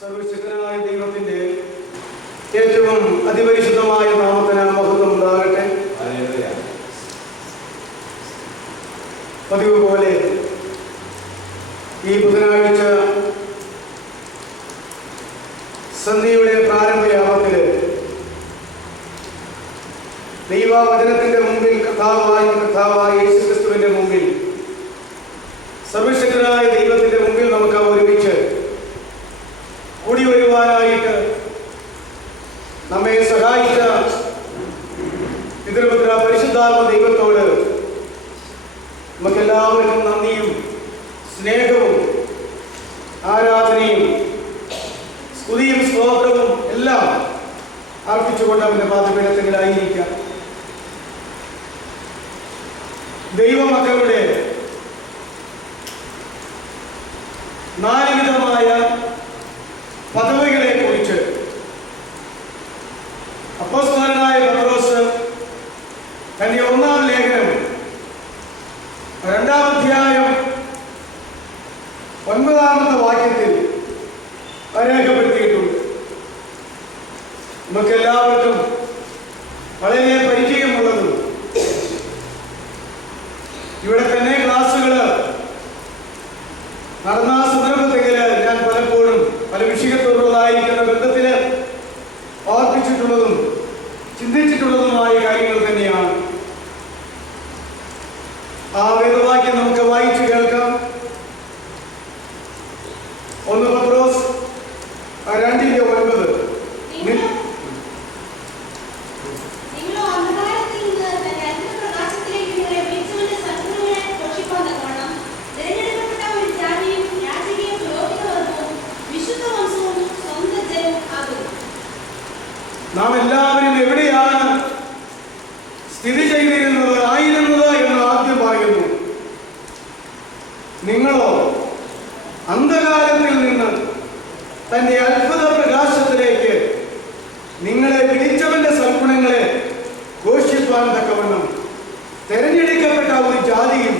സർവശക്തനായ ദൈവത്തിന്റെ ഏറ്റവും അതിപരിശുദ്ധമായ നാമത്തിന് മഹത്വം ഉണ്ടാകട്ടെ. പതിവ് പോലെ ഈ ബുധനാഴ്ച സന്ധ്യയുടെ പ്രാരംഭയാമത്തില് ദൈവവചനത്തിന്റെ മുമ്പിൽ കർത്താവായ യേശുക്രിസ്തുവിന്റെ മുമ്പിൽ, സർവശക്തനായ ദൈവത്തിന്റെ മുമ്പിൽ നമുക്ക് ഒരുമിച്ച് കൂടി വരുവാനായിട്ട് നമ്മെ സഹായിച്ച പിതൃപുത്ര പരിശുദ്ധാത്മ ദൈവത്തോട് നമുക്കെല്ലാവർക്കും നന്ദിയും സ്നേഹവും ആരാധനയും സ്തുതിയും സ്തോത്രവും എല്ലാം അർപ്പിച്ചുകൊണ്ട് അവന്റെ പാദപീഠത്തിലായിരിക്കാം. ദൈവമക്കളുടെ നാലുവിധമായ പദവികളെ കുറിച്ച് അപ്പോസ്തലനായ പത്രോസ് തന്റെ 1-ാം ലേഖനം 2-ാം അധ്യായം 9-ാമത്തെ വാക്യത്തിൽ രേഖപ്പെടുത്തിയിട്ടുണ്ട്. നമുക്കെല്ലാവർക്കും വളരെ പരിചയമുള്ളതും ഇവിടെ തന്നെ ക്ലാസ്സുകൾ നടന്ന സന്ദർഭത്തിൽ ഞാൻ പലപ്പോഴും പല വിഷയത്തോടുള്ളതായിരിക്കുന്ന ബന്ധത്തിൽ ഓർപ്പിച്ചിട്ടുള്ളതും ചിന്തിച്ചിട്ടുള്ളതുമായ കാര്യങ്ങൾ തന്നെയാണ്. ആ വേദവാക്യം നമുക്ക് വായിച്ചു കേൾക്കാം. 1 പത്രോസ് 2:9. നാം എല്ലാവരും എവിടെയാണ് സ്ഥിതി ആയിരുന്നത് എന്ന് ആദ്യം പറയുന്നു. നിങ്ങളോ അന്ധകാരത്തിൽ നിന്ന് തന്റെ അത്ഭുത പ്രകാശത്തിലേക്ക് നിങ്ങളെ വിളിച്ചവന്റെ സൽഗുണങ്ങളെ ഘോഷിപ്പാൻ തക്കവണ്ണം തെരഞ്ഞെടുക്കപ്പെട്ട ഒരു ജാതിയും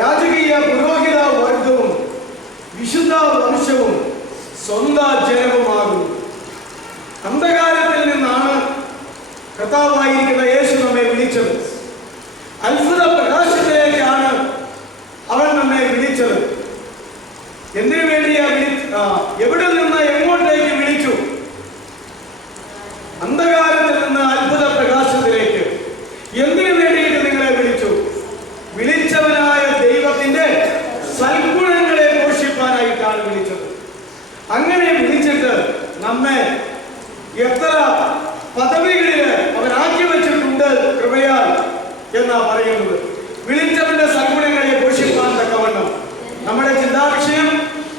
രാജകീയ പുരോഹിത വർഗവും വിശുദ്ധ വംശവും സ്വന്തം ജനവുമാകുന്നു. അന്ധകാരത്തിൽ നിന്നാണ് കർത്താവായിരിക്കുന്ന യേശു നമ്മെ വിളിച്ചത്. അത്ഭുത പ്രകാശത്തിലേക്കാണ് അവൻ നമ്മെ വിളിച്ചത്. എന്തിനു വേണ്ടിയാ എവിടെ നിന്ന് എങ്ങോട്ടേക്ക് വിളിച്ചു? അന്ധകാരത്തിൽ നിന്ന് അത്ഭുത പ്രകാശത്തിലേക്ക്. എന്തിനു വേണ്ടിയിട്ട് നിങ്ങളെ വിളിച്ചു? വിളിച്ചവനായ ദൈവത്തിന്റെ സൽഗുണങ്ങളെ ഘോഷിപ്പാനായിട്ടാണ് വിളിച്ചത്. അങ്ങനെ വിളിച്ചിട്ട് നമ്മെ എത്ര പദവികളിൽ അവനാക്കി വെച്ചിട്ടുണ്ട് കൃപയാൽ എന്നാ പറയുന്നത്. വിളിച്ചവന്റെ സൽഗുണങ്ങളെ ഘോഷിപ്പാൻ തക്കവണ്ണം നമ്മുടെ ചിന്താവിഷയം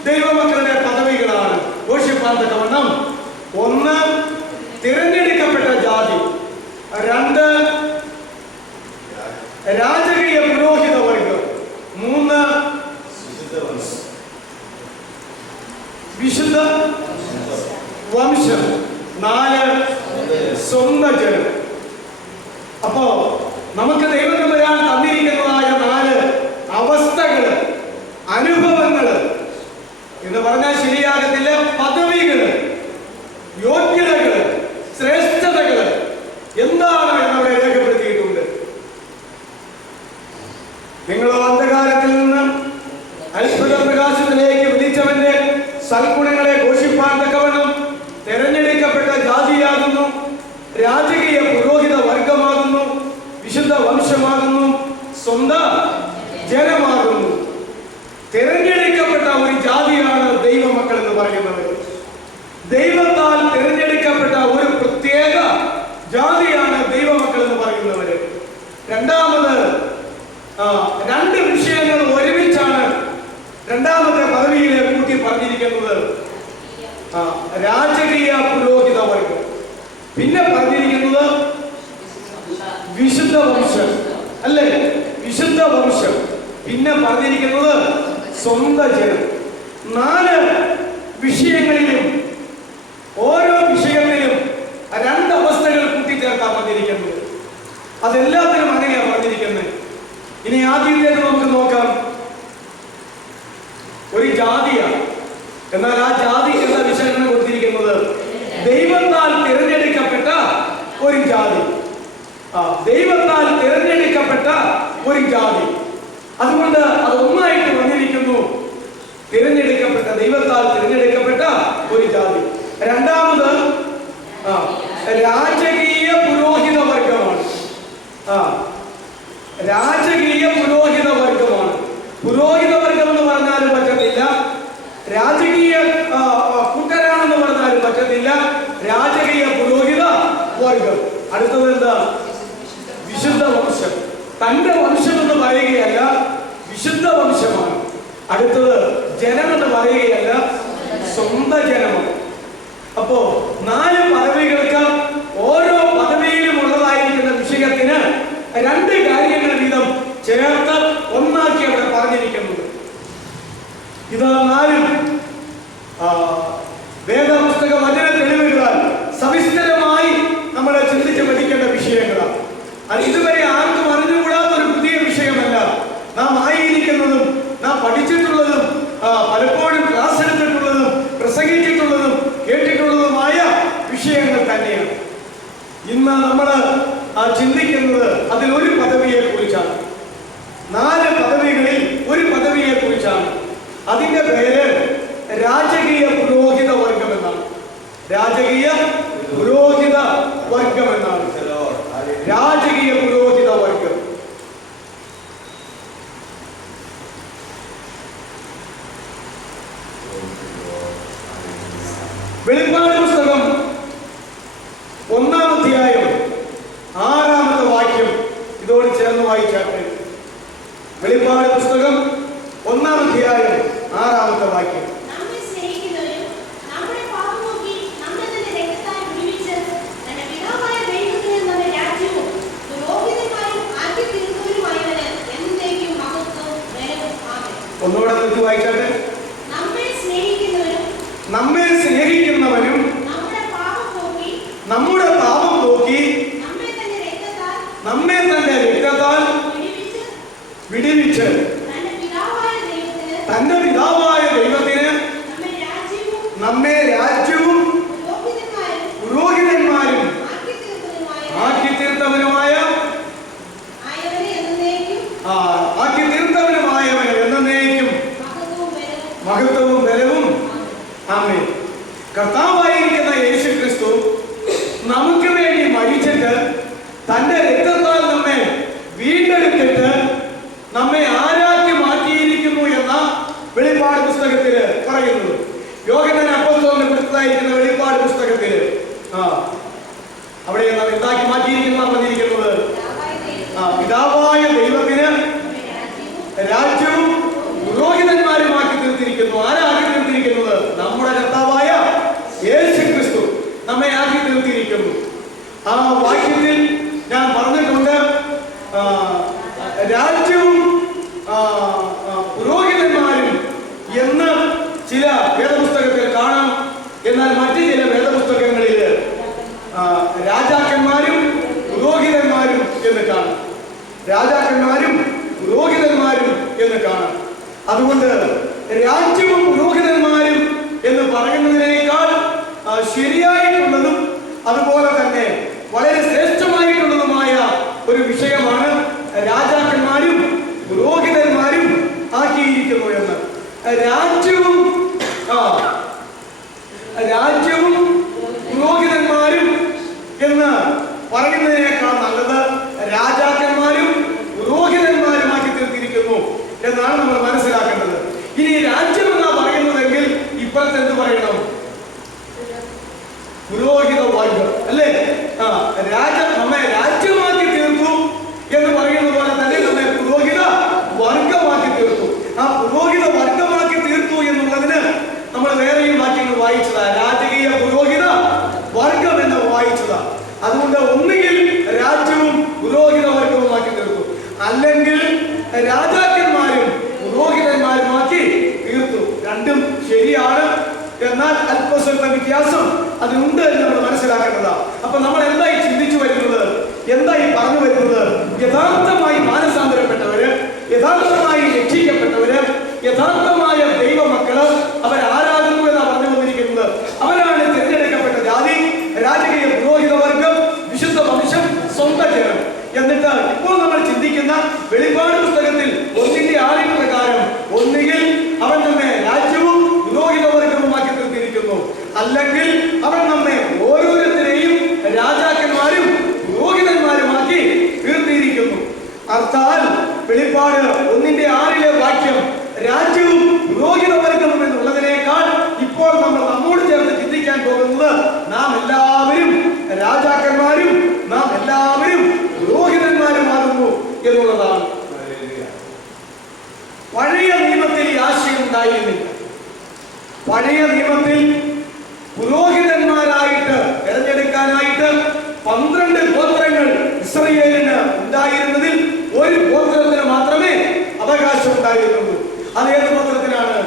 ദൈവമക്കളുടെ പദവികളാണ്. ഘോഷിപ്പാൻ തക്കവണ്ണം 1 തിരഞ്ഞെടുക്കപ്പെട്ട ജാതി, 2 രാജകീയ പുരോഹിത വർഗം, 3 വിശുദ്ധ വംശം, 4 സ്വന്തം ജനം. അപ്പോ നമുക്ക് ദൈവത്തിന് വരാൻ തന്നിരിക്കുന്നതായ 4 അവസ്ഥകള്, അനുഭവങ്ങള് എന്ന് പറഞ്ഞാൽ ശരിയാകത്തില്ല. പദവികള്, യോഗ്യതകള്, ശ്രേഷ്ഠതകള് എന്താണ് എന്നവിടെ രേഖപ്പെടുത്തിയിട്ടുണ്ട്. നിങ്ങളോ അന്ധകാരത്തിൽ നിന്ന് അത്ഭുത പ്രകാശത്തിലേക്ക് വിളിച്ചവന്റെ സൽഗുണങ്ങളെ ഘോഷിപ്പാൻ തക്കവണ്ണം തെരഞ്ഞെടുക്കപ്പെട്ട ജാതിയാകുന്നു, രാജകീയ പുരോഹിത വർഗമാകുന്നു, വിശുദ്ധ വംശമാകുന്നു, സ്വന്തം ജനമാകുന്നു. തിരഞ്ഞെടുക്കപ്പെട്ട ഒരു ജാതിയാണ് ദൈവമക്കൾ എന്ന് പറയുന്നത്. ദൈവത്താൽ തിരഞ്ഞെടുക്കപ്പെട്ട ഒരു പ്രത്യേക ജാതിയാണ് ദൈവമക്കൾ എന്ന് പറയുന്നവര്. രണ്ടാമത് 2 വിഷയങ്ങൾ ഒരുമിച്ചാണ് 2-ാമത്തെ പദവിയിലെ കൂട്ടി പറഞ്ഞിരിക്കുന്നത്. രാജകീയ പുരോഹിത വർഗം, പിന്നെ പറഞ്ഞിരിക്കുന്നത് വിശുദ്ധ വംശം, അല്ലേ? വിശുദ്ധ വംശം, പിന്നെ പറഞ്ഞിരിക്കുന്നത് സ്വന്തം ജനം. 4 വിഷയങ്ങളിലും ഓരോ വിഷയത്തിലും 2 അവസ്ഥകൾ കൂട്ടിച്ചേർക്കാൻ പറഞ്ഞിരിക്കുന്നത്. അതെല്ലാത്തിനും അങ്ങനെയാണ് പറഞ്ഞിരിക്കുന്നത്. ഇനി ആദ്യത്തേത് നമുക്ക് നോക്കാം. ഒരു ജാതിയാണ്. എന്നാൽ ആ ജാതി എന്ന വിഷയം പറഞ്ഞിരിക്കുന്നത് ദൈവത്താൽ തിരഞ്ഞെടുക്കപ്പെട്ട ഒരു ജാതി. ദൈവത്താൽ തിരഞ്ഞെടുക്കപ്പെട്ട ഒരു ജാതി. അതുകൊണ്ട് അത് ഒന്നായിട്ട് വന്നിരിക്കുന്നു. തിരഞ്ഞെടുക്കപ്പെട്ട, ദൈവത്താൽ തിരഞ്ഞെടുക്കപ്പെട്ട ഒരു ജാതി. രണ്ടാമത് രാജകീയ പുരോഹിത വർഗമാണ്. രാജകീയ പുരോഹിത വർഗമാണ്. പുരോഹിത വർഗം എന്ന് പറഞ്ഞാലും പറ്റത്തില്ല, രാജകീയ കൂട്ടരാണെന്ന് പറഞ്ഞാലും പറ്റത്തില്ല. രാജകീയ പുരോഹിത വർഗം. അടുത്തത് എന്താ? വിശുദ്ധ വംശം. തന്റെ വംശം എന്ന് പറയുകയല്ല, വിശുദ്ധ വംശമാണ്. അടുത്തത് ജനം എന്ന് പറയുകയല്ല, സ്വന്തം ജനമാണ്. അപ്പോ 4 പദവികൾക്ക് ഓരോ പദവിയിലും ഉള്ളതായിരിക്കുന്ന വിഷയത്തിന് 2 കാര്യങ്ങൾ വീതം ചേർത്ത് ഒന്നാക്കി അവിടെ പറഞ്ഞിരിക്കുന്നത്. ഇത് 4 വേദപുസ്തക വചന തെളിവുകളാൽ സവിസ്തരമായി നമ്മൾ ചിന്തിച്ച് പഠിക്കേണ്ട വിഷയങ്ങളാണ്. അത് ഇതുവരെ ആർക്കും അറിഞ്ഞുകൂടാത്തൊരു പുതിയ വിഷയമല്ല. നാം ആയിരിക്കുന്നതും നാം പഠിച്ചിട്ടുള്ളതും പലപ്പോഴും ക്ലാസ് എടുത്തിട്ടുള്ളതും പ്രസംഗിച്ചിട്ടുള്ളതും കേട്ടിട്ടുള്ളതുമായ വിഷയങ്ങൾ തന്നെയാണ്. ഇന്ന് നമ്മൾ ചിന്തിക്കുന്നത് അതിൽ ഒരു പദവിയെ കുറിച്ചാണ്. 4 പദവികളിൽ ഒരു പദവിയെ കുറിച്ചാണ്. അതിന്റെ പേര് രാജകീയ പുരോഹിത വർഗം എന്നാണ്. രാജകീയ പുരോഹിത വർഗം എന്നാണ്. രാജകീയ പുരോഹിത വർഗം. വെളിപ്പാട് പുസ്തകം 1-ാം അധ്യായം 6-ാമത്തെ വാക്യം ഇതോട് ചേർന്ന് വായിച്ചാട്ടെ. വെളിപ്പാട് പുസ്തകം 1-ാം അധ്യായം 6-ാമത്തെ വാക്യം. ഒന്നുകൂടെ നിർത്തി വായിച്ചാട്ടെ. നമ്മെ സ്നേഹിക്കുന്നവനും നമ്മുടെ പാപം പോക്കി നമ്മെ തന്റെ രക്തത്താൽ വിടുവിച്ച് തന്റെ പിതാവായ ദൈവത്തിന് നമ്മെ രാജ്യവും പുരോഹിതന്മാരും ആക്കി തീർത്തവനുമായവൻ എന്നേക്കും മഹത്വവും ബലവും. ആമേൻ. കർത്താവായിരിക്കുന്ന യേശു ക്രിസ്തു നമുക്ക് വേണ്ടി മരിച്ചിട്ട് തന്റെ രക്തത്താൽ നമ്മെ വീണ്ടെടുത്തിട്ട് നമ്മെ ആരാക്കി മാറ്റിയിരിക്കുന്നു എന്ന വെളിപ്പാട് പുസ്തകത്തിൽ പറയുന്നത്. യോഹന്നാൻ അപ്പോസ്തലൻ കൊടുത്തതായിരിക്കുന്ന വെളിപ്പാട് പുസ്തകത്തിൽ അവിടെ നാം എന്താക്കി മാറ്റിയിരിക്കുന്ന പറഞ്ഞിരിക്കുന്നത്? പിതാവായ ദൈവത്തിന് രാജ്യവും പുരോഹിതന്മാരുമാക്കി തീർത്തിരിക്കുന്നു. ആരാക്കി തീർത്തിരിക്കുന്നത്? നമ്മുടെ കർത്താവായ യേശു ക്രിസ്തു നമ്മെ ആക്കി തീർത്തിരിക്കുന്നു. ആ വാക്യത്തിൽ ഞാൻ പറഞ്ഞിട്ടുണ്ട്, രാജ്യവും പുരോഹിതന്മാരും എന്ന് ചില വേദപുസ്തകത്തിൽ കാണാം. എന്നാൽ മറ്റു ചില വേദപുസ്തകങ്ങളിൽ രാജാക്കന്മാരും പുരോഹിതന്മാരും എന്ന് കാണാം. രാജാക്കന്മാരും പുരോഹിതന്മാരും എന്ന് കാണാം. അതുകൊണ്ട് രാജ്യവും പുരോഹിതന്മാരും എന്ന് പറയുന്നതിനേക്കാൾ ശരിയായിട്ടുള്ളതും അതുപോലെ തന്നെ വളരെ ശ്രേഷ്ഠമായിട്ടുള്ളതുമായ ഒരു വിഷയമാണ് രാജാക്കന്മാരും പുരോഹിതന്മാരും ആക്കിയിരിക്കുന്നു എന്ന്. രാജ്യവും പുരോഹിതന്മാരും എന്ന് പറയുന്നതിനേക്കാൾ നല്ലത് രാജാക്കന്മാരും പുരോഹിതന്മാരും ആക്കി തീർത്തിരിക്കുന്നു എന്നാണ് നമ്മൾ മനസ്സിലാക്കേണ്ടത്. ഇനി രാജ്യം എന്നാ പറയുന്നതെങ്കിൽ ഇപ്പോഴത്തെ എന്ത് പറയണം? പുരോഹിത വർഗം അല്ലേ? നമ്മെ രാജ്യമാക്കി തീർത്തു എന്ന് പറയുന്ന പോലെ തന്നെ നമ്മെ പുരോഹിത വർഗമാക്കി തീർത്തു. ആ പുരോഹിത വർഗമാക്കി തീർത്തു എന്നുള്ളതിന് നമ്മൾ വേറെയും വാക്യങ്ങൾ വായിച്ചതാ. രാജകീയ പുരോഹിത വർഗം എന്ന് വായിച്ചതാ. അതുകൊണ്ട് ഒന്നുകിൽ രാജ്യവും പുരോഹിത വർഗവുമാക്കി തീർത്തു, അല്ലെങ്കിൽ രാജാക്കന്മാരും പുരോഹിതന്മാരുമാക്കി തീർത്തു. രണ്ടും ശരിയാണ്. എന്നാൽ അല്പസ്വല്പ വ്യത്യാസം അതിനുണ്ട് എന്ന് നമ്മൾ മനസ്സിലാക്കേണ്ടതാണ്. അപ്പൊ നമ്മൾ എന്തായി ചിന്തിച്ചു വരുന്നത്, എന്തായി പറഞ്ഞു വരുന്നത്? യഥാർത്ഥമായി മാനസാന്തരപ്പെട്ടവര്, യഥാർത്ഥമായി രക്ഷിക്കപ്പെട്ടവര്, യഥാർത്ഥമായ ദൈവമക്കള് അവരാരാകുന്നു എന്നാണ് പറഞ്ഞു വന്നിരിക്കുന്നത്. അവരാണ് തിരഞ്ഞെടുക്കപ്പെട്ട അർത്ഥാൽ വെളിപ്പാട് 1:6 വാക്യം രാജ്യവും പുരോഹിതവർഗവും എന്നുള്ളതിനേക്കാൾ ഇപ്പോൾ നമ്മൾ നമ്മോട് ചേർത്ത് ചിന്തിക്കാൻ പോകുന്നത് നാം എല്ലാവരും രാജാക്കന്മാരും നാം എല്ലാവരും പുരോഹിതന്മാരുമാകുന്നു എന്നുള്ളതാണ്. പഴയ നിയമത്തിൽ ഈ ആശയം ഉണ്ടായിരുന്നില്ല. പഴയ നിയമത്തിൽ പുരോഹിതന്മാരായിട്ട് തിരഞ്ഞെടുക്കാനായിട്ട് 12 ഗോത്രങ്ങൾ ഇസ്രായേലിന് ഉണ്ടായിരുന്നതിൽ ഒരു ഗോത്രത്തിന് മാത്രമേ അവകാശം ഉണ്ടായിരുന്നുള്ളൂ. അതേത് ഗോത്രത്തിനാണ്?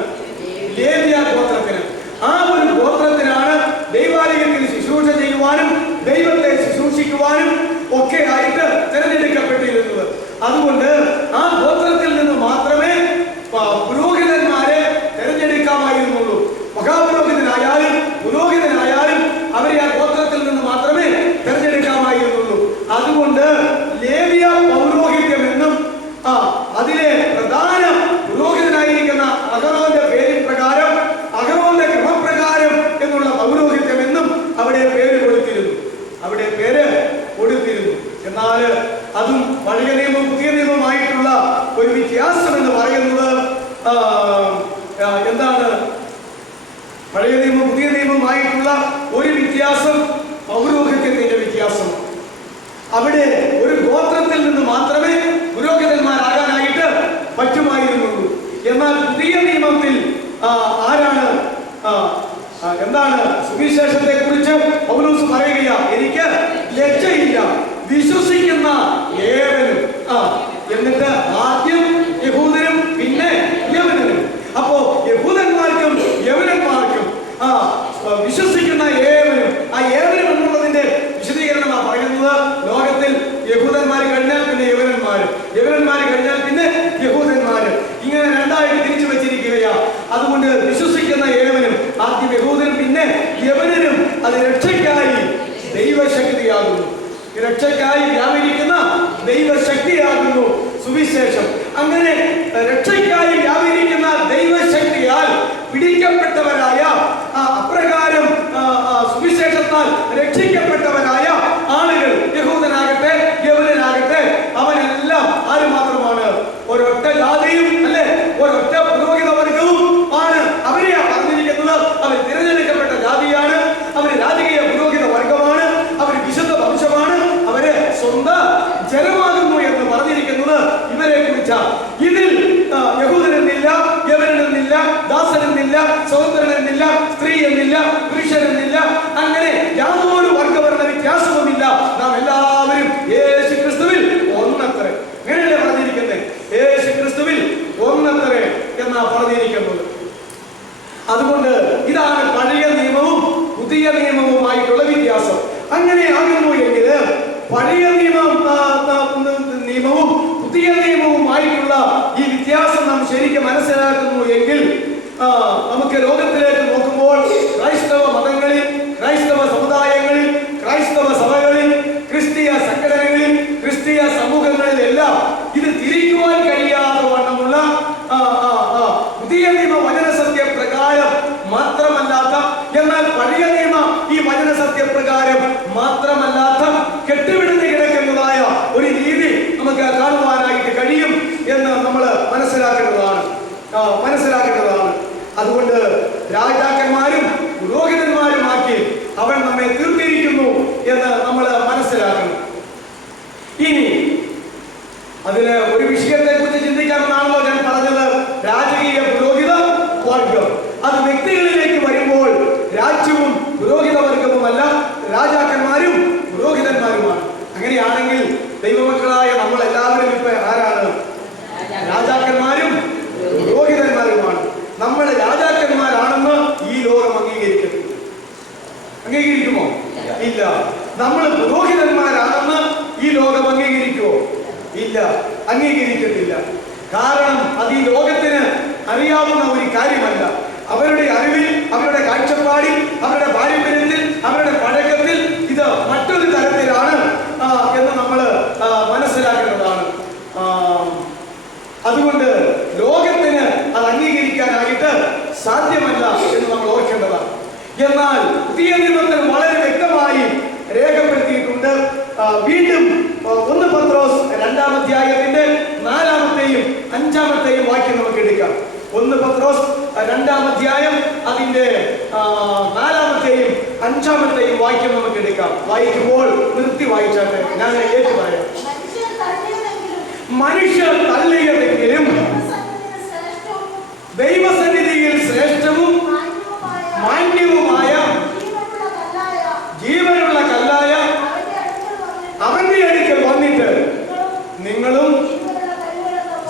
ലേവ്യ ഗോത്രത്തിന്. ആ ഒരു ഗോത്രത്തിനാണ് ദൈവാലയത്തിൽ ശുശ്രൂഷ ചെയ്യുവാനും ദൈവത്തെ ശുശ്രൂഷിക്കുവാനും ഒക്കെ ആയിട്ട് തിരഞ്ഞെടുക്കപ്പെട്ടിരുന്നത്. അതുകൊണ്ട് ആ ഗോത്രത്തിൽ നിന്ന് മാത്രമേ പുരോഹിതന്മാരെ തിരഞ്ഞെടുക്കാമായിരുന്നുള്ളൂ. മഹാപുരോഹിതനായാലും പുരോഹിതനായാലും അവരെ ആ ഗോത്രത്തിൽ നിന്ന് മാത്രമേ തിരഞ്ഞെടുക്കാമായിരുന്നുള്ളൂ. അതുകൊണ്ട് ലേവ്യ പൗരോഹിത്യം എന്നും അതിലെ പ്രധാന പുരോഹിതനായിരിക്കുന്ന അഹരോന്റെ പേരിൻ പ്രകാരം അഹരോന്റെ ക്രമപ്രകാരം എന്നുള്ള പൗരോഹിത്യം എന്നും അവിടെ പേര് കൊടുത്തിരുന്നു. എന്നാൽ അതും പഴയ നിയമവും പുതിയ നിയമവുമായിട്ടുള്ള ഒരു വ്യത്യാസം എന്ന് പറയുന്നത് എന്താണ്? പഴയ നിയമവും പുതിയ നിയമവുമായിട്ടുള്ള ഒരു വ്യത്യാസം പൗരോഹിത്യത്തിന്റെ വ്യത്യാസം. അവിടെ ഒരു ഗോത്രത്തിൽ നിന്ന് മാത്രമേ പുരോഹിതന്മാരാകാനായിട്ട് പറ്റുമായിരുന്നുള്ളൂ. എന്നാൽ പുതിയ നിയമത്തിൽ ആരാണ് എന്താണ് സുവിശേഷത്തെ കുറിച്ച് പൗലോസ് പറയുക? എനിക്ക് ലജ്ജയില്ല, വിശ്വസിക്കുന്ന ഏവനും. എന്നിട്ട് ആദ്യം യഹൂദനും പിന്നെ യവനനും. അപ്പോ യഹൂദന്മാർക്കും യവനന്മാർക്കും വിശ്വസിക്കുന്ന ഏവനും. ആ ഏവനും എന്നുള്ളതിന്റെ വിശദീകരണമാണ് പറയുന്നത്. ലോകത്തിൽ യഹൂദന്മാർ കഴിഞ്ഞാൽ പിന്നെ യവനന്മാര്, യവനന്മാര് കഴിഞ്ഞാൽ പിന്നെ യഹൂദന്മാര്, ഇങ്ങനെ രണ്ടായിട്ട് തിരിച്ചു വെച്ചിരിക്കുകയാ. അതുകൊണ്ട് വിശ്വസിക്കുന്ന ഏവനും ആദ്യം യഹൂദനും പിന്നെ യവനനും. അത് രക്ഷയ്ക്കായി ദൈവശക്തിയാകുന്നു. രക്ഷയ്ക്കായി വ്യാപരിക്കുന്ന ദൈവശക്തിയാകുന്നു സുവിശേഷം. അങ്ങനെ രക്ഷയ്ക്കായി വ്യാപരിക്കുന്ന ദൈവശക്തിയാൽ പിടിക്കപ്പെട്ടവരായ അപ്രകാരം സുവിശേഷത്താൽ രക്ഷിക്കപ്പെട്ടവരായ ആളുകൾ, യഹൂദനാകട്ടെ യവനനാകട്ടെ, അവനെല്ലാം ആര് മാത്രമാണ്? ഒരൊറ്റ ജാതിയും അല്ലെ, ഒരൊറ്റ പുരോഹിത വർഗവും ആണ്. അവരെയാ പറഞ്ഞിരിക്കുന്നത്. അവർ തിരഞ്ഞെടുക്കപ്പെട്ട ജാതിയാണ്, അവര് രാജകീയ പുരോഹിത വർഗമാണ്, അവര് വിശുദ്ധ വംശമാണ്, അവര് സ്വന്തം ജനമാകുന്നു എന്ന് പറഞ്ഞിരിക്കുന്നത് ഇവരെ കുറിച്ചാണ്. ഇതിൽ യഹൂദനെന്നില്ല, യവനെന്നില്ല, ദാസനെന്നില്ല, സ്വതന്ത്രനെന്നില്ല, സ്ത്രീ എന്നില്ല, പുരുഷനെന്നില്ല, അങ്ങനെ യാതൊരു വർഗവർണ്ണ വ്യത്യാസവുമില്ല. നാം എല്ലാവരും യേശു ക്രിസ്തുവിൽ ഒന്നത്രേ. അങ്ങനെയല്ലേ പറഞ്ഞിരിക്കുന്നത്? യേശു ക്രിസ്തുവിൽ ഒന്നത്രേ എന്നാ പറഞ്ഞിരിക്കുന്നത്. അതുകൊണ്ട് ഇതാണ് പഴയ നിയമവും പുതിയ നിയമവുമായിട്ടുള്ള വ്യത്യാസം. അങ്ങനെ ആകുന്നു എങ്കിൽ പഴയ നിയമവും പുതിയ നിയമവുമായിട്ടുള്ള ഈ വ്യത്യാസം നാം ശരിക്കും മനസ്സിലാക്കുന്നു എങ്കിൽ നമുക്ക് ലോകത്തിലേക്ക് നോക്കുമ്പോൾ ക്രൈസ്തവ മതങ്ങളിൽ, ക്രൈസ്തവ സമുദായങ്ങളിൽ, ക്രൈസ്തവ സഭകളിൽ, ക്രിസ്തീയ സംഘടനകളിൽ, ക്രിസ്തീയ സമൂഹങ്ങളിൽ എല്ലാം ഇത് തിരിക്കുവാൻ കഴിയാതെ വണ്ണമുള്ള പുതിയ നിയമ വചനസത്യ പ്രകാരം മാത്രമല്ലാത്ത, എന്നാൽ പഴയ നിയമ ഈ വചനസത്യ പ്രകാരം മാത്രമല്ലാത്ത കെട്ടുപിടിഞ്ഞ് കിടക്കുന്നതായ ഒരു രീതി നമുക്ക് കാണുവാനായിട്ട് കഴിയും എന്ന് നമ്മൾ മനസ്സിലാക്കേണ്ടതാണ്. അതുകൊണ്ട് രാജാക്കന്മാരും പുരോഹിതന്മാരുമാക്കി അവൻ നമ്മെ തീർത്തിരിക്കുന്നു എന്ന് നമ്മൾ മനസ്സിലാക്കണം. ഇനി അതിന് ഒരു വിഷയത്തെ കുറിച്ച് ചിന്തിക്കാമെന്നാണല്ലോ ഞാൻ പറഞ്ഞത്. രാജകീയ പുരോഹിത വർഗം അത് വ്യക്തികളിലേക്ക് വരുമ്പോൾ രാജ്യവും പുരോഹിത വർഗവുമല്ല, രാജാക്കന്മാരും പുരോഹിതന്മാരുമാണ്. അങ്ങനെയാണെങ്കിൽ ദൈവമക്കളായ നമ്മൾ എല്ലാവരും ഇപ്പൊ ആരാണ്? രാജാക്കന്മാരും പുരോഹിതന്മാരുമാണ്. നമ്മൾ രാജാക്കന്മാരാണെന്ന് ഈ ലോകം അംഗീകരിക്കുമോ? ഇല്ല. നമ്മൾ പുരോഹിതന്മാരാണെന്ന് ഈ ലോകം അംഗീകരിക്കുമോ? ഇല്ല, അംഗീകരിക്കത്തില്ല. കാരണം അത് ഈ ലോകത്തിന് അറിയാവുന്ന ഒരു കാര്യമല്ല. അവരുടെ അറിവിൽ, അവരുടെ കാഴ്ചപ്പാടിൽ, അവരുടെ പാരമ്പര്യത്തിൽ, അവരുടെ പഴക്കത്തിൽ ഇത് മറ്റൊരു തരത്തിലാണ് എന്ന് നമ്മൾ മനസ്സിലാക്കേണ്ടതാണ്. അതുകൊണ്ട് ലോകത്തിന് അത് അംഗീകരിക്കാനായിട്ട് സാധ്യമല്ല എന്ന് നമ്മൾ ഓർക്കേണ്ടതാണ്. എന്നാൽ പുതിയ നിയമത്തിൽ വളരെ വ്യക്തമായി രേഖപ്പെടുത്തിയിട്ടുണ്ട്. വീണ്ടും 1 പത്രോസ് 2-ാം അധ്യായത്തിന്റെ 1 പത്രോസ് 2-ാം അധ്യായം അതിന്റെ 4-ാമത്തെയും 5-ാമത്തെയും വാക്യം നമുക്ക് എടുക്കാം. വായിക്കുമ്പോൾ നിർത്തി വായിച്ചാട്ടെ, ഞാൻ ഏറ്റു പറയാം. മനുഷ്യർ തള്ളിയതെങ്കിലും ദൈവസന്നിധിയിൽ ശ്രേഷ്ഠവും മാന്യവുമായ ജീവനുള്ള കല്ലായ അവന്റെ അടുക്കൽ വന്നിട്ട് നിങ്ങളും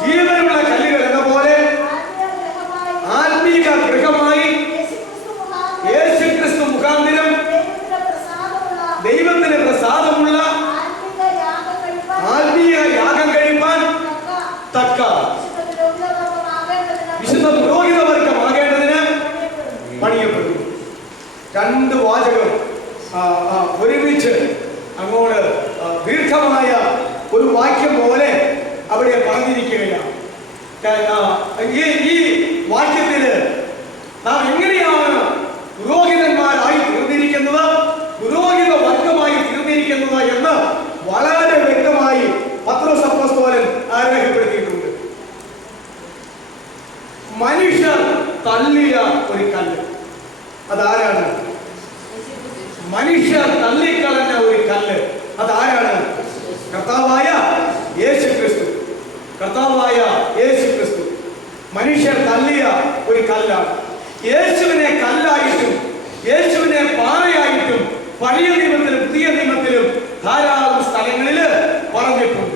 ജീവനുള്ള കല്ലുകൾ എന്ന പോലെ ആത്മീക ഗൃഹമായി യേശുക്രിസ്തു മുഖാന്തരം ദൈവത്തിന് പ്രസാദമുള്ള ആത്മീയ യാഗം കഴിപ്പാൻ തക്ക വിശുദ്ധ പുരോഹിതവർഗമാകേണ്ടതിന് പണിയപ്പെടുന്നു. 2 വാചകം ഒരുമിച്ച് അങ്ങോട്ട് ദീർഘമായ ഒരു വാക്യം പോലെ അവിടെ പറഞ്ഞിരിക്കുകയാണ്. ഈ വാക്യത്തില് നാം എങ്ങനെയാണ് പുരോഹിതന്മാരായി തീർന്നിരിക്കുന്നത്, പുരോഹിത വർഗമായി തീർന്നിരിക്കുന്നത് എന്ന് വളരെ വ്യക്തമായി പത്രോസ് അപ്പോസ്തലൻ രേഖപ്പെടുത്തിയിട്ടുണ്ട്. മനുഷ്യർ തള്ളിയ ഒരു കല്ല്, അതാരാണ്? മനുഷ്യർ തള്ളിക്കളഞ്ഞ ഒരു കല്ല്, അതാരാണ്? കർത്താവായ യേശുക്രിസ്തു. കർത്താവായ യേശുക്രിസ്തു മനുഷ്യർ തള്ളിയ ഒരു കല്ലാണ്. യേശുവിനെ കല്ലായിട്ടും യേശുവിനെ പാറയായിട്ടും പഴയ നിയമത്തിലും പുതിയ നിയമത്തിലും ധാരാളം സ്ഥലങ്ങളിൽ പറഞ്ഞിട്ടുണ്ട്.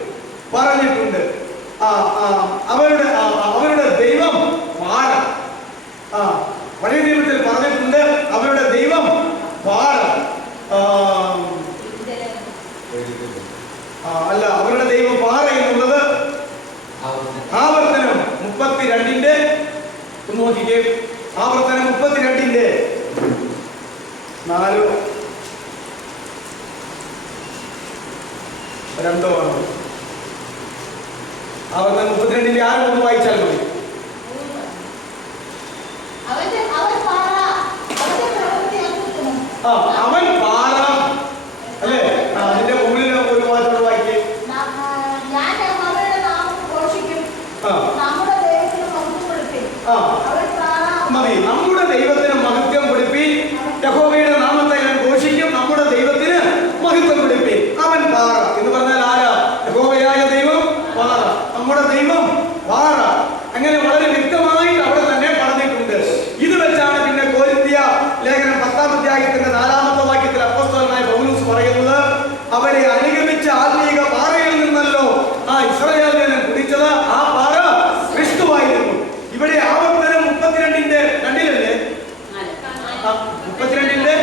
അവരുടെ ദൈവം പാറ. പഴയ നിയമത്തിൽ പറഞ്ഞിട്ടുണ്ട് അവരുടെ ദൈവം പാറ. അല്ല, അവരുടെ ദൈവം പാറ എന്നുള്ളത് ആവർത്തനം 32-ന്റെ നോക്കിക്കേ. ആവർത്തനം 32-ന്റെ 4 2 ആണ്. ആവർത്തനം 32-ന്റെ 6 ഒന്ന് വായിച്ചാൽ മതി. അവൻ പാറ അല്ലേ? അതിന്റെ മുകളിൽ ഒരു വാചകം വായിക്കേ. മതി. നമ്മുടെ ദൈവത്തിന് മഹത്വം കൊടുപ്പീൻ. യഹോവയുടെ നാമത്തെ ഞാൻ ഘോഷിക്കും. നമ്മുടെ ദൈവത്തിന് മഹത്വം കൊടുപ്പീൻ. അവൻ പാറ എന്ന് പറഞ്ഞാൽ ആരാ? യഹോവയായ ദൈവം പാറ. നമ്മുടെ ദൈവം പാറ. അങ്ങനെ വളരെ വ്യക്തമായിട്ട് അവിടെ തന്നെ പറഞ്ഞിട്ടുണ്ട്. ഇത് വെച്ചാണ് പിന്നെ കൊരിന്ത്യ ലേഖനം 10-ാം അധ്യായത്തിന്റെ 4-ാമത്തെ വാക്യത്തിൽ അപ്പോസ്തലനായ പൗലോസ് പറയുന്നത്, അവരെ അനുഗമിച്ച ആത്മീക പാറയിൽ നിന്നല്ലോ ഇസ്രായേൽ ജനം കുടിച്ചത്. ആ പാറ ക്രിസ്തുവായിരുന്നു. ഇവിടെ ആവർത്തനം 32-ന്റെ 2-ലല്ലേ? 32-ന്റെ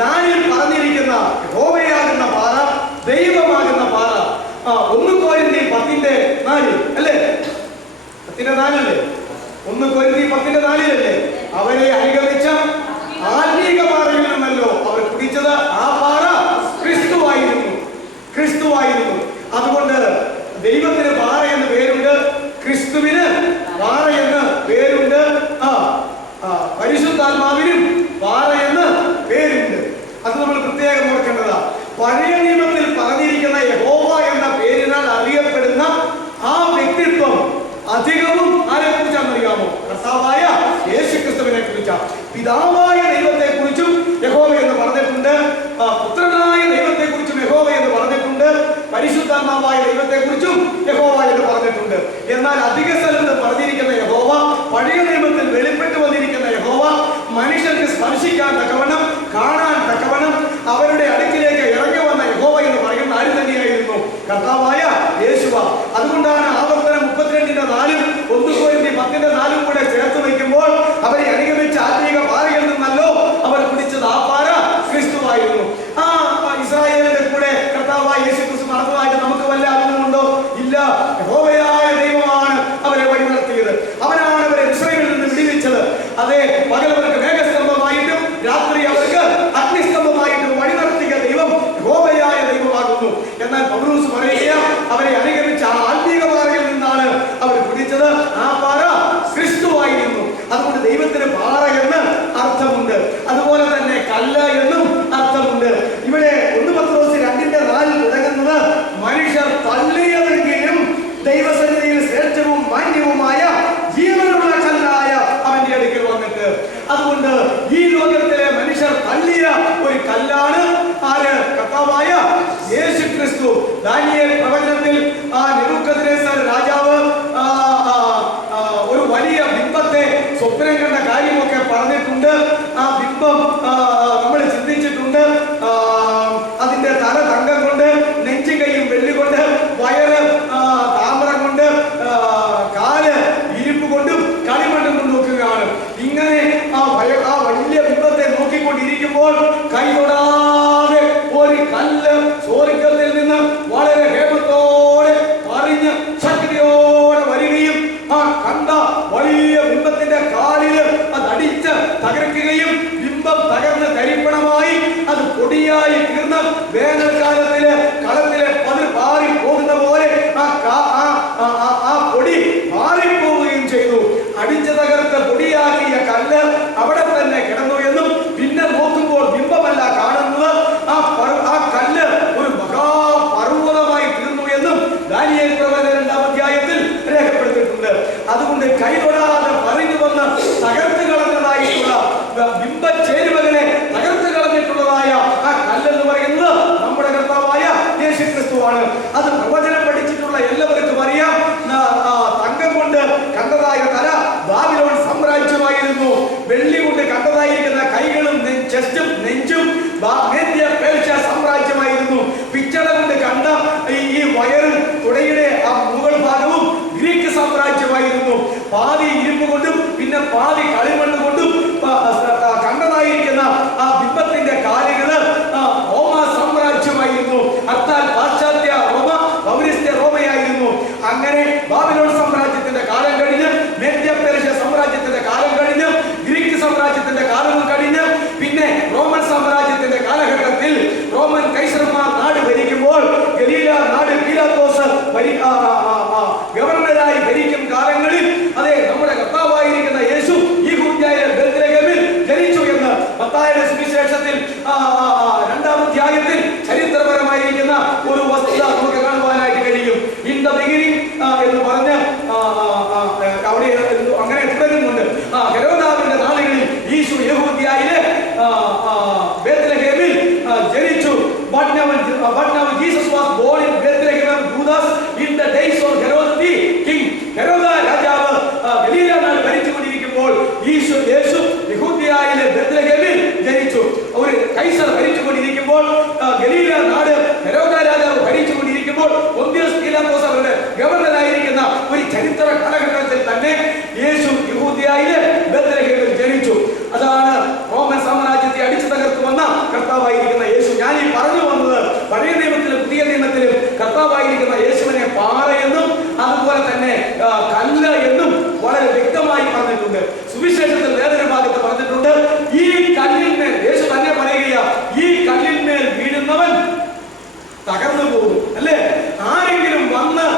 4-ൽ പറഞ്ഞിരിക്കുന്ന യഹോവയാകുന്ന പാറ, ദൈവമാകുന്ന പാറ. 1 കൊരിന്ത്യർ 10-ന്റെ 4 അല്ലേ? 10-ന്റെ 4-അല്ലേ? 1 കൊരിന്ത്യർ 10-ന്റെ 4-ലല്ലേ? അവരെ അനുഗമിച്ച ആത്മീക പാറയിൽ നിന്നല്ലോ അവർ കുടിച്ചത്. ആ പാറ ക്രിസ്തുവായിരുന്നു. അതുകൊണ്ട് ദൈവത്തിന് പാറ എന്ന് പേരുണ്ട്, ക്രിസ്തുവിന് പാറ എന്ന് പേരുണ്ട്, പരിശുദ്ധാത്മാവിനും പാറ എന്ന് പേരുണ്ട്. അത് നമ്മൾ പ്രത്യേകം ഓർക്കേണ്ടതാ. പഴയ നിയമത്തിൽ പറഞ്ഞിരിക്കുന്ന യഹോവ എന്ന പേരിനാൽ അറിയപ്പെടുന്ന ആ വ്യക്തിത്വം അധികവും ആരെ കുറിച്ചാണെന്ന് അറിയാമോ? കർത്താവായ യേശുക്രിസ്തുവിനെ കുറിച്ചാണ്. പിതാവായ ദൈവത്തെ കുറിച്ചും യഹോവ എന്ന് പറഞ്ഞിട്ടുണ്ട്, പുത്രനായ ദൈവത്തെ കുറിച്ചും യഹോവ എന്ന് പറഞ്ഞിട്ടുണ്ട്, പരിശുദ്ധാത്മാവായ ദൈവത്തെ കുറിച്ചും യഹോവ എന്ന് പറഞ്ഞിട്ടുണ്ട്. എന്നാൽ അധിക സ്ഥലത്ത് പറഞ്ഞിരിക്കുന്ന യഹോവ, പഴയ നിയമത്തിൽ വെളിപ്പെട്ടു വന്നിരിക്കുന്ന യഹോവ, മനുഷ്യർക്ക് സ്പർശിക്കാൻ തക്കവണ്ണം, കാണാൻ തക്കവണ്ണം അവരുടെ അടുക്കിലേക്ക് ഇറങ്ങി വന്ന യഹോവ എന്ന് പറയുന്ന ആര് തന്നെയായിരുന്നു? കർത്താവായ യേശുവ. അതുകൊണ്ടാണ് ആവർത്തനം 32-ന്റെ 4-ഉം 1 കൊരിന്ത്യർ 10-ന്റെ 4-ഉം കൂടെ ചേർത്ത് വയ്ക്കുമ്പോൾ അവരെ അനുഗമിച്ച ആത്മീക പാറയിൽ നിന്നല്ലോ അവർ കുടിച്ചത്. ആ പാറ ക്രിസ്തുവായിരുന്നു. ഇസ്രായേലിന്റെ കൂടെ കർത്താവായ യേശുക്രിസ്തു നടന്നതായിട്ട് നമുക്ക് വല്ല അറിവുമുണ്ടോ? ഇല്ല. യഹോവയായ ദൈവമാണ് അവരെ വഴി നടത്തിയത്. അവനാണ് അവരെ ഇസ്രായേലിൽ നിന്ന് വിടുവിച്ചത്. അതെ, പകൽ അവർക്ക് മേഘസ്തംഭമായിട്ടും രാത്രി അവർക്ക് അഗ്നിസ്തംഭമായിട്ടും വഴി നടത്തിയ ദൈവം യഹോവയായ ദൈവമാകുന്നു. എന്നാൽ പൗലോസ് പറയുക, അവരെ അനുഗമിച്ച ആ ആത്മീക പാറയിൽ നിന്നാണ് അവർ കുടിച്ചത്. ആ പാറ ക്രിസ്തുവായിരുന്നു. അതുകൊണ്ട് ദൈവത്തിന് പാറ എന്ന് അർത്ഥമുണ്ട്, അതുപോലെ തന്നെ കല്ല് എന്നും അർത്ഥമുണ്ട്. ഇവിടെ 1 പത്രോസ് 2-ന്റെ 4-ൽ തുടങ്ങുന്നത് മനുഷ്യർ തള്ളിയതെങ്കിലും ദൈവസന്നിധിയിൽ ശ്രേഷ്ഠവും മാന്യവുമായ അതുകൊണ്ട് ഈ ലോകത്തിലെ മനുഷ്യർ തള്ളിയ ഒരു കല്ലാണ് ആര്? കർത്താവായ യേശു ക്രിസ്തു. ദാനിയേൽ പ്രവചനത്തിൽ നെബൂഖദ്നേസർ രാജാവ് ഒരു വലിയ ബിംബത്തെ സ്വപ്നം കണ്ട കാര്യമൊക്കെ പറഞ്ഞിട്ടുണ്ട്. ആ ബിംബം നമ്മൾ ചിന്തിച്ചിട്ടുണ്ട്. അതിന്റെ തല തങ്കം കൊണ്ട്, നെഞ്ചും കൈയും വെള്ളി കൊണ്ട്, വയറ് താമ്രം കൊണ്ട്, കാല് ഇരുമ്പ് കൊണ്ടും കളിമണ്ണും കൊണ്ട് നോക്കുകയാണ്. ഇങ്ങനെ ആ വലിയ ബിംബത്തെ നോക്കിക്കൊണ്ടിരിക്കുമ്പോൾ കൈ തൊടാതെ ഒരു കല്ല് സ്വർഗ്ഗത്തിൽ നിന്ന് വളരെ ഹേമത്തോടെ പറഞ്ഞ് ശക്തിയോടെ വരികയും ആ കണ്ട വലിയ ബിംബത്തിന്റെ കാലില് അത് അടിച്ച് തകർക്കുകയും ബിംബം തകർന്ന് കരിപ്പണമായി അത് പൊടിയായി തീർന്ന് വേനൽക്കാലത്തില് കളത്തിലെ പതിൽ പാറി പോകുന്ന പോലെ ആ പൊടി മാറിപ്പോവുകയും ചെയ്തു. അടിച്ചു തകർത്ത് പൊടിയാക്കിയ കല്ല് അവിടെ തന്നെ കിടന്നു എന്നും പിന്നെ നോക്കുമ്പോൾ ബിംബമല്ല കാണുന്നത്, ആ കല്ല് ഒരു മഹാപർവ്വതമായി തീർന്നു എന്നും ദാനിയേൽ പ്രവചനം 2-ാം അധ്യായത്തിൽ രേഖപ്പെടുത്തിയിട്ടുണ്ട്. അതുകൊണ്ട് കൈതൊടാതെ പറഞ്ഞു വന്ന് തകർത്ത് കളഞ്ഞതായിട്ടുള്ള ബിംബച്ചേരുവകളെ തകർത്ത് കളഞ്ഞിട്ടുള്ളതായ ആ കല്ലെന്ന് പറയുന്നത് നമ്മുടെ കർത്താവായ യേശു ക്രിസ്തുവാണ്. അത് പ്രവചനം പഠിച്ചിട്ടുള്ള എല്ലാവർക്കും അറിയാം. തങ്കം കൊണ്ട് കണ്ടതായ തല ബാബിലോൺ സാമ്രാജ്യമായിരുന്നു. വെള്ളി കൊണ്ട് കണ്ടതായിരിക്കുന്ന കൈകളും ചെസ്റ്റും നെഞ്ചും മേദ്യ പേർഷ്യ സാമ്രാജ്യമായിരുന്നു. പിച്ചള കൊണ്ട് കണ്ട ഈ വയറും തുടയുടെ ആ മുകൾ ഭാഗവും ഗ്രീക്ക് സാമ്രാജ്യമായിരുന്നു. പാതി ഇരുമ്പ് കൊണ്ടും പിന്നെ പാതി കളിമണ്ണ് കൊണ്ടും കണ്ടതായിരിക്കുന്ന ആ ബിംബത്തിന്റെ കാലുകള് റോമ സാമ്രാജ്യമായിരുന്നു. അർത്ഥാൽ പാശ്ചാത്യ റോമ, പൗരസ്ത്യ റോമയായിരുന്നു. അങ്ങനെ ബാബിലോൺ സാമ്രാജ്യത്തിന്റെ കാലം കഴിഞ്ഞ്, മേദ്യ പേർഷ്യ സാമ്രാജ്യത്തിന്റെ കാലം കഴിഞ്ഞ്, ഗ്രീക്ക് സാമ്രാജ്യത്തിന്റെ കാലം കഴിഞ്ഞ്, പിന്നെ റോമൻ സാമ്രാജ്യത്തിന്റെ കാലഘട്ടത്തിൽ റോമൻ കൈസർമാർ നാട് ഭരിക്കുമ്പോൾ ഗലീല നാട് പീലാത്തോസ് ഗവർണറായി ഭരിക്കും കാലങ്ങളിൽ അതെ നമ്മുടെ കർത്താവായിരിക്കുന്ന യേശു യഹൂദയിലെ ബേത്ലഹേമിൽ ജനിച്ചു എന്ന് മത്തായിയുടെ സുവിശേഷത്തിൽ 2-ാം അധ്യായത്തിൽ ചരിത്രപരമായിരിക്കുന്ന ഒരു വസ്തുത നമുക്ക് കാണുവാനായിട്ട് കഴിയും. ഇൻ ദ ബിഗിനിംഗ് എന്ന് പറഞ്ഞ് അവിടെ അങ്ങനെ തുടരുന്നുണ്ട്. ഹെരോദാവിന്റെ നാളുകളിൽ യേശു യഹൂദയിലെ ബേത്ലഹേമിൽ ജനിച്ചു. But now Jesus was born in Bethlehem of Judah in the days of Herod the king. ഹെരോദ രാജാവ് ഗലീല നാട് ഭരിച്ചുകൊണ്ടിരിക്കുമ്പോൾ യേശു യഹൂദയിലെ ബേത്ലഹേമിൽ ജനിച്ചു. ഒരു കൈസർ ഭരിച്ചുകൊണ്ടിരിക്കുമ്പോൾ ഗലീല നാട് ഹെരോദ രാജാവ് ഭരിച്ചുകൊണ്ടിരിക്കുമ്പോൾ പൊന്തിയോസ് പീലാത്തോസ് അവരുടെ ഗവർണറായിരിക്കുന്ന ഒരു ചരിത്ര കാലഘട്ടത്തിൽ തന്നെ യേശു യഹൂദയിലെ ബേത്ലഹേമിൽ ജനിച്ചു. അതാണ് റോമൻ സാമ്രാജ്യത്തെ അടിച്ചു തകർത്തു വന്ന കർത്താവായിരിക്കുന്ന യേശു. ഞാൻ ഈ പറഞ്ഞു വന്നത് പഴയ നിയമത്തിലും പുതിയ നിയമത്തിലും കർത്താവായിരിക്കുന്ന യേശുവിനെ പാറ എന്നും അതുപോലെ തന്നെ കല്ല് എന്നും വളരെ വ്യക്തമായി പറഞ്ഞിട്ടുണ്ട്. സുവിശേഷത്തിൽ വേറൊരു ഭാഗത്ത് പറഞ്ഞിട്ടുണ്ട്, ഈ കല്ലിന്മേൽ യേശു തന്നെ പറയുക, ഈ കല്ലിന്മേൽ വീഴുന്നവൻ തകർന്നു പോകും. അല്ലേ? ആരെങ്കിലും വന്ന്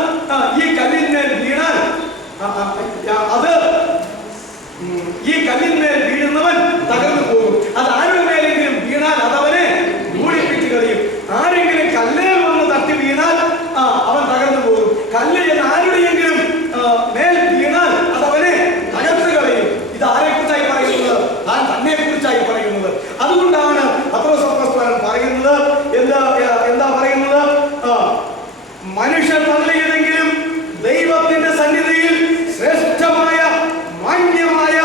ഈ കല്ലിന്മേൽ വീണാൽ അത് ഈ കല്ലിന്മേൽ വീഴുന്നവൻ തകർന്നു പോകും. അത് ആരുടെ മേലെങ്കിലും വീണാൽ അതവനെ മൂടിപ്പിച്ച് കളയും. ആരെങ്കിലും കല്ലേൽ വന്ന് തട്ടി വീണാൽ അവൻ തകർന്നു പോകും. കല്ല് ആരുടെയെങ്കിലും മേൽ വീണാൽ അതവനെ തകർത്ത് കളയും. ഇത് ആരെ കുറിച്ചായി പറയുന്നത്? താൻ തന്നെ കുറിച്ചായി പറയുന്നത്. അതുകൊണ്ടാണ് പത്രോസ് അപ്പോസ്തലൻ പറയുന്നത് എന്താ പറയുന്നത്? മനുഷ്യർ തള്ളിയതെങ്കിലും ദൈവത്തിന്റെ സന്നിധിയിൽ ശ്രേഷ്ഠമായ മാന്യമായ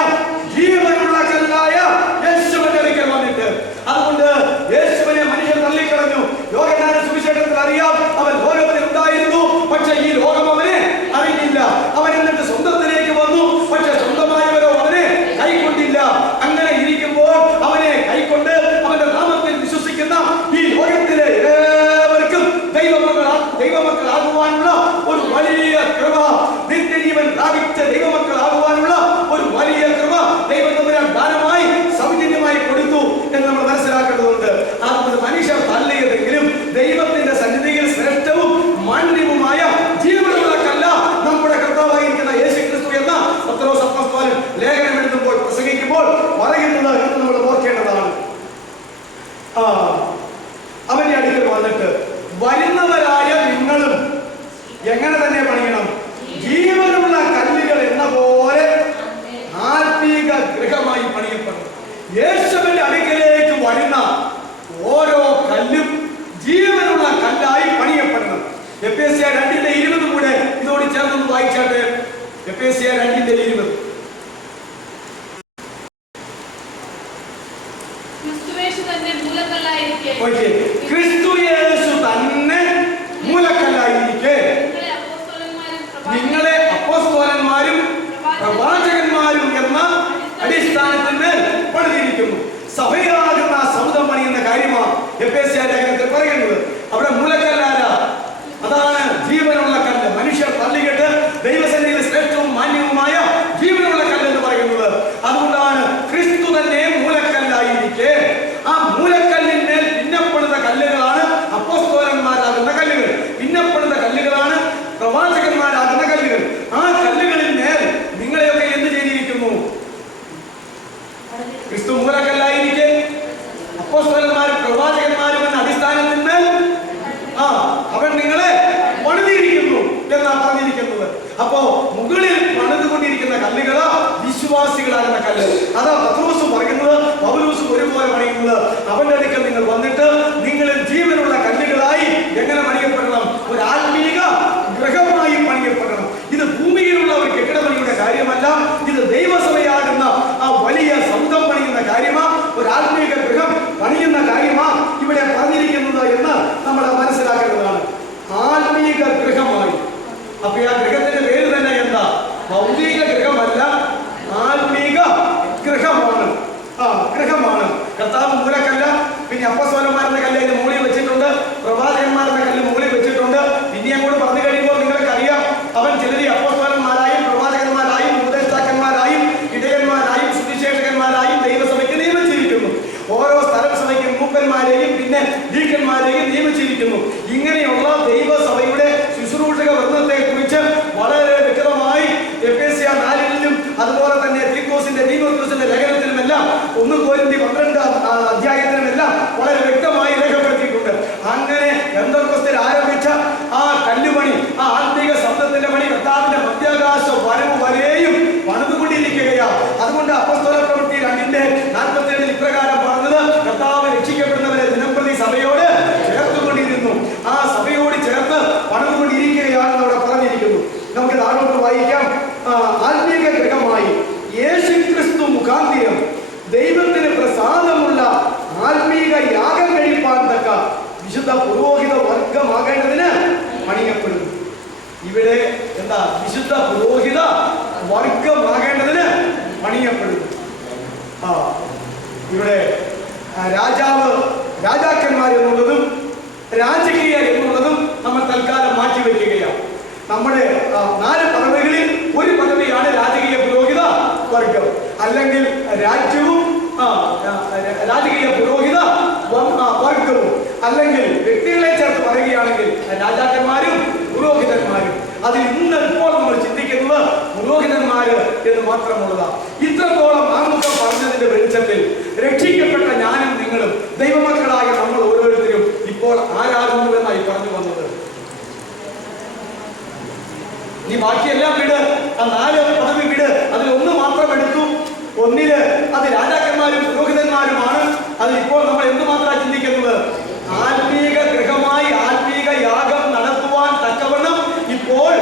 ജീവനുള്ള കല്ലായ യേശുവിന്റെ അടുക്കൽ വന്നിട്ട്. അതുകൊണ്ട് യേശുവിനെ മനുഷ്യർ തള്ളിക്കളഞ്ഞു. യോഹന്നാന്റെ സുവിശേഷത്തിൽ അറിയാം, അവൻ ലോകത്തിൽ ഉണ്ടായിരുന്നു, പക്ഷെ ഈ ലോകം അവനെ അറിഞ്ഞില്ല. അവൻ എന്നിട്ട് സ്വന്തത്തിലേക്ക് വന്നു, പക്ഷെ സ്വന്തമായവരോ അവനെ കൈക്കൊണ്ടില്ല. അങ്ങനെ ഇരിക്കുമ്പോൾ അവനെ കൈക്കൊണ്ട് അവന്റെ നാമത്തിൽ വിശ്വസിക്കുന്ന ഈ ലോകത്തിലെ ഏവർക്കും ദൈവമക്കളാകുവാനുള്ള ഒരു വലിയ കൃപ, നിത്യജീവൻ പ്രാപിച്ച ദൈവമക്കളാകുവാനുള്ള ഒരു വലിയ കൃപ ദൈവം തമ്പുരാൻ ദാനമായി സൗജന്യമായി കൊടുത്തു എന്ന് നമ്മൾ മനസ്സിലാക്കേണ്ടതുണ്ട്. അതുകൊണ്ട് മനുഷ്യർ തള്ളിയതെങ്കിലും ദൈവത്തിന്റെ സന്നിധിയിൽ ശ്രേഷ്ഠവും മാന്യവുമായ ജീവനുള്ള കല്ല നമ്മുടെ കർത്താവായിരിക്കുന്ന യേശു ക്രിസ്തു എന്ന പത്രോസ് അപ്പോസ്തലൻ ലേഖനം എഴുതുമ്പോൾ പ്രസംഗിക്കുമ്പോൾ പറയുന്നത് എന്ന് നമ്മൾ ഓർക്കേണ്ടതാണ്. അവന്റെ അടുക്കൽ വന്നിട്ട് വരുന്നവരായ നിങ്ങളും എങ്ങനെ തന്നെ പണിയണം, ജീവനുള്ള കല്ലുകൾ എന്ന പോലെ എഫേസ്യർ 2:20. ക്രിസ്തു യേശു തന്നെ മൂലക്കല്ലായിരിക്കെ നിങ്ങളെ അപ്പോസ്തലന്മാരും പ്രവാചകന്മാരും എന്ന അടിസ്ഥാനത്തിന് പണിതിരിക്കുന്നു. സഭയാകുന്ന സൗധം പണിയുന്ന കാര്യമാണ് എഫേസ്യർ ലേഖനത്തിൽ പറയുന്നത്. അവിടെ മൂലക്കല്ലാര, അതാണ് ജീവനുള്ള കല്ല്. മനുഷ്യർ തള്ളികെട്ട് ദൈവസന്നിധിയിൽ ശ്രേഷ്ഠവും മാന്യവുമായ ജീവനുള്ള കല്ല് എന്ന് പറയുന്നത്. അതുകൊണ്ടാണ് ക്രിസ്തു തന്നെ മൂലക്കല്ലായിരിക്കെ ആ മൂലക്കല്ലിന്മേൽ ഭിന്നപ്പെടുന്ന കല്ലുകളാണ് അപ്പോസ്തലന്മാരാകുന്ന കല്ലുകൾ, ഭിന്നപ്പെടുന്ന കല്ലുകളാണ് പ്രവാചകന്മാരാകുന്ന കല്ലുകൾ. ആ കല്ലുകളിൽ മേൽ നിങ്ങളെയൊക്കെ എന്ത് ചെയ്തിരിക്കുന്നു? ക്രിസ്തു മൂലക്കല്ലായിരിക്കെ അപ്പോസ്തലന്മാരും പ്രവാചകന്മാരും എന്ന അടിസ്ഥാനത്തിന്മേൽ അവൻ നിങ്ങളെ പണിതിരിക്കുന്നു എന്നാണ് പറഞ്ഞിരിക്കുന്നത്. അപ്പോ മുകളിൽ പണിതുകൊണ്ടിരിക്കുന്ന കല്ലുകളാ വിശ്വാസികളാകുന്ന കല്ല്. അതാ പത്രോസ് പറയുന്നത്, പൗലോസ് ഒരുപോലെ പണിയുന്നത്. അവന്റെ അടുക്കൽ നിങ്ങൾ വന്നിട്ട് നിങ്ങളിൽ ജീവനുള്ള കല്ലുകളായി എങ്ങനെ പണിയപ്പെടണം? ഒരു ആത്മീക ഗൃഹമായി പണിയപ്പെടണം. ഇത് ഭൂമിയിലുള്ള ഒരു കെട്ടിടപണിയുടെ കാര്യമല്ല, ഇത് ദൈവസഭയാകുന്ന ആ വലിയ സൗധം പണിയുന്ന കാര്യമാ, ഒരു ആത്മീക ഗൃഹം പണിയുന്ന കാര്യമാ ഇവിടെ പറഞ്ഞിരിക്കുന്നത് എന്ന് നമ്മൾ മനസ്സിലാക്കേണ്ടതാണ്. ആത്മീക ഗൃഹമായി. അപ്പൊ ആ ഗൃഹത്തിന്റെ പേര് തന്നെ എന്താ? ഭൗതിക ഗൃഹമല്ല, ആത്മീക ഗൃഹമാണ്. ഗൃഹമാണ്. കർത്താവ് മൂലക്കല്ല, പിന്നെ അപ്പോസ്തലന്മാരുടെ കല്ല് അതിന്റെ മുകളിൽ വെച്ചിട്ടുണ്ട്, പ്രവാചകന്മാരുടെ കല്ല് മുകളിൽ വെച്ചിട്ടുണ്ട്. പിന്നെ അങ്ങോട്ട് പറഞ്ഞു കഴിയുമ്പോൾ നിങ്ങൾക്കറിയാം, അവൻ ചിലരെ അപ്പോസ്തലന്മാരായും പ്രവാചകന്മാരായും ഉപദേഷ്ടാക്കന്മാരായും ഇടയന്മാരായും സുവിശേഷകന്മാരായും ദൈവസഭയ്ക്ക് നിയമിച്ചിരിക്കുന്നു. ഓരോ സ്ഥലം സഭയ്ക്കും മൂപ്പന്മാരെയും പിന്നെ ഡീക്കന്മാരെയും നിയമിച്ചിരിക്കുന്നു. ഇങ്ങനെയുള്ള ദൈവസഭയുടെ ശുശ്രൂഷക വൃന്ദത്തെ കുറിച്ച് വളരെ വ്യക്തമായി എഫേസ്യർ 4-ലും അതുപോലെ തന്നെ തീത്തോസിന്റെ ലേഖനത്തിലുമെല്ലാം 1 കൊരിന്ത്യർ 12 അധ്യായത്തിലുമെല്ലാം വളരെ വ്യക്തമായി രേഖപ്പെടുത്തിയിട്ടുണ്ട്. അങ്ങനെ പെന്തക്കോസ്തിൽ ആരംഭിച്ച ആ കല്ലുപണി, ആ ആത്മീക ശബ്ദത്തിന്റെ പണി കർത്താവിന്റെ മധ്യാകാശ വരവ് വരെയും പണിതുകൊണ്ടിരിക്കുകയാണ്. അതുകൊണ്ട് അപ്പോസ്തല പ്രവൃത്തി 2:47 ഇപ്രകാരം പറഞ്ഞത്, കർത്താവ് രക്ഷിക്കപ്പെടുന്നവരെ ദിനംപ്രതി സഭയോട് ചേർത്തുകൊണ്ടിരുന്നു. ആ സഭയോട് ചേർത്ത് പണിതുകൊണ്ടിരിക്കുകയാണെന്ന് അവിടെ പറഞ്ഞിരിക്കുന്നു. നമുക്ക് താഴോട്ട് വായിക്കാം. ആത്മീക ഗൃഹമായി യേശുക്രിസ്തു മുഖാന്തരം ദൈവത്തിന് പ്രസാദമുള്ള ആത്മീക യാഗം കഴിപ്പാൻ തക്ക വിശുദ്ധ പുരോഹിത വർഗമാകേണ്ടതിന് പണിയപ്പെടുന്നു. ഇവിടെ എന്താ? വിശുദ്ധ പുരോഹിത വർഗമാകേണ്ടതിന് പണിയപ്പെടുന്നു. ഇവിടെ രാജാക്കന്മാർ എന്നുള്ളതും രാജകീയ എന്നുള്ളതും നമ്മൾ തൽക്കാലം മാറ്റിവെക്കുകയാണ്. നമ്മുടെ 4 പദവികളിൽ ഒരു പദവിയാണ് രാജകീയ പുരോഹിത വർഗം, അല്ലെങ്കിൽ രാജ്യവും രാജകീയ പുരോഹിത വർഗവും, അല്ലെങ്കിൽ വ്യക്തികളെ ചേർത്ത് പറയുകയാണെങ്കിൽ രാജാക്കന്മാരും പുരോഹിതന്മാരും. അതിൽ ഇപ്പോൾ നമ്മൾ ചിന്തിക്കുന്നത് പുരോഹിതന്മാര് എന്ന് മാത്രമുള്ളതാണ്. ഇത്രത്തോളം ആമുഖം പറഞ്ഞതിന്റെ വെളിച്ചത്തിൽ രക്ഷിക്കപ്പെട്ട ഞാനും നിങ്ങളും ദൈവമക്കളായ നമ്മൾ ഓരോരുത്തരും ഇപ്പോൾ ആരാകുന്നുവെന്നായി പറഞ്ഞു വന്നത്. ഈ ബാക്കിയെല്ലാം വിട്, ആ 4 പദവി വിട്, അതിൽ 1 മാത്രം എടുത്തു. 1-ല് അത് രാജാക്കന്മാരും പുരോഹിതന്മാരുമാണ്. അതിലിപ്പോൾ നമ്മൾ എന്തുമാത്രം ചിന്തിക്കുന്നത്? ആത്മീക ഗൃഹമായി ആത്മീക യാഗം നടത്തുവാൻ തക്കവണ്ണം ഇപ്പോൾ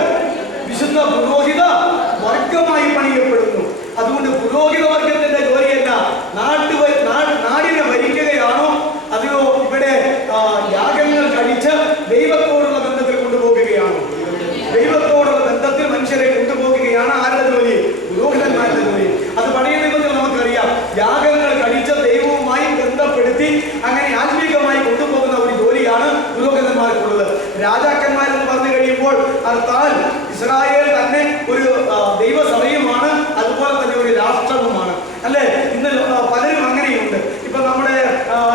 വിശുദ്ധ പുരോഹിത വർഗമായി പണിയപ്പെടുന്നു. അതുകൊണ്ട് പുരോഹിത വർഗത്തിന്റെ ജോലിയല്ല നാടിനെ ഭരിക്കുകയാണോ, അതെയോ ഇവിടെ യാഗങ്ങൾ കഴിച്ച് ദൈവത്തോടുള്ള ബന്ധത്തിൽ കൊണ്ടുപോകുകയാണോ? ദൈവത്തോടുള്ള ബന്ധത്തിൽ മനുഷ്യരെ കൊണ്ടുപോകുകയാണ് ആരുടെ ജോലി? പുരോഹിതന്മാരുടെ ജോലി. അത് പഴയ നിയമത്തിൽ നമുക്കറിയാം. യാഗങ്ങൾ കഴിച്ച് ദൈവവുമായി ബന്ധപ്പെടുത്തി അങ്ങനെ ആത്മീകമായി കൊണ്ടുപോകുന്ന ഒരു ജോലിയാണ് പുരോഹിതന്മാർക്കുള്ളത്. രാജാക്കന്മാരെന്ന് പറഞ്ഞു കഴിയുമ്പോൾ അർത്ഥാൽ ഇസ്രായേൽ തന്നെ ഒരു ദൈവസഭയുമാണ്, അതുപോലെ തന്നെ ഒരു രാഷ്ട്രവുമാണ്, അല്ലെ? ഇന്ന് പലരും അങ്ങനെയുണ്ട്. ഇപ്പൊ നമ്മുടെ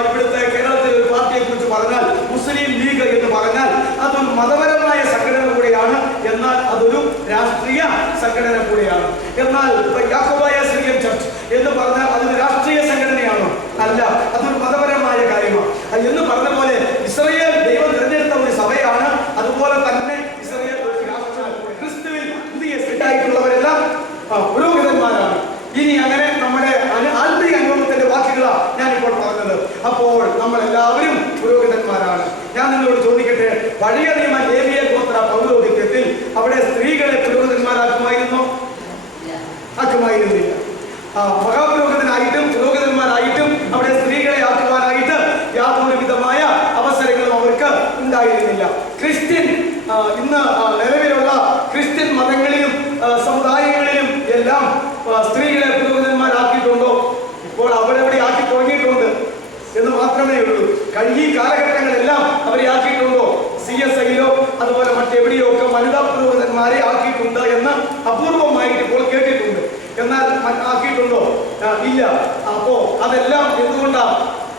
ഇവിടുത്തെ കേരളത്തിലെ ഒരു പാർട്ടിയെ കുറിച്ച് പറഞ്ഞാൽ മുസ്ലിം ലീഗ് എന്ന് പറഞ്ഞാൽ അതൊരു മതപരമായ സംഘടന കൂടെയാണ്, എന്നാൽ അതൊരു രാഷ്ട്രീയ സംഘടന കൂടെയാണ്. എന്നാൽ യാക്കോബായ സിറിയൻ ചർച്ച് എന്ന് പറഞ്ഞാൽ അതൊരു രാഷ്ട്രീയ സംഘടനയാണോ? അല്ല, അതൊരു മതപരമായ കാര്യമാണ്. എന്ന് പറഞ്ഞ പോലെ ഇസ്രായേൽ ദൈവം തിരഞ്ഞെടുത്ത ഒരു സഭയാണ്. അതുപോലെ തന്നെ ഇസ്രായേൽ ഒരു രാഷ്ട്രമാണ്. ക്രിസ്തുവിൽ പുതിയ സെറ്റായിട്ടുള്ളവരെല്ലാം പുരോഹിതന്മാരാണ്. ഇനി അങ്ങനെ നമ്മുടെ ആത്മീയ അനുഭവത്തിന്റെ വാക്കുകളാണ് ഞാനിപ്പോൾ പറഞ്ഞത്. അപ്പോൾ നമ്മൾ എല്ലാവരും പുരോഹിതന്മാരാണ്. ഞാൻ നിങ്ങളോട് ചോദിക്കട്ടെ, പഴയ നിയമ ലേവിയ ഗോത്ര പൗരോഹിത്യത്തിൽ അവിടെ സ്ത്രീകളെ പുരോഹിതന്മാരാക്കുമായിരുന്നു? നിലവിലുള്ള ക്രിസ്ത്യൻ മതങ്ങളിലും സമുദായങ്ങളിലും എല്ലാം സ്ത്രീകളെ പുരോഹിതന്മാരാക്കിയിട്ടുണ്ടോ? ഇപ്പോൾ അവിടെ ആക്കി തുടങ്ങിയിട്ടുണ്ട് എന്ന് മാത്രമേ ഉള്ളൂ. ഈ കാലഘട്ടങ്ങളെല്ലാം അവരെ ആക്കിയിട്ടുണ്ടോ? CSIയിലോ അതുപോലെ മറ്റെവിടെയോ ഒക്കെ വനിതാ പുരോഹിതന്മാരെ ആക്കിയിട്ടുണ്ട് എന്ന് അപൂർവമായിട്ട് ഇപ്പോൾ കേട്ടിട്ടുണ്ട്. എന്നാൽ ആക്കിയിട്ടുണ്ടോ? ഇല്ല. അപ്പോ അതെല്ലാം എന്തുകൊണ്ടാണ്?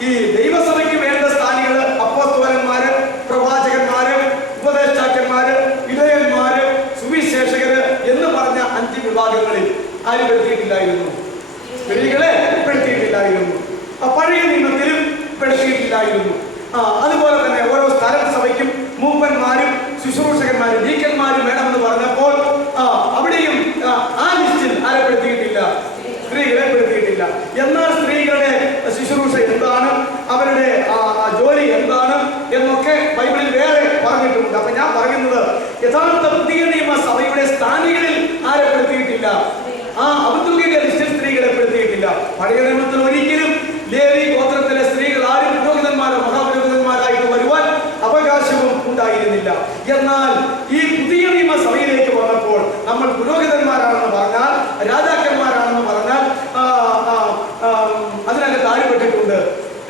ഈ ദൈവസഭയ്ക്ക് വേണ്ട സ്ഥാനികള് അപ്പോസ്തലന്മാര്, പ്രവാചകന്മാര്, ഉപദേഷ്ടാക്കന്മാര്, ഇടയന്മാര്, സുവിശേഷകര് എന്ന് പറഞ്ഞ 5 വിഭാഗങ്ങളിൽ ആരും പെടുത്തിയിട്ടില്ലായിരുന്നു. സ്ത്രീകളെ പെടുത്തിയിട്ടില്ലായിരുന്നു. പഴയ നിയമത്തിലും പെടുത്തിയിട്ടില്ലായിരുന്നു. അതുപോലെ തന്നെ ഓരോ സ്ഥലം സഭയ്ക്കും മൂപ്പന്മാരും ശുശ്രൂഷകന്മാരും ഡീക്കന്മാരും വേണമെന്ന് പറഞ്ഞപ്പോൾ അവിടെയും ആ ലിസ്റ്റിൽ ആരെ പെടുത്തിയിട്ടില്ല? സ്ത്രീകളെ പെടുത്തിയിട്ടില്ല. എന്നാൽ സ്ത്രീകളുടെ ശുശ്രൂഷ എന്താണ്, അവരുടെ ജോലി എന്താണ് എന്നൊക്കെ ബൈബിളിൽ വേറെ പറഞ്ഞിട്ടുണ്ട്. അപ്പൊ ഞാൻ പറയുന്നത് യഥാർത്ഥ പുതിയ നിയമ സഭയുടെ സ്ഥാനികളിൽ ആരെ പെടുത്തിയിട്ടില്ല? ഔദ്യോഗിക ലിസ്റ്റിൽ സ്ത്രീകളെ പെടുത്തിയിട്ടില്ല. പഴയ നിയമത്തിൽ ഒരിക്കലും ലേവി ഗോത്രത്തിലെ സ്ത്രീകൾ ആരും പുരോഹിതന്മാരോ മഹാപുരോഹിതന്മാരായിട്ട് വരുവാൻ അവകാശവും ഉണ്ടായിരുന്നില്ല. എന്നാൽ ഈ പുതിയ നിയമസഭയിലേക്ക് വന്നപ്പോൾ നമ്മൾ പുരോഹിതന്മാരാണെന്ന് പറഞ്ഞാൽ, രാജാക്കന്മാരാണെന്ന് പറഞ്ഞാൽ അതിനകത്ത് ആര് പെട്ടിട്ടുണ്ട്?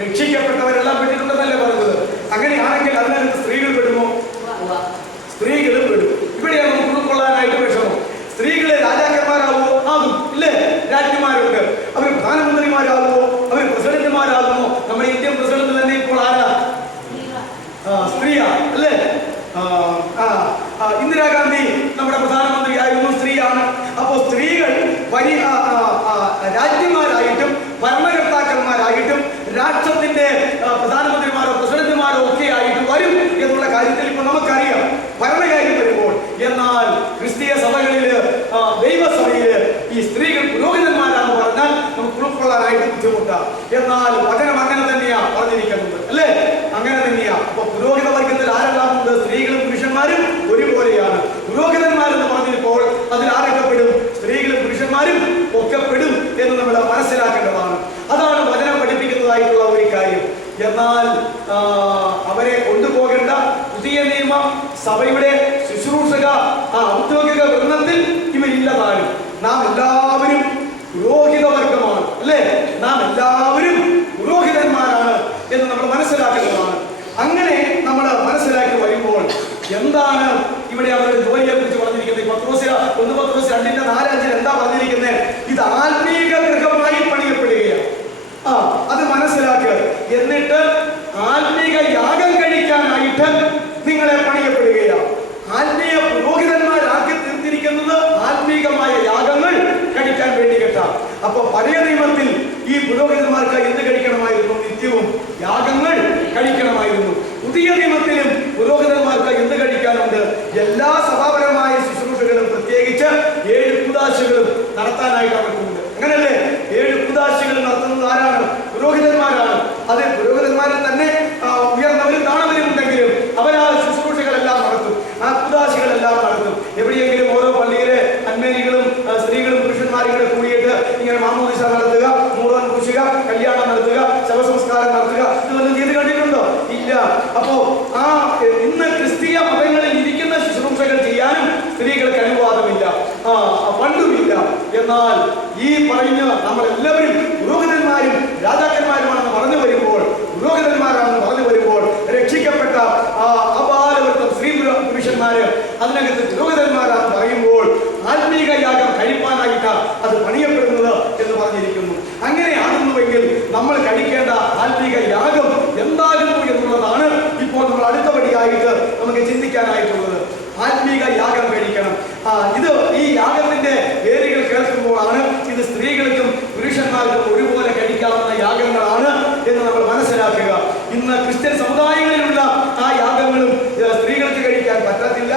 രക്ഷിക്കപ്പെട്ടവരെല്ലാം പെട്ടിട്ടുണ്ടെന്നല്ലേ പറഞ്ഞത്. അങ്ങനെയാണെങ്കിൽ അതിനകത്ത് സ്ത്രീകൾ പെടുമോ? സ്ത്രീകളും പെടും. ഇവിടെയാണ് നമുക്ക് ഉൾക്കൊള്ളാനായിട്ട് വിഷമം. സ്ത്രീകളെ രാജാക്കന്മാരാകുമോ? ആകും. ഇല്ലേ? രാജ്ഞിമാരുണ്ട്. അവർ പ്രധാനമന്ത്രിമാരാകുമോ? അവർ പ്രസിഡന്റുമാരാകുമോ? നമ്മുടെ ഇന്ത്യൻ പ്രസിഡന്റ് തന്നെ ഇപ്പോൾ ആരാ? സ്ത്രീയാ അല്ലേ? ഇന്ദിരാഗാന്ധി നമ്മുടെ പ്രധാനമന്ത്രിയായിരുന്നു, സ്ത്രീയാണ്. അപ്പോൾ സ്ത്രീകൾ വലിയ രാജ്യമാരായിട്ടും ഭരണകർത്താക്കന്മാരായിട്ടും രാഷ്ട്രത്തിന്റെ പ്രധാനമന്ത്രിമാരോ പ്രസിഡന്റുമാരോ ഒക്കെ ആയിട്ട് വരും എന്നുള്ള കാര്യത്തിൽ ഇപ്പൊ നമുക്കറിയാം. ഭരണകാര്യം വരുമ്പോൾ എന്നാൽ ക്രിസ്തീയ സഭകളില് ദൈവസഭയില് ഈ സ്ത്രീകൾ പുരോഹിതന്മാരാണെന്ന് പറഞ്ഞാൽ നമുക്ക് ഉൾക്കൊള്ളാനായിട്ട് ബുദ്ധിമുട്ടാണ്. എന്നാൽ വചനം അങ്ങനെ തന്നെയാ പറഞ്ഞിരിക്കുന്നത് അല്ലേ? അങ്ങനെ തന്നെയാ. അപ്പൊ പുരോഹിത വർഗത്തിൽ ആരെല്ലാം ഉണ്ട്? സ്ത്രീകളും പുരുഷന്മാരും ഒരുപോലെയാണ്. പുരോഹിതന്മാരെന്ന് പറഞ്ഞപ്പോൾ അതിൽ ആരൊക്കെ പെടും? സ്ത്രീകളും പുരുഷന്മാരും ഒക്കെ പെടും എന്ന് നമ്മൾ മനസ്സിലാക്കേണ്ടതാണ്. അതാണ് വചനം പഠിപ്പിക്കുന്നതായിട്ടുള്ള ഒരു കാര്യം. എന്നാൽ അവരെ കൊണ്ടുപോകേണ്ട പുതിയ നിയമ സഭയുടെ ശുശ്രൂഷക ഔദ്യോഗിക വൃന്ദത്തിൽ ഇവരില്ലതാനും. നാം എല്ലാവരും പുരോഹിത വർഗമാണ് അല്ലേ? നാം എല്ലാവരും പുരോഹിതന്മാരാണ് എന്ന് നമ്മൾ മനസ്സിലാക്കേണ്ടതാണ്. അങ്ങനെ നമ്മൾ മനസ്സിലാക്കി വരുമ്പോൾ എന്താണ് ഇവിടെ അവരുടെ ജോലിയെ കുറിച്ച് പറഞ്ഞിരിക്കുന്നത്? പത്രോസ് 1:2-4 എന്താ പറഞ്ഞിരിക്കുന്നത്? ഇത് ആത്മീക ഗൃഹമായി പണിയപ്പെടുകയാണ്. അത് മനസ്സിലാക്കുക. എന്നിട്ട് ആത്മീക യാഗം കഴിക്കാനായിട്ട് നിങ്ങളെ പണിയപ്പെടുകയാണ്. ആത്മീയ പുരോഹിതന്മാരാക്കി തീർത്തിരിക്കുന്നത് ആത്മീകമായ യാഗങ്ങൾ കഴിക്കാൻ വേണ്ടി കേട്ടാ. അപ്പൊ പഴയ നിയമത്തിൽ ഈ പുരോഹിതന്മാർക്ക് എന്ത് കഴിക്കണമായിരുന്നു? നിത്യവും യാഗങ്ങൾ കഴിക്കണമായിരുന്നു. പുതിയ നിയമത്തിലും പുരോഹിതന്മാർക്ക് എന്ത് കഴിക്കാനുണ്ട്? എല്ലാ സഭാപരമായ ശുശ്രൂഷകളും പ്രത്യേകിച്ച് 7 കൂദാശകളും നടത്താനായിട്ട് അവർക്കുണ്ട്. അങ്ങനല്ലേ? 7 കൂദാശകൾ നടത്തുന്നത് ആരാണ്? പുരോഹിതന്മാരാണ്. അതെ, പുരോഹിതന്മാരിൽ തന്നെ ഉയർന്നവരും താണവരും ഉണ്ടെങ്കിലും അവർ ആ ശുശ്രൂഷകളെല്ലാം നടത്തും, ആ കൂദാശകളെല്ലാം നടത്തും. എവിടെയെങ്കിലും ഓരോ പള്ളിയിലെ അന്മേനികളും സ്ത്രീകളും പുരുഷന്മാരും കൂടെ കൂടിയിട്ട് ഇങ്ങനെ മാമോദിസ നടത്തുക, മൂറൻ പൂശുക, കല്യാണം നടത്തുക, ശവസംസ്കാരം നടത്തുക, ഇതൊന്നും ചെയ്ത് കണ്ടിട്ടുണ്ടോ? ഇല്ല. അപ്പോ ഇന്ന് ക്രിസ്തീയ മതങ്ങളിൽ ഇരിക്കുന്ന ശുശ്രൂഷകൾ ചെയ്യാനും സ്ത്രീകൾക്ക് അനുവാദമില്ല, പണ്ടുമില്ല. എന്നാൽ ഈ പറഞ്ഞ നമ്മളെല്ലാവരും പുരോഹിതന്മാരും രാജാക്കന്മാരുമാണെന്ന് പറഞ്ഞു വരുമ്പോൾ, പുരോഹിതന്മാരാണെന്ന് പറഞ്ഞു വരുമ്പോൾ രക്ഷിക്കപ്പെട്ട അപാലവൃത്തം സ്ത്രീ പുരുഷന്മാര് അതിനകത്ത് പുരോഹിതന്മാരാണെന്ന് പറയുമ്പോൾ ആത്മീക യാഗം കഴിപ്പാനായിട്ട് അത് പണിയപ്പെടുന്നത് എന്ന് പറഞ്ഞിരിക്കുന്നു. അങ്ങനെയാകുന്നുവെങ്കിൽ നമ്മൾ കഴിക്കേണ്ട ആത്മീക യാഗം എന്താകുന്നു എന്നുള്ളതാണ് ഇപ്പോൾ നമ്മൾ അടുത്തപടിയായിട്ട് നമുക്ക് ചിന്തിക്കാനായിട്ടുള്ളത്. ആത്മീക യാഗം കഴിക്കണം. ഈ യാഗത്തിന്റെ പേരുകൾ കേൾക്കുമ്പോഴാണ് ഇത് സ്ത്രീകൾക്കും പുരുഷന്മാർക്കും ഒരുപോലെ കഴിക്കാവുന്ന യാഗങ്ങളാണ് എന്ന് നമ്മൾ മനസ്സിലാക്കുക. ഇന്ന് ക്രിസ്ത്യൻ സമുദായങ്ങളിലുള്ള ആ യാഗങ്ങളും സ്ത്രീകൾക്ക് കഴിക്കാൻ പറ്റത്തില്ല.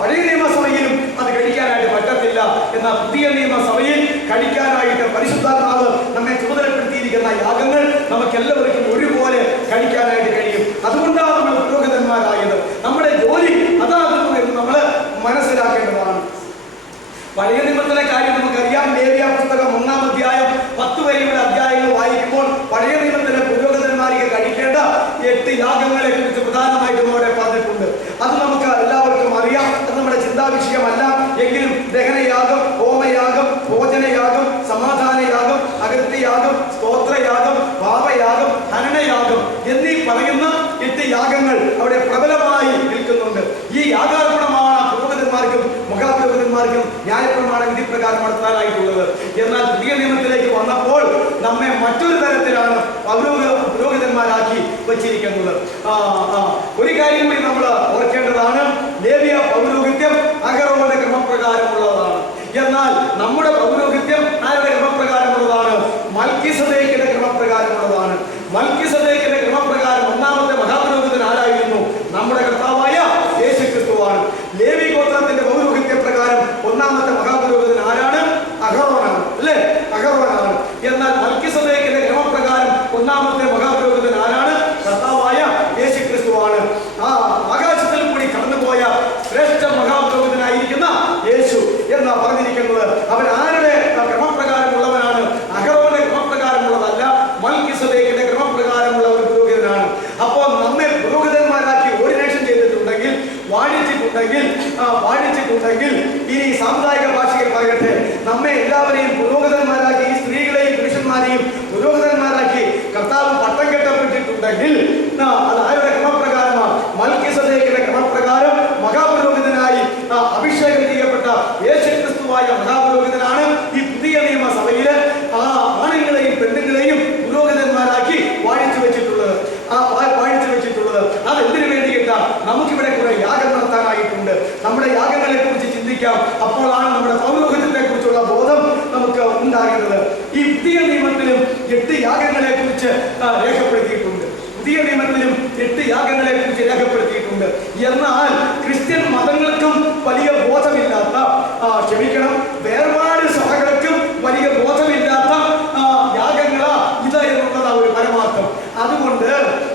പഴയ നിയമസഭയിലും അത് കഴിക്കാനായിട്ട് പറ്റത്തില്ല. എന്നാൽ പുതിയ നിയമസഭയിൽ കഴിക്കാനായിട്ട് പരിശുദ്ധാത്മാവ് നമ്മെ ചുമതലപ്പെടുത്തിയിരിക്കുന്ന യാഗങ്ങൾ നമുക്ക് എല്ലാവർക്കും ഒരുപോലെ കഴിക്കാനായിട്ട് കഴിയും. അതുകൊണ്ടാണ് നമ്മൾ പുരോഹിതന്മാരായത്. നമ്മുടെ ജോലി അതാകുന്നു എന്ന് നമ്മൾ മനസ്സിലാക്കേണ്ടതാണ്. പഴയ നിയമത്തിലെ കാര്യം നമുക്കറിയാം. ലേവ്യ പുസ്തകം 1-ാം അധ്യായം 10 വരെയുള്ള അധ്യായങ്ങൾ വായിക്കുമ്പോൾ പഴയ നിയമത്തിലെ പുരോഹിതന്മാർക്ക് കഴിക്കേണ്ട 8 യാഗങ്ങളെ കുറിച്ച് പ്രധാനമായിട്ടും അവിടെ പറഞ്ഞിട്ടുണ്ട്. അത് നമുക്ക് എല്ലാവർക്കും അറിയാം. പുരോഹിതന്മാർക്കും ന്യായപ്രമാണ വിധി പ്രകാരം നടത്താനായിട്ടുള്ളത്. എന്നാൽ പുതിയ നിയമത്തിലേക്ക് വന്നപ്പോൾ നമ്മെ മറ്റൊരു തരത്തിലാണ് പുരോഹിതന്മാരാക്കി വച്ചിരിക്കുന്നത്. ഒരു കാര്യം കൂടി നമ്മൾ ഓർക്കേണ്ടതാണ്. ലേവ്യ പൗരോഹിത്യം അഹരോന്റെ ക്രമപ്രകാരമുള്ളതാണ്. എന്നാൽ നമ്മുടെ പൗരോഹിത്യം ആരുടെ ക്രമപ്രകാരമുള്ളതാണ്? മൽക്കീസദേക്കിന്റെ ക്രമപ്രകാരമുള്ളതാണ്. മൽക്കീസദേക്കിന്റെ ക്രമപ്രകാരം ഒന്നാമത്തെ മഹാപുരോഹിതൻ ആരായിരുന്നു? നമ്മുടെ കർത്താവായ യേശുക്രിസ്തുവാണ്. ലേവി ഗോത്രത്തിന്റെ പൗരോഹിത്യ പ്രകാരം ഒന്നാമത്തെ മഹാപുരോഹിതൻ ആരാണ്? അഹരോനാണ്, അല്ലേ? അഹരോനാണ്. എന്നാൽ മൽക്കീസദേക്കിന്റെ ക്രമപ്രകാരം ഒന്നാമത്തെ മഹാപുരോഹിതൻ ആരാണ്? കർത്താവായ യേശുക്രിസ്തുവാണ്. ആകാശത്തിൽ കൂടി കടന്നുപോയ ശ്രേഷ്ഠ മഹാപുരോഹിതനായിരിക്കുന്ന യേശു എന്നാ പറഞ്ഞിരിക്കുന്നത്. അവൻ ആരുടെ ക്രമപ്രകാരമുള്ളവനാണ്? അഹരോന്റെ ക്രമപ്രകാരമുള്ളതല്ല, മൽക്കീസദേക്കിന്റെ ക്രമപ്രകാരമുള്ള ഒരു പുരോഹിതനാണ്. അപ്പോൾ നമ്മെ പുരോഹിതന്മാരാക്കി ഓർഡിനേഷൻ ചെയ്തിട്ടുണ്ടെങ്കിൽ, വാഴിച്ചിട്ടുണ്ടെങ്കിൽ ഈ സാമുദായിക ഭാഷയിൽ പറയട്ടെ, നമ്മെ എല്ലാവരെയും പുരോഹിതന്മാരാക്കി, ഈ സ്ത്രീകളെയും പുരുഷന്മാരെയും പുരോഹിതന്മാരാക്കി കർത്താവ് പട്ടം കെട്ടപ്പെട്ടിട്ടുണ്ടെങ്കിൽ അത് ആരുടെ ക്രമപ്രകാരമാണ്? മൽക്കീസദേക്കിന്റെ ക്രമപ്രകാരം മഹാപുരോഹിതനായി അഭിഷേകം ചെയ്യപ്പെട്ട യേശുക്രിസ്തുവായ മഹാപുരോഹിതനാണ് ഈ പുതിയ നിയമസഭയില് ആണുങ്ങളെയും പെണ്ണുങ്ങളെയും പുരോഹിതന്മാരാക്കി വാഴിച്ചു വെച്ചിട്ടുള്ളത്. അതെന്തിനു വേണ്ടിയിട്ടാ? നമുക്കിവിടെ കുറെ യാഗം നടത്താനായിട്ടുണ്ട്. നമ്മുടെ യാഗങ്ങളെ കുറിച്ച് ചിന്തിക്കാം. അപ്പോഴാണ് നമ്മുടെ പൗരോഹിത്യത്തെ കുറിച്ചുള്ള ബോധം നമുക്ക് ഉണ്ടാകുന്നത്. ഈ പുതിയ നിയമത്തിലും 8 യാഗങ്ങളെ കുറിച്ച് രേഖപ്പെടുത്തിയിട്ടുണ്ട്. പുതിയ നിയമത്തിലും 8 യാഗങ്ങളെ കുറിച്ച് രേഖപ്പെടുത്തിയിട്ടുണ്ട്. എന്നാൽ ക്രിസ്ത്യൻ മതങ്ങൾക്കും വലിയ ബോധമില്ലാത്ത, വേർപാട് സഭകൾക്കും വലിയ ബോധമില്ലാത്ത യാഗങ്ങളാ ഇത് എന്നുള്ളതാ ഒരു പരമാർത്ഥം. അതുകൊണ്ട്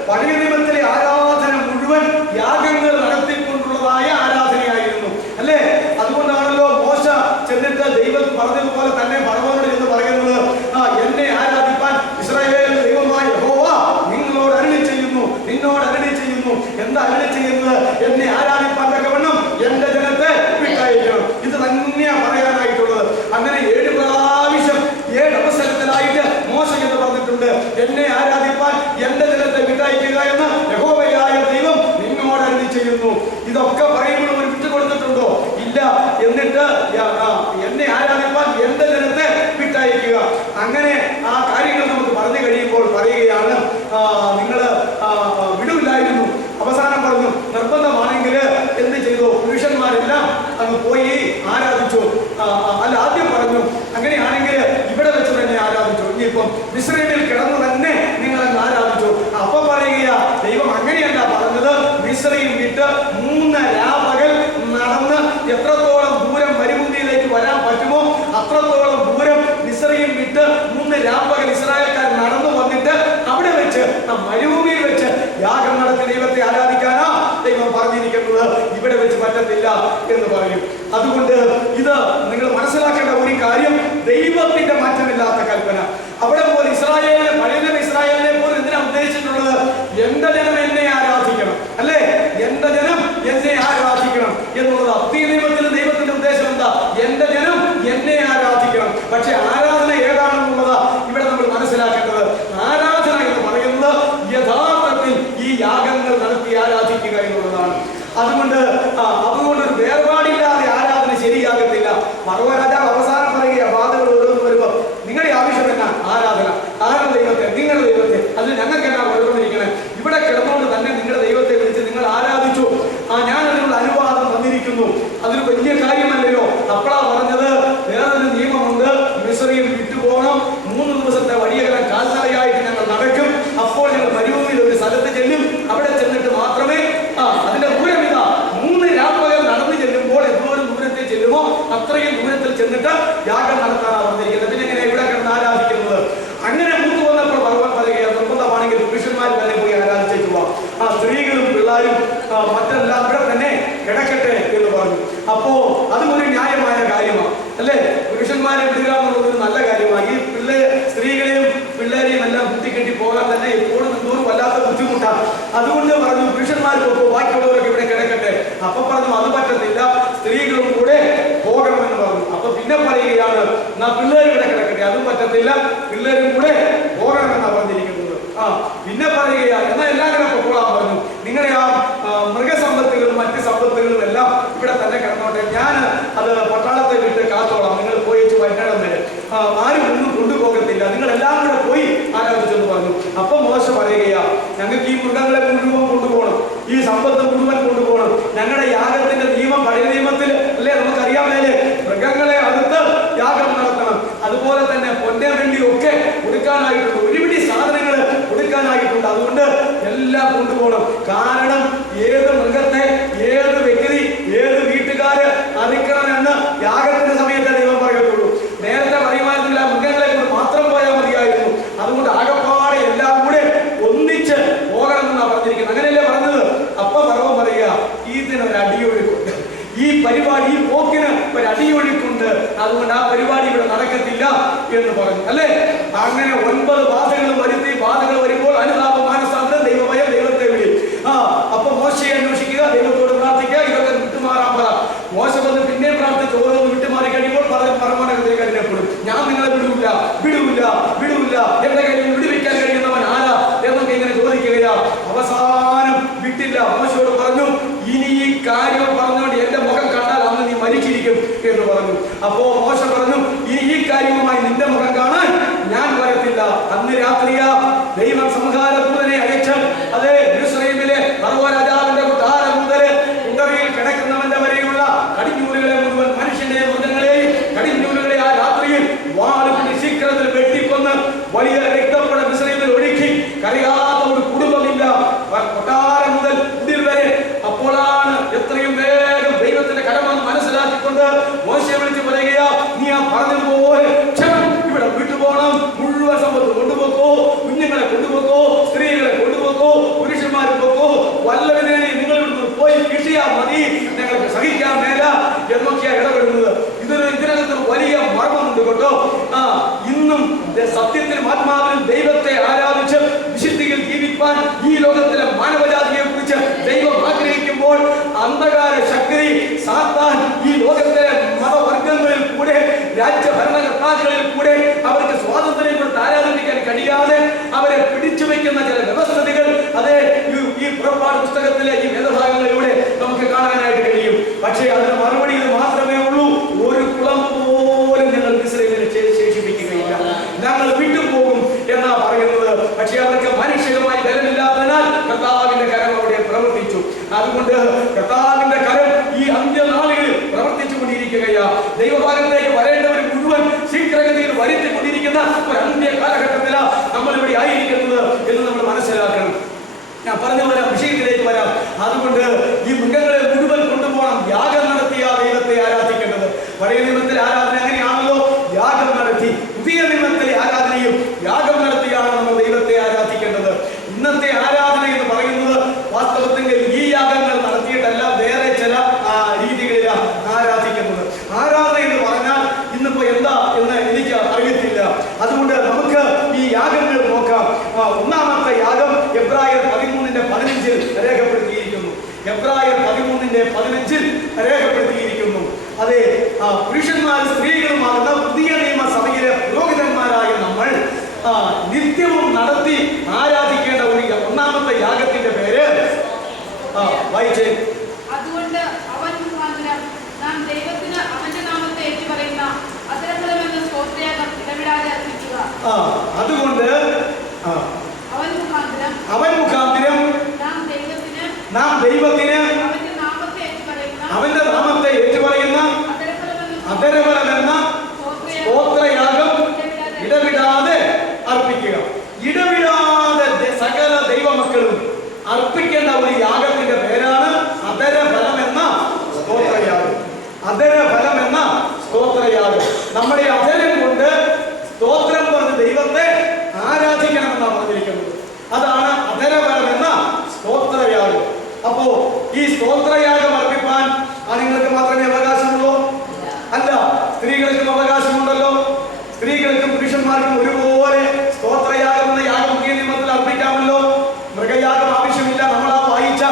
പഴയ നിയമത്തിലെ ആരാധന മുഴുവൻ യാഗങ്ങൾ നടത്തിക്കൊണ്ടുള്ളതായ ആരാധനയായിരുന്നു, അല്ലേ? അതുകൊണ്ടാണല്ലോ മോശ ചെന്നിട്ട് ദൈവം പറഞ്ഞതുപോലെ തന്നെ ഫറവോനോട് എന്ന് പറയുന്നത്, എന്നെ ആരാധിപ്പാൻ ഇസ്രായേൽ ദൈവമായ യഹോവ നിന്നോട് അരുളി ചെയ്യുന്നു. എന്താ അരുളി ചെയ്യുന്നത്? എന്നെ ആരാധിപ്പാൻ തക്കവണ്ണം എന്റെ ജനത്തെ വിട്ടയക്കണം. ഇത് തന്നെയാ പറയാനായിട്ടുള്ളത്. അങ്ങനെ 7 പ്രാവശ്യം 7 അവസരത്തിലായിട്ട് മോശ എന്ന് പറഞ്ഞിട്ടുണ്ട്, എന്നെ ആരാധിപ്പാൻ എന്റെ ജനത്തെ വിട്ടയക്കുക എന്ന് യഹോവയായ ദൈവം നിന്നോട് അരുളി ചെയ്യുന്നു. ഇതൊക്കെ പറയുമ്പോൾ ഒരു വിട്ടുകൊടുത്തിട്ടുണ്ടോ? ഇല്ല. എന്നിട്ട് എന്നെ ആരാധിപ്പാൻ എന്റെ ജനത്തെ വിട്ടയക്കുക. അങ്ങനെ ആ കാര്യങ്ങൾ നമുക്ക് പറഞ്ഞു കഴിയുമ്പോൾ പറയുകയാണ്, നിങ്ങൾ വിടില്ലായിരുന്നു. അവസാനം പറഞ്ഞു, നിർബന്ധമാണെങ്കിൽ എന്ത് ചെയ്തു? പുരുഷന്മാരെല്ലാം അങ്ങ് പോയി ആരാധിച്ചു. അല്ല, ആദ്യം പറഞ്ഞു അങ്ങനെയാണെങ്കിൽ ഇവിടെ വെച്ച് തന്നെ ആരാധിച്ചു. ഇനിയിപ്പം മിസ്രൈമിൽ കിടന്നു തന്നെ നിങ്ങൾ അങ്ങ് ആരാധിച്ചു. അപ്പൊ പറയുക, ദൈവം അങ്ങനെയല്ല പറഞ്ഞത്. മിസ്രൈം വിട്ട് 3 രാപകൽ നടന്ന് എത്രത്തോളം ദൂരം മരുഭൂമിയിലേക്ക് വരാൻ പറ്റുമോ അത്രത്തോളം ദൂരം മിസ്രൈം വിട്ട് 3 രാപകൽ ഇസ്രായേൽക്കാർ നടന്നു വന്നിട്ട് അവിടെ വെച്ച് മരുഭൂമിയിൽ വെച്ച് യാഗം നടത്തി ദൈവത്തെ ആരാധിക്കാനാ ദൈവം പറഞ്ഞിരിക്കുന്നത്. ഇവിടെ വെച്ച് പറ്റത്തില്ല എന്ന് പറയും. അതുകൊണ്ട് ഇത് നിങ്ങൾ മനസ്സിലാക്കേണ്ട ഒരു കാര്യം, ദൈവത്തിന്റെ മാറ്റമില്ലാത്ത കൽപ്പന. അവിടെ പോലെ ഇസ്രായേലിനെ പോലും എന്തിനാ ഉദ്ദേശിച്ചിട്ടുള്ളത്? എന്റെ ജനം എന്നെ ആരാധിക്കണം, അല്ലേ? എന്റെ ജനം എന്നെ ആരാധിക്കണം എന്നുള്ളത്. പുതിയ നിയമത്തിൽ ദൈവത്തിന്റെ ഉദ്ദേശം എന്താ? എന്റെ ജനം എന്നെ ആരാധിക്കണം. പക്ഷെ ആരാധന ഏതാണെന്നുള്ളതാ ഇവിടെ നമ്മൾ മനസ്സിലാക്കേണ്ടത്. ആരാധന എന്ന് പറയുന്നത് യഥാർത്ഥത്തിൽ ഈ യാഗങ്ങൾ നടത്തി ആരാധിക്കുക എന്നുള്ളതാണ്. അതുകൊണ്ട് ഒരു വേർപാടില്ലാതെ ആരാധന ശരിയാകത്തില്ല. ഫറവോ രാജാവ് അവസാനം പറയുക, ബാധകൾ ഓരോന്ന് വരുമ്പോ നിങ്ങളുടെ ആവശ്യം എന്നാ? ആരാധന. ആരുടെ ദൈവത്തെ? നിങ്ങളുടെ ദൈവത്തെ. അതിൽ ഞങ്ങൾക്ക് എന്നാ കൊടുക്കൊണ്ടിരിക്കണേ? ഇവിടെ കിടന്നുകൊണ്ട് തന്നെ നിങ്ങളുടെ ദൈവത്തെ വിളിച്ച് നിങ്ങൾ ആരാധിച്ചു. ഞാൻ അതിനുള്ള അനുവാദം തന്നിരിക്കുന്നു. അതൊരു വലിയ കാര്യമല്ലയോ? അപ്പോഴാ പറഞ്ഞത്, വേറൊരു നിയമമുണ്ട്, മിസ്രൈം വിട്ടുപോകണം. 3 ദിവസത്തെ വഴിയകലം കാൽനടയായിട്ട് ഞങ്ങൾ നടക്കും. അപ്പോൾ ഞങ്ങൾ മരുഭൂമിയിൽ ഒരു സ്ഥലത്ത് ചെല്ലും. അവിടെ ചെന്നിട്ട് മാത്രമേ അതിന്റെ ദൂരം ഇതാ 3 രാപ്പകൽ നടന്നു ചെല്ലുമ്പോൾ എന്തോരം ദൂരത്തിൽ ചെല്ലുമോ അത്രയും ദൂരത്തിൽ ചെന്നിട്ട് യാഗം നടത്താനാണ് വന്നിരിക്കുന്നത്. പിന്നെ എങ്ങനെ ഇവിടെ കിടന്ന് ആരാധിക്കുന്നത്? അങ്ങനെ മൂത്ത് വന്നപ്പോൾ ഭഗവാൻ പറയുകയാണ്, നിർബന്ധമാണെങ്കിൽ പുരുഷന്മാർ തന്നെ പോയി ആരാധിച്ചേക്ക് പോവാം. സ്ത്രീകളും പിള്ളേരും മറ്റെല്ലാം ഇവിടെ തന്നെ കിടക്കട്ടെ എന്ന് പറഞ്ഞു. അപ്പോ അതും ഒരു ന്യായമായ കാര്യമാണ്, അല്ലേ? പുരുഷന്മാരെ വിടുക എന്നുള്ളത് ഒരു നല്ല കാര്യമാണ്. ഈ സ്ത്രീകളെയും പിള്ളേരെയും എല്ലാം കുത്തിക്കെട്ടി പോകാൻ തന്നെ എപ്പോഴും എന്തോരം വല്ലാത്ത ബുദ്ധിമുട്ടാണ്. അതുകൊണ്ട് പറഞ്ഞു പുരുഷന്മാർ ബാക്കിയുള്ളവരൊക്കെ ഇവിടെ കിടക്കട്ടെ. അപ്പൊ പറഞ്ഞു അത് പറ്റത്തില്ല, സ്ത്രീകളും കൂടെ പോകണമെന്ന് പറഞ്ഞു. അപ്പൊ പിന്നെ പറയുകയാണ്, എന്നാ പിള്ളേർ ഇവിടെ കിടക്കട്ടെ. അതും പറ്റത്തില്ല, പിള്ളേരും കൂടെ പോകണമെന്നാണ് പറഞ്ഞിരിക്കുന്നത്. പിന്നെ പറയുകയാണ്, എന്നാൽ എല്ലാവരും പൊക്കോളാൻ പറഞ്ഞു. നിങ്ങളുടെ മൃഗസമ്പത്തുകളും മറ്റ് സമ്പത്തുകളും എല്ലാം ഇവിടെ തന്നെ കിടന്നോട്ടെ പറഞ്ഞു, ഞാൻ അത് പട്ടാളത്തെ വിട്ട് കാത്തോളാം, നിങ്ങൾ പോയി വൈകുന്നേരം വരെ ആരും ഒന്നും കൊണ്ടുപോകത്തില്ല, നിങ്ങളെല്ലാം കൂടെ പോയി ആരാധിച്ചെന്ന് പറഞ്ഞു. അപ്പം മോശ പറയുകയാ, ഞങ്ങൾക്ക് ഈ മൃഗങ്ങളെ മുഴുവൻ കൊണ്ടുപോകണം, ഈ സമ്പത്ത് മുഴുവൻ കൊണ്ടുപോകണം. ഞങ്ങളുടെ യാഗത്തിന്റെ നിയമം പഴയ നിയമത്തിൽ അല്ലേ നമുക്കറിയാമല്ലേ, മൃഗങ്ങളെ അടുത്ത് യാഗം നടത്തണം. അതുപോലെ തന്നെ പൊന്നെ വെള്ളിയൊക്കെ കൊടുക്കാനായിട്ടുണ്ട്, ഒരുപിടി സാധനങ്ങൾ കൊടുക്കാനായിട്ടുണ്ട്. അതുകൊണ്ട് എല്ലാം കൊണ്ടുപോകണം. കാരണം ഏത് മൃഗത്തെ ഏത് വ്യക്തി ഏത് വീട്ടുകാര് അറിയിക്കണമെന്ന് യാഗത്തിന്റെ സമയത്തെ ദൈവം പറയത്തുള്ളൂ. നേരത്തെ പറയുമായിരുന്നില്ല, മൃഗങ്ങളെ കൊണ്ട് മാത്രം പോയാൽ മതിയായിരുന്നു. അതുകൊണ്ട് ആകപ്പാടെ എല്ലാം കൂടെ ഒന്നിച്ച് പോകണമെന്നാണ് പറഞ്ഞിരിക്കുന്നത്. അങ്ങനെയല്ലേ പറഞ്ഞത്? അപ്പൊ ഭഗവാൻ പറയുക, ഇതിനൊരു അടിയൊഴുക്കുണ്ട്, ഈ പരിപാടി ഈ പോക്കിന് ഒരു അടിയൊഴുക്കുണ്ട്, അതുകൊണ്ട് ആ പരിപാടി ഇവിടെ നടക്കത്തില്ല എന്ന് പറഞ്ഞു അല്ലേ. അങ്ങനെ 9 ബാധകളും വരുത്തി, ബാധകൾ വരുമ്പോൾ അനുതാപ മാനസാന്തരം, ദൈവഭയം, ദൈവത്തെ വിളി. അപ്പൊ മോശയെ അന്വേഷിക്കുക, ദൈവത്തോട് പ്രാർത്ഥിക്കുക, ഇതൊക്കെ വിട്ടുമാറാൻ പറ. മോശ വന്ന് പിന്നെ പ്രാർത്ഥിച്ച് ഓരോന്ന് വിട്ടുമാറി കഴിയുമ്പോൾ പരമാനത്തെ കരുതപ്പെടും. ഞാൻ നിങ്ങളെ വിടൂല്ല, വിടൂല്ല, വിടൂല്ല, എന്റെ കയ്യിൽ വിടുവിക്കാൻ കഴിയുന്നവൻ ആരാ എന്നൊക്കെ ഇങ്ങനെ ചോദിക്കുകയാ. അവസാനം വിട്ടില്ല. മോശയോട് പറഞ്ഞു, ഇനി ഈ കാര്യം പറഞ്ഞുകൊണ്ട് എന്റെ മുഖം കണ്ടാൽ അന്ന് നീ മരിച്ചിരിക്കും എന്ന് പറഞ്ഞു. അപ്പോ മോശ പറഞ്ഞു, ഇനി ഈ കാര്യവുമായി നിന്റെ മുഖം കാണാൻ ഞാൻ വരത്തില്ല. അന്ന് രാത്രിയാ ദൈവം സംഹാര ദൂതനെ അയച്ച്, അതേ യെരൂശലേമിലെ ഫറവോൻ രാജാവിന്റെ കൊട്ടാരം മുതൽ കുണ്ടറയിൽ കിടക്കുന്നവന്റെ വരെയുള്ള കടിഞ്ഞൂലുകളെ മുഴുവൻ, മനുഷ്യന്റെയും മൃഗങ്ങളെയും കടിഞ്ഞൂലുകളെ ആ രാത്രിയിൽ വാളുകൊണ്ട് ശീഘ്രത്തിൽ വെട്ടിക്കൊന്ന് വലിയ രക്തപ്പുഴ യെരൂശലേമിൽ ഒഴുക്കി. കരയാത്ത ഒരു കുടുംബമില്ല, കൊട്ടാരം മുതൽ കുടിൽ വരെ. അപ്പോഴാണ് എത്രയും വേഗം ദൈവത്തിന്റെ കടമെന്ന് മനസ്സിലാക്കിക്കൊണ്ട് മോശയെ വിളിച്ച് പറയുകയാ, നീ ആ പറഞ്ഞതുപോലെ ഇവിടെ വിട്ടുപോകണം, മുഴുവൻ സമ്പത്ത് കൊണ്ടുപോക്കോ, കുഞ്ഞുങ്ങളെ കൊണ്ടുപോക്കോ, സ്ത്രീകളെ കൊണ്ടുപോക്കോ, പുരുഷന്മാരെ പോക്കോ, വല്ലവിധേനെ നിങ്ങൾ ഇവിടുന്ന് പോയി കിട്ടിയാൽ മതി, ഞങ്ങൾക്ക് സഹിക്കാൻ മേല എന്നൊക്കെയാണ് ഇടപെടുന്നത്. ഇതിനകത്ത് വലിയ മർമ്മമുണ്ട് കേട്ടോ. ഇന്നും സത്യത്തിലും ആത്മാവിലും ദൈവത്തെ ആരാധിച്ച് വിശുദ്ധിയിൽ ജീവിക്കാൻ ഈ ലോകത്തിലെ മാനവജാതിയെ കുറിച്ച് ദൈവം ആഗ്രഹിക്കുമ്പോൾ അന്ധകാര ശക്തി സാത്താൻ ഈ ലോകത്തിലെ മതവർഗങ്ങളിൽ കൂടെ രാജ്യഭരണകർത്താക്കളിൽ കൂടെ അവർക്ക് സ്വാതന്ത്ര്യം കൊടുത്ത് ആരാധിക്കാൻ കഴിയാതെ അവരെ പിടിച്ചു വയ്ക്കുന്ന ചില വ്യവസ്ഥിതികൾ അതേ ഈ പുറപ്പാട് പുസ്തകത്തിലെ ഈ വേദഭാഗങ്ങളിലൂടെ നമുക്ക് കാണാനായിട്ട് കഴിയും. പക്ഷേ അതിന് മറുപടി ഇത് മാത്രമേ ഉള്ളൂ, ഒരു കുളം പോലും ഞങ്ങൾ ഇസ്രായേലിനെ ശേഷിപ്പിക്കുകയില്ല, ഞങ്ങൾ വിട്ടുപോകും എന്നാ പറയുന്നത്. പക്ഷേ അവർക്ക് മാനുഷികമായി ബലമില്ലാത്തതിനാൽ കർത്താവിന്റെ കരം അവിടെ പ്രവർത്തിച്ചു. അതുകൊണ്ട് കർത്താവിന്റെ കരം ഈ അന്ത്യനാളുകളിൽ പ്രവർത്തിച്ചു കൊണ്ടിരിക്കുകയാ. ദൈവഭാഗത്തേക്ക് വരേണ്ടവർ മുഴുവൻ ശീഘ്രഗതിയിൽ വരുത്തിക്കൊണ്ടിരിക്കുന്ന ഒരു അന്ത്യ കാലഘട്ടത്തിലാണ് നമ്മളിവിടെ ആയിരിക്കുന്നത് എന്ന് നമ്മൾ മനസ്സിലാക്കണം. ഞാൻ പറഞ്ഞു വരാം, വിഷയത്തിലേക്ക് വരാം. അതുകൊണ്ട് ഈ മൃഗങ്ങളെ മുഴുവൻ കൊണ്ടുപോകണം. യാഗം നടത്തിയ ദൈവത്തെ ആരാധിക്കേണ്ടത്. പഴയ നിയമത്തിലെ ആരാധന അങ്ങനെയാണല്ലോ, യാഗം നടത്തി. പുതിയ നിയമത്തിലെ ആരാധനയും യാഗം നടത്തിയാണ് നമ്മൾ ദൈവത്തെ ആരാധിക്കേണ്ടത്. ഇന്നത്തെ ആരാധന എന്ന് പറയുന്നത് വാസ്തവത്തിൽ ഈ യാഗങ്ങൾ നടത്തിയിട്ടല്ല, വേറെ ചില രീതികളിലാണ് ആരാധിക്കുന്നത്. ആരാധന എന്ന് പറഞ്ഞാൽ ഇന്നിപ്പോ എന്താ എന്ന് എനിക്ക് അറിയത്തില്ല. അതുകൊണ്ട് നമുക്ക് ഈ യാഗങ്ങൾ നോക്കാം. ഒന്നാമത്തെ യാഗം എബ്രായർ 13:15 രേഖപ്പെടുത്തിയിരിക്കുന്നു. എബ്രായർ 13:15 രേഖപ്പെടുത്തിയിരിക്കുന്നു. അതെ, പുരുഷന്മാരും സ്ത്രീകളുമാകുന്ന പുതിയ നിയമസഭയിലെ പുരോഹിതന്മാരായ നമ്മൾ നിത്യവും നടത്തി ആരാധിക്കേണ്ട ഒരു ഒന്നാമത്തെ യാഗത്തിന്റെ പേര് വായിച്ചേ. അതുകൊണ്ട് അവൻ മുഖാന്തരം നാം ദൈവത്തിന് അവന്റെ നാമത്തെ ഏറ്റുപറയുന്ന അധരഫലമെന്ന സ്തോത്രയാഗം ഇടവിടാതെ അർപ്പിക്കുക. അതുകൊണ്ട് അവൻ മുഖാന്തരം നാം ദൈവത്തിന് അവന്റെ നാമത്തെ ഏറ്റുപറയുന്ന അധരഫലമെന്ന സ്തോത്രയാഗം ഇടവിടാതെ അർപ്പിക്കുക. ഇടവിടാതെ സകല ദൈവമക്കളും അർപ്പിക്കേണ്ട ഒരു യാഗത്തിന്റെ പേരാണ് അധരഫലം എന്ന സ്തോത്രയാഗം. അധരഫലം എന്ന സ്തോത്രയാഗം. നമ്മുടെ അധരം കൊണ്ട് സ്തോത്രം പറഞ്ഞ് ദൈവത്തെ ആരാധിക്കണമെന്നാണ് പറഞ്ഞിരിക്കുന്നത്. അതാണ് അധരഫലം എന്ന സ്തോത്രയാഗം. അപ്പോ ഈ സ്തോത്രയാഗം അർപ്പിക്കാൻ ആണുങ്ങൾക്ക് മാത്രമേ അവകാശമുള്ളൂ? അല്ല, സ്ത്രീകൾക്കും അവകാശമുണ്ടല്ലോ. സ്ത്രീകൾക്കും പുരുഷന്മാർക്കും ഒരുപോലെ സ്തോത്രയാഗം എന്ന യാഗം പുതിയ നിയമത്തിൽ അർപ്പിക്കാമല്ലോ. മൃഗയാഗം ആവശ്യമില്ല. നമ്മൾ ആ വായിച്ച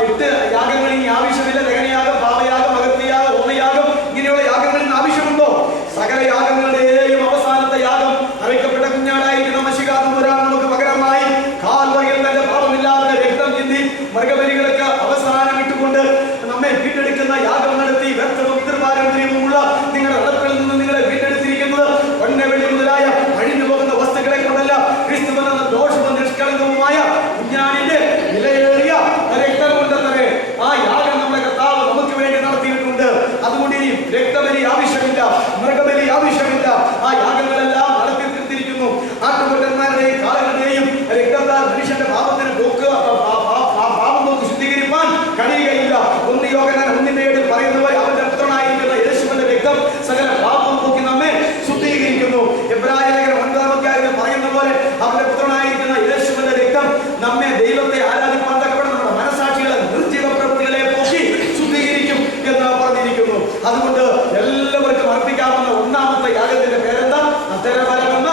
8 യാഗങ്ങൾ ഇനി ആവശ്യമില്ല. ദഹനയാഗം, പാപയാഗം, അകത്യയാഗം, ഹോമയാഗം, ഇങ്ങനെയുള്ള യാഗങ്ങളിൽ ആവശ്യമുണ്ടോ? സകല അതുകൊണ്ട് എല്ലാവർക്കും അർപ്പിക്കാവുന്ന ഒന്നാമത്തെ യാഗത്തിന്റെ പേരെന്താ? അധരഫലമെന്ന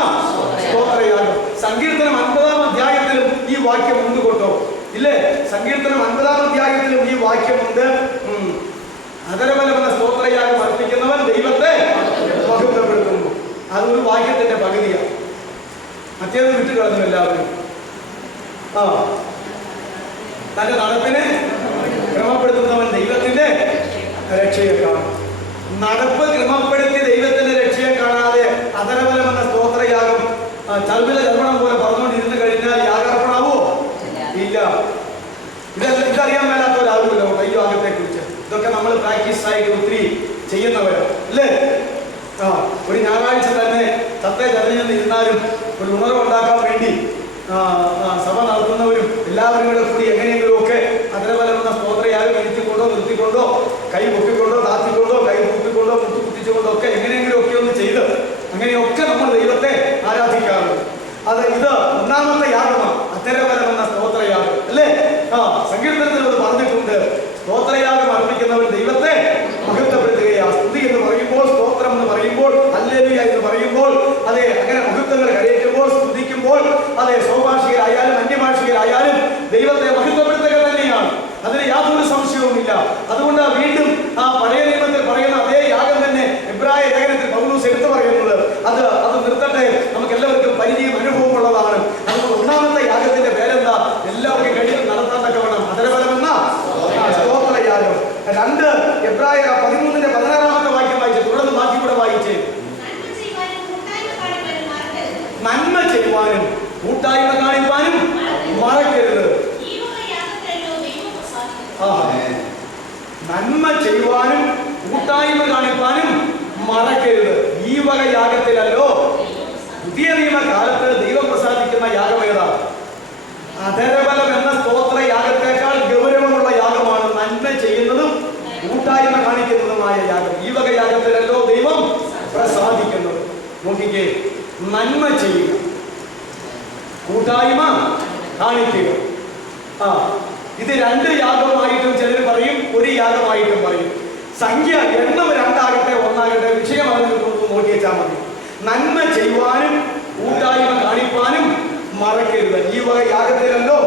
സ്തോത്രയാഗം. സങ്കീർത്തനം 50-ാം അധ്യായത്തിലും ഈ വാക്യം ഉണ്ട് കൊണ്ടോ ഇല്ലേ? സങ്കീർത്തനം 50-ാം അധ്യായത്തിലും ഈ വാക്യമുണ്ട്. അധരഫലമെന്ന സ്തോത്രയാഗം അർപ്പിക്കുന്നവൻ ദൈവത്തെ മഹത്വപ്പെടുത്തുന്നു. അതൊരു വാക്യത്തിന്റെ പകുതിയാണ്. മറ്റേത് വിട്ടു കളഞ്ഞു എല്ലാവരും. തന്റെ നടപ്പിനെ ക്രമപ്പെടുത്തുന്നവൻ ദൈവത്തിന്റെ രക്ഷയെ കാണും. നടപ്പ് ക്രമപ്പെടുത്തി ദൈവത്തിന്റെ രക്ഷയെ കാണാതെ അധരഫലമെന്ന സ്തോത്രയാഗം ചർമ്മില ചർമ്മണം പോലെ പറഞ്ഞുകൊണ്ടിരുന്നു കഴിഞ്ഞാൽ യാഗാർപ്പണാവോ? ഇല്ല. ഇതറിയാൻ മേലാത്തവരാകുമല്ലോ ഈ യാഗത്തെ കുറിച്ച്. ഇതൊക്കെ നമ്മൾ പ്രാക്ടീസ് ആയിട്ട് ഒത്തിരി ചെയ്യുന്നവരാണ് അല്ലേ? ഒരു ഞായറാഴ്ച തന്നെ സത്തേ ചർച്ചയിൽ ഇരുന്നാലും ഒരു ഉണർവുണ്ടാക്കാൻ വേണ്ടി സഭ നടത്തുന്നവരും എല്ലാവരും കൂടെ കൂടി എങ്ങനെയെങ്കിലും ഒക്കെ അധരഫലമെന്ന സ്തോത്രയാഗം ഇരുത്തിക്കൊണ്ടോ നിർത്തിക്കൊണ്ടോ കൈ പൊക്കിക്കൊണ്ടോ താത്തിക്കൊണ്ടോ കൈ പൊക്കിക്കൊണ്ടോ മുത്തു കുത്തിച്ചുകൊണ്ടോ ഒക്കെ എങ്ങനെയെങ്കിലും ഒക്കെ ഒന്ന് ചെയ്ത് അങ്ങനെയൊക്കെ നമ്മൾ ദൈവത്തെ ആരാധിക്കാറുണ്ട്. ഇത് ഒന്നാമത്തെ യാഗമാണ്, അധരഫലമെന്ന സ്തോത്രയാഗം അല്ലേ? സങ്കീർത്തനത്തിൽ അത് പറഞ്ഞിട്ടുണ്ട്. സ്തോത്രയാഗം അർപ്പിക്കുന്നവൻ ദൈവത്തെ മഹത്വപ്പെടുത്തുകയാണ്. സ്തുതി എന്ന് പറയുമ്പോൾ, സ്തോത്രം എന്ന് പറയുമ്പോൾ, ഹല്ലേലൂയ എന്ന് പറയുമ്പോൾ, അതെ അങ്ങനെ മഹത്വങ്ങൾ കരയറ്റുമ്പോൾ, സ്തുതിക്കുമ്പോൾ, അതെ സ്വഭാഷികരായാലും അന്യഭാഷികരായാലും ദൈവത്തെ മഹത്വപ്പെടുത്തുക തന്നെയാണ്. അതിന് യാതൊരു സംശയവുമില്ല. അതുകൊണ്ട് വീണ്ടും പഴയ നിയമത്തിൽ പറയുന്ന അതേ യാഗം തന്നെ എബ്രായ ലേഖനത്തിൽ പൗലോസ് എടുത്തു പറയുന്നത് അത് നിർത്തട്ടെ, നമുക്ക് എല്ലാവർക്കും പരിചയം അനുഭവമുള്ളതാണ്. അതുകൊണ്ട് ഒന്നാമത്തെ യാഗത്തിന്റെ പേരെന്താ? എല്ലാവർക്കും കഴിയും നടത്താൻ തക്കവണ്ണം അധരഫലമെന്ന സ്തോത്രയാഗം. 2 എബ്രായർ 13-16 വാക്യം വായിച്ചു. തുടർന്ന് ബാക്കി കൂടെ വായിച്ചേ. നന്മ ചെയ്യുവാനും കൂട്ടായ്മ കാണിപ്പാനും മറക്കരുത്. നന്മ ചെയ്യുവാനും കൂട്ടായ്മ കാണിപ്പാനും മറക്കരുത്. ഈ വക യാഗത്തിലല്ലോ പുതിയ നിയമകാലത്ത് ദൈവം പ്രസാദിക്കുന്ന യാഗം ഏതാണ്? അധരഫലം എന്ന സ്തോത്ര യാഗത്തെക്കാൾ ഗൗരവമുള്ള യാഗമാണ് നന്മ ചെയ്യുന്നതും കൂട്ടായ്മ കാണിക്കുന്നതുമായ യാഗം. ഈ വക യാഗത്തിലല്ലോ ദൈവം പ്രസാദിക്കുന്നത്. നോക്കിക്കേ, നന്മ ചെയ്യുക, കൂട്ടായ്മ കാണിക്കുക. ഇത് 2 യാഗമായിട്ടും ചിലർ പറയും, ഒരു യാഗമായിട്ടും പറയും. സംഖ്യ എണ്ണം 2 1 വിഷയം അതിന് നോക്കി വെച്ചാൽ മതി. നന്മ ചെയ്യുവാനും കൂട്ടായ്മ കാണിപ്പാനും മറക്കരുത്. ഈ വക യാഗത്തിലല്ലോ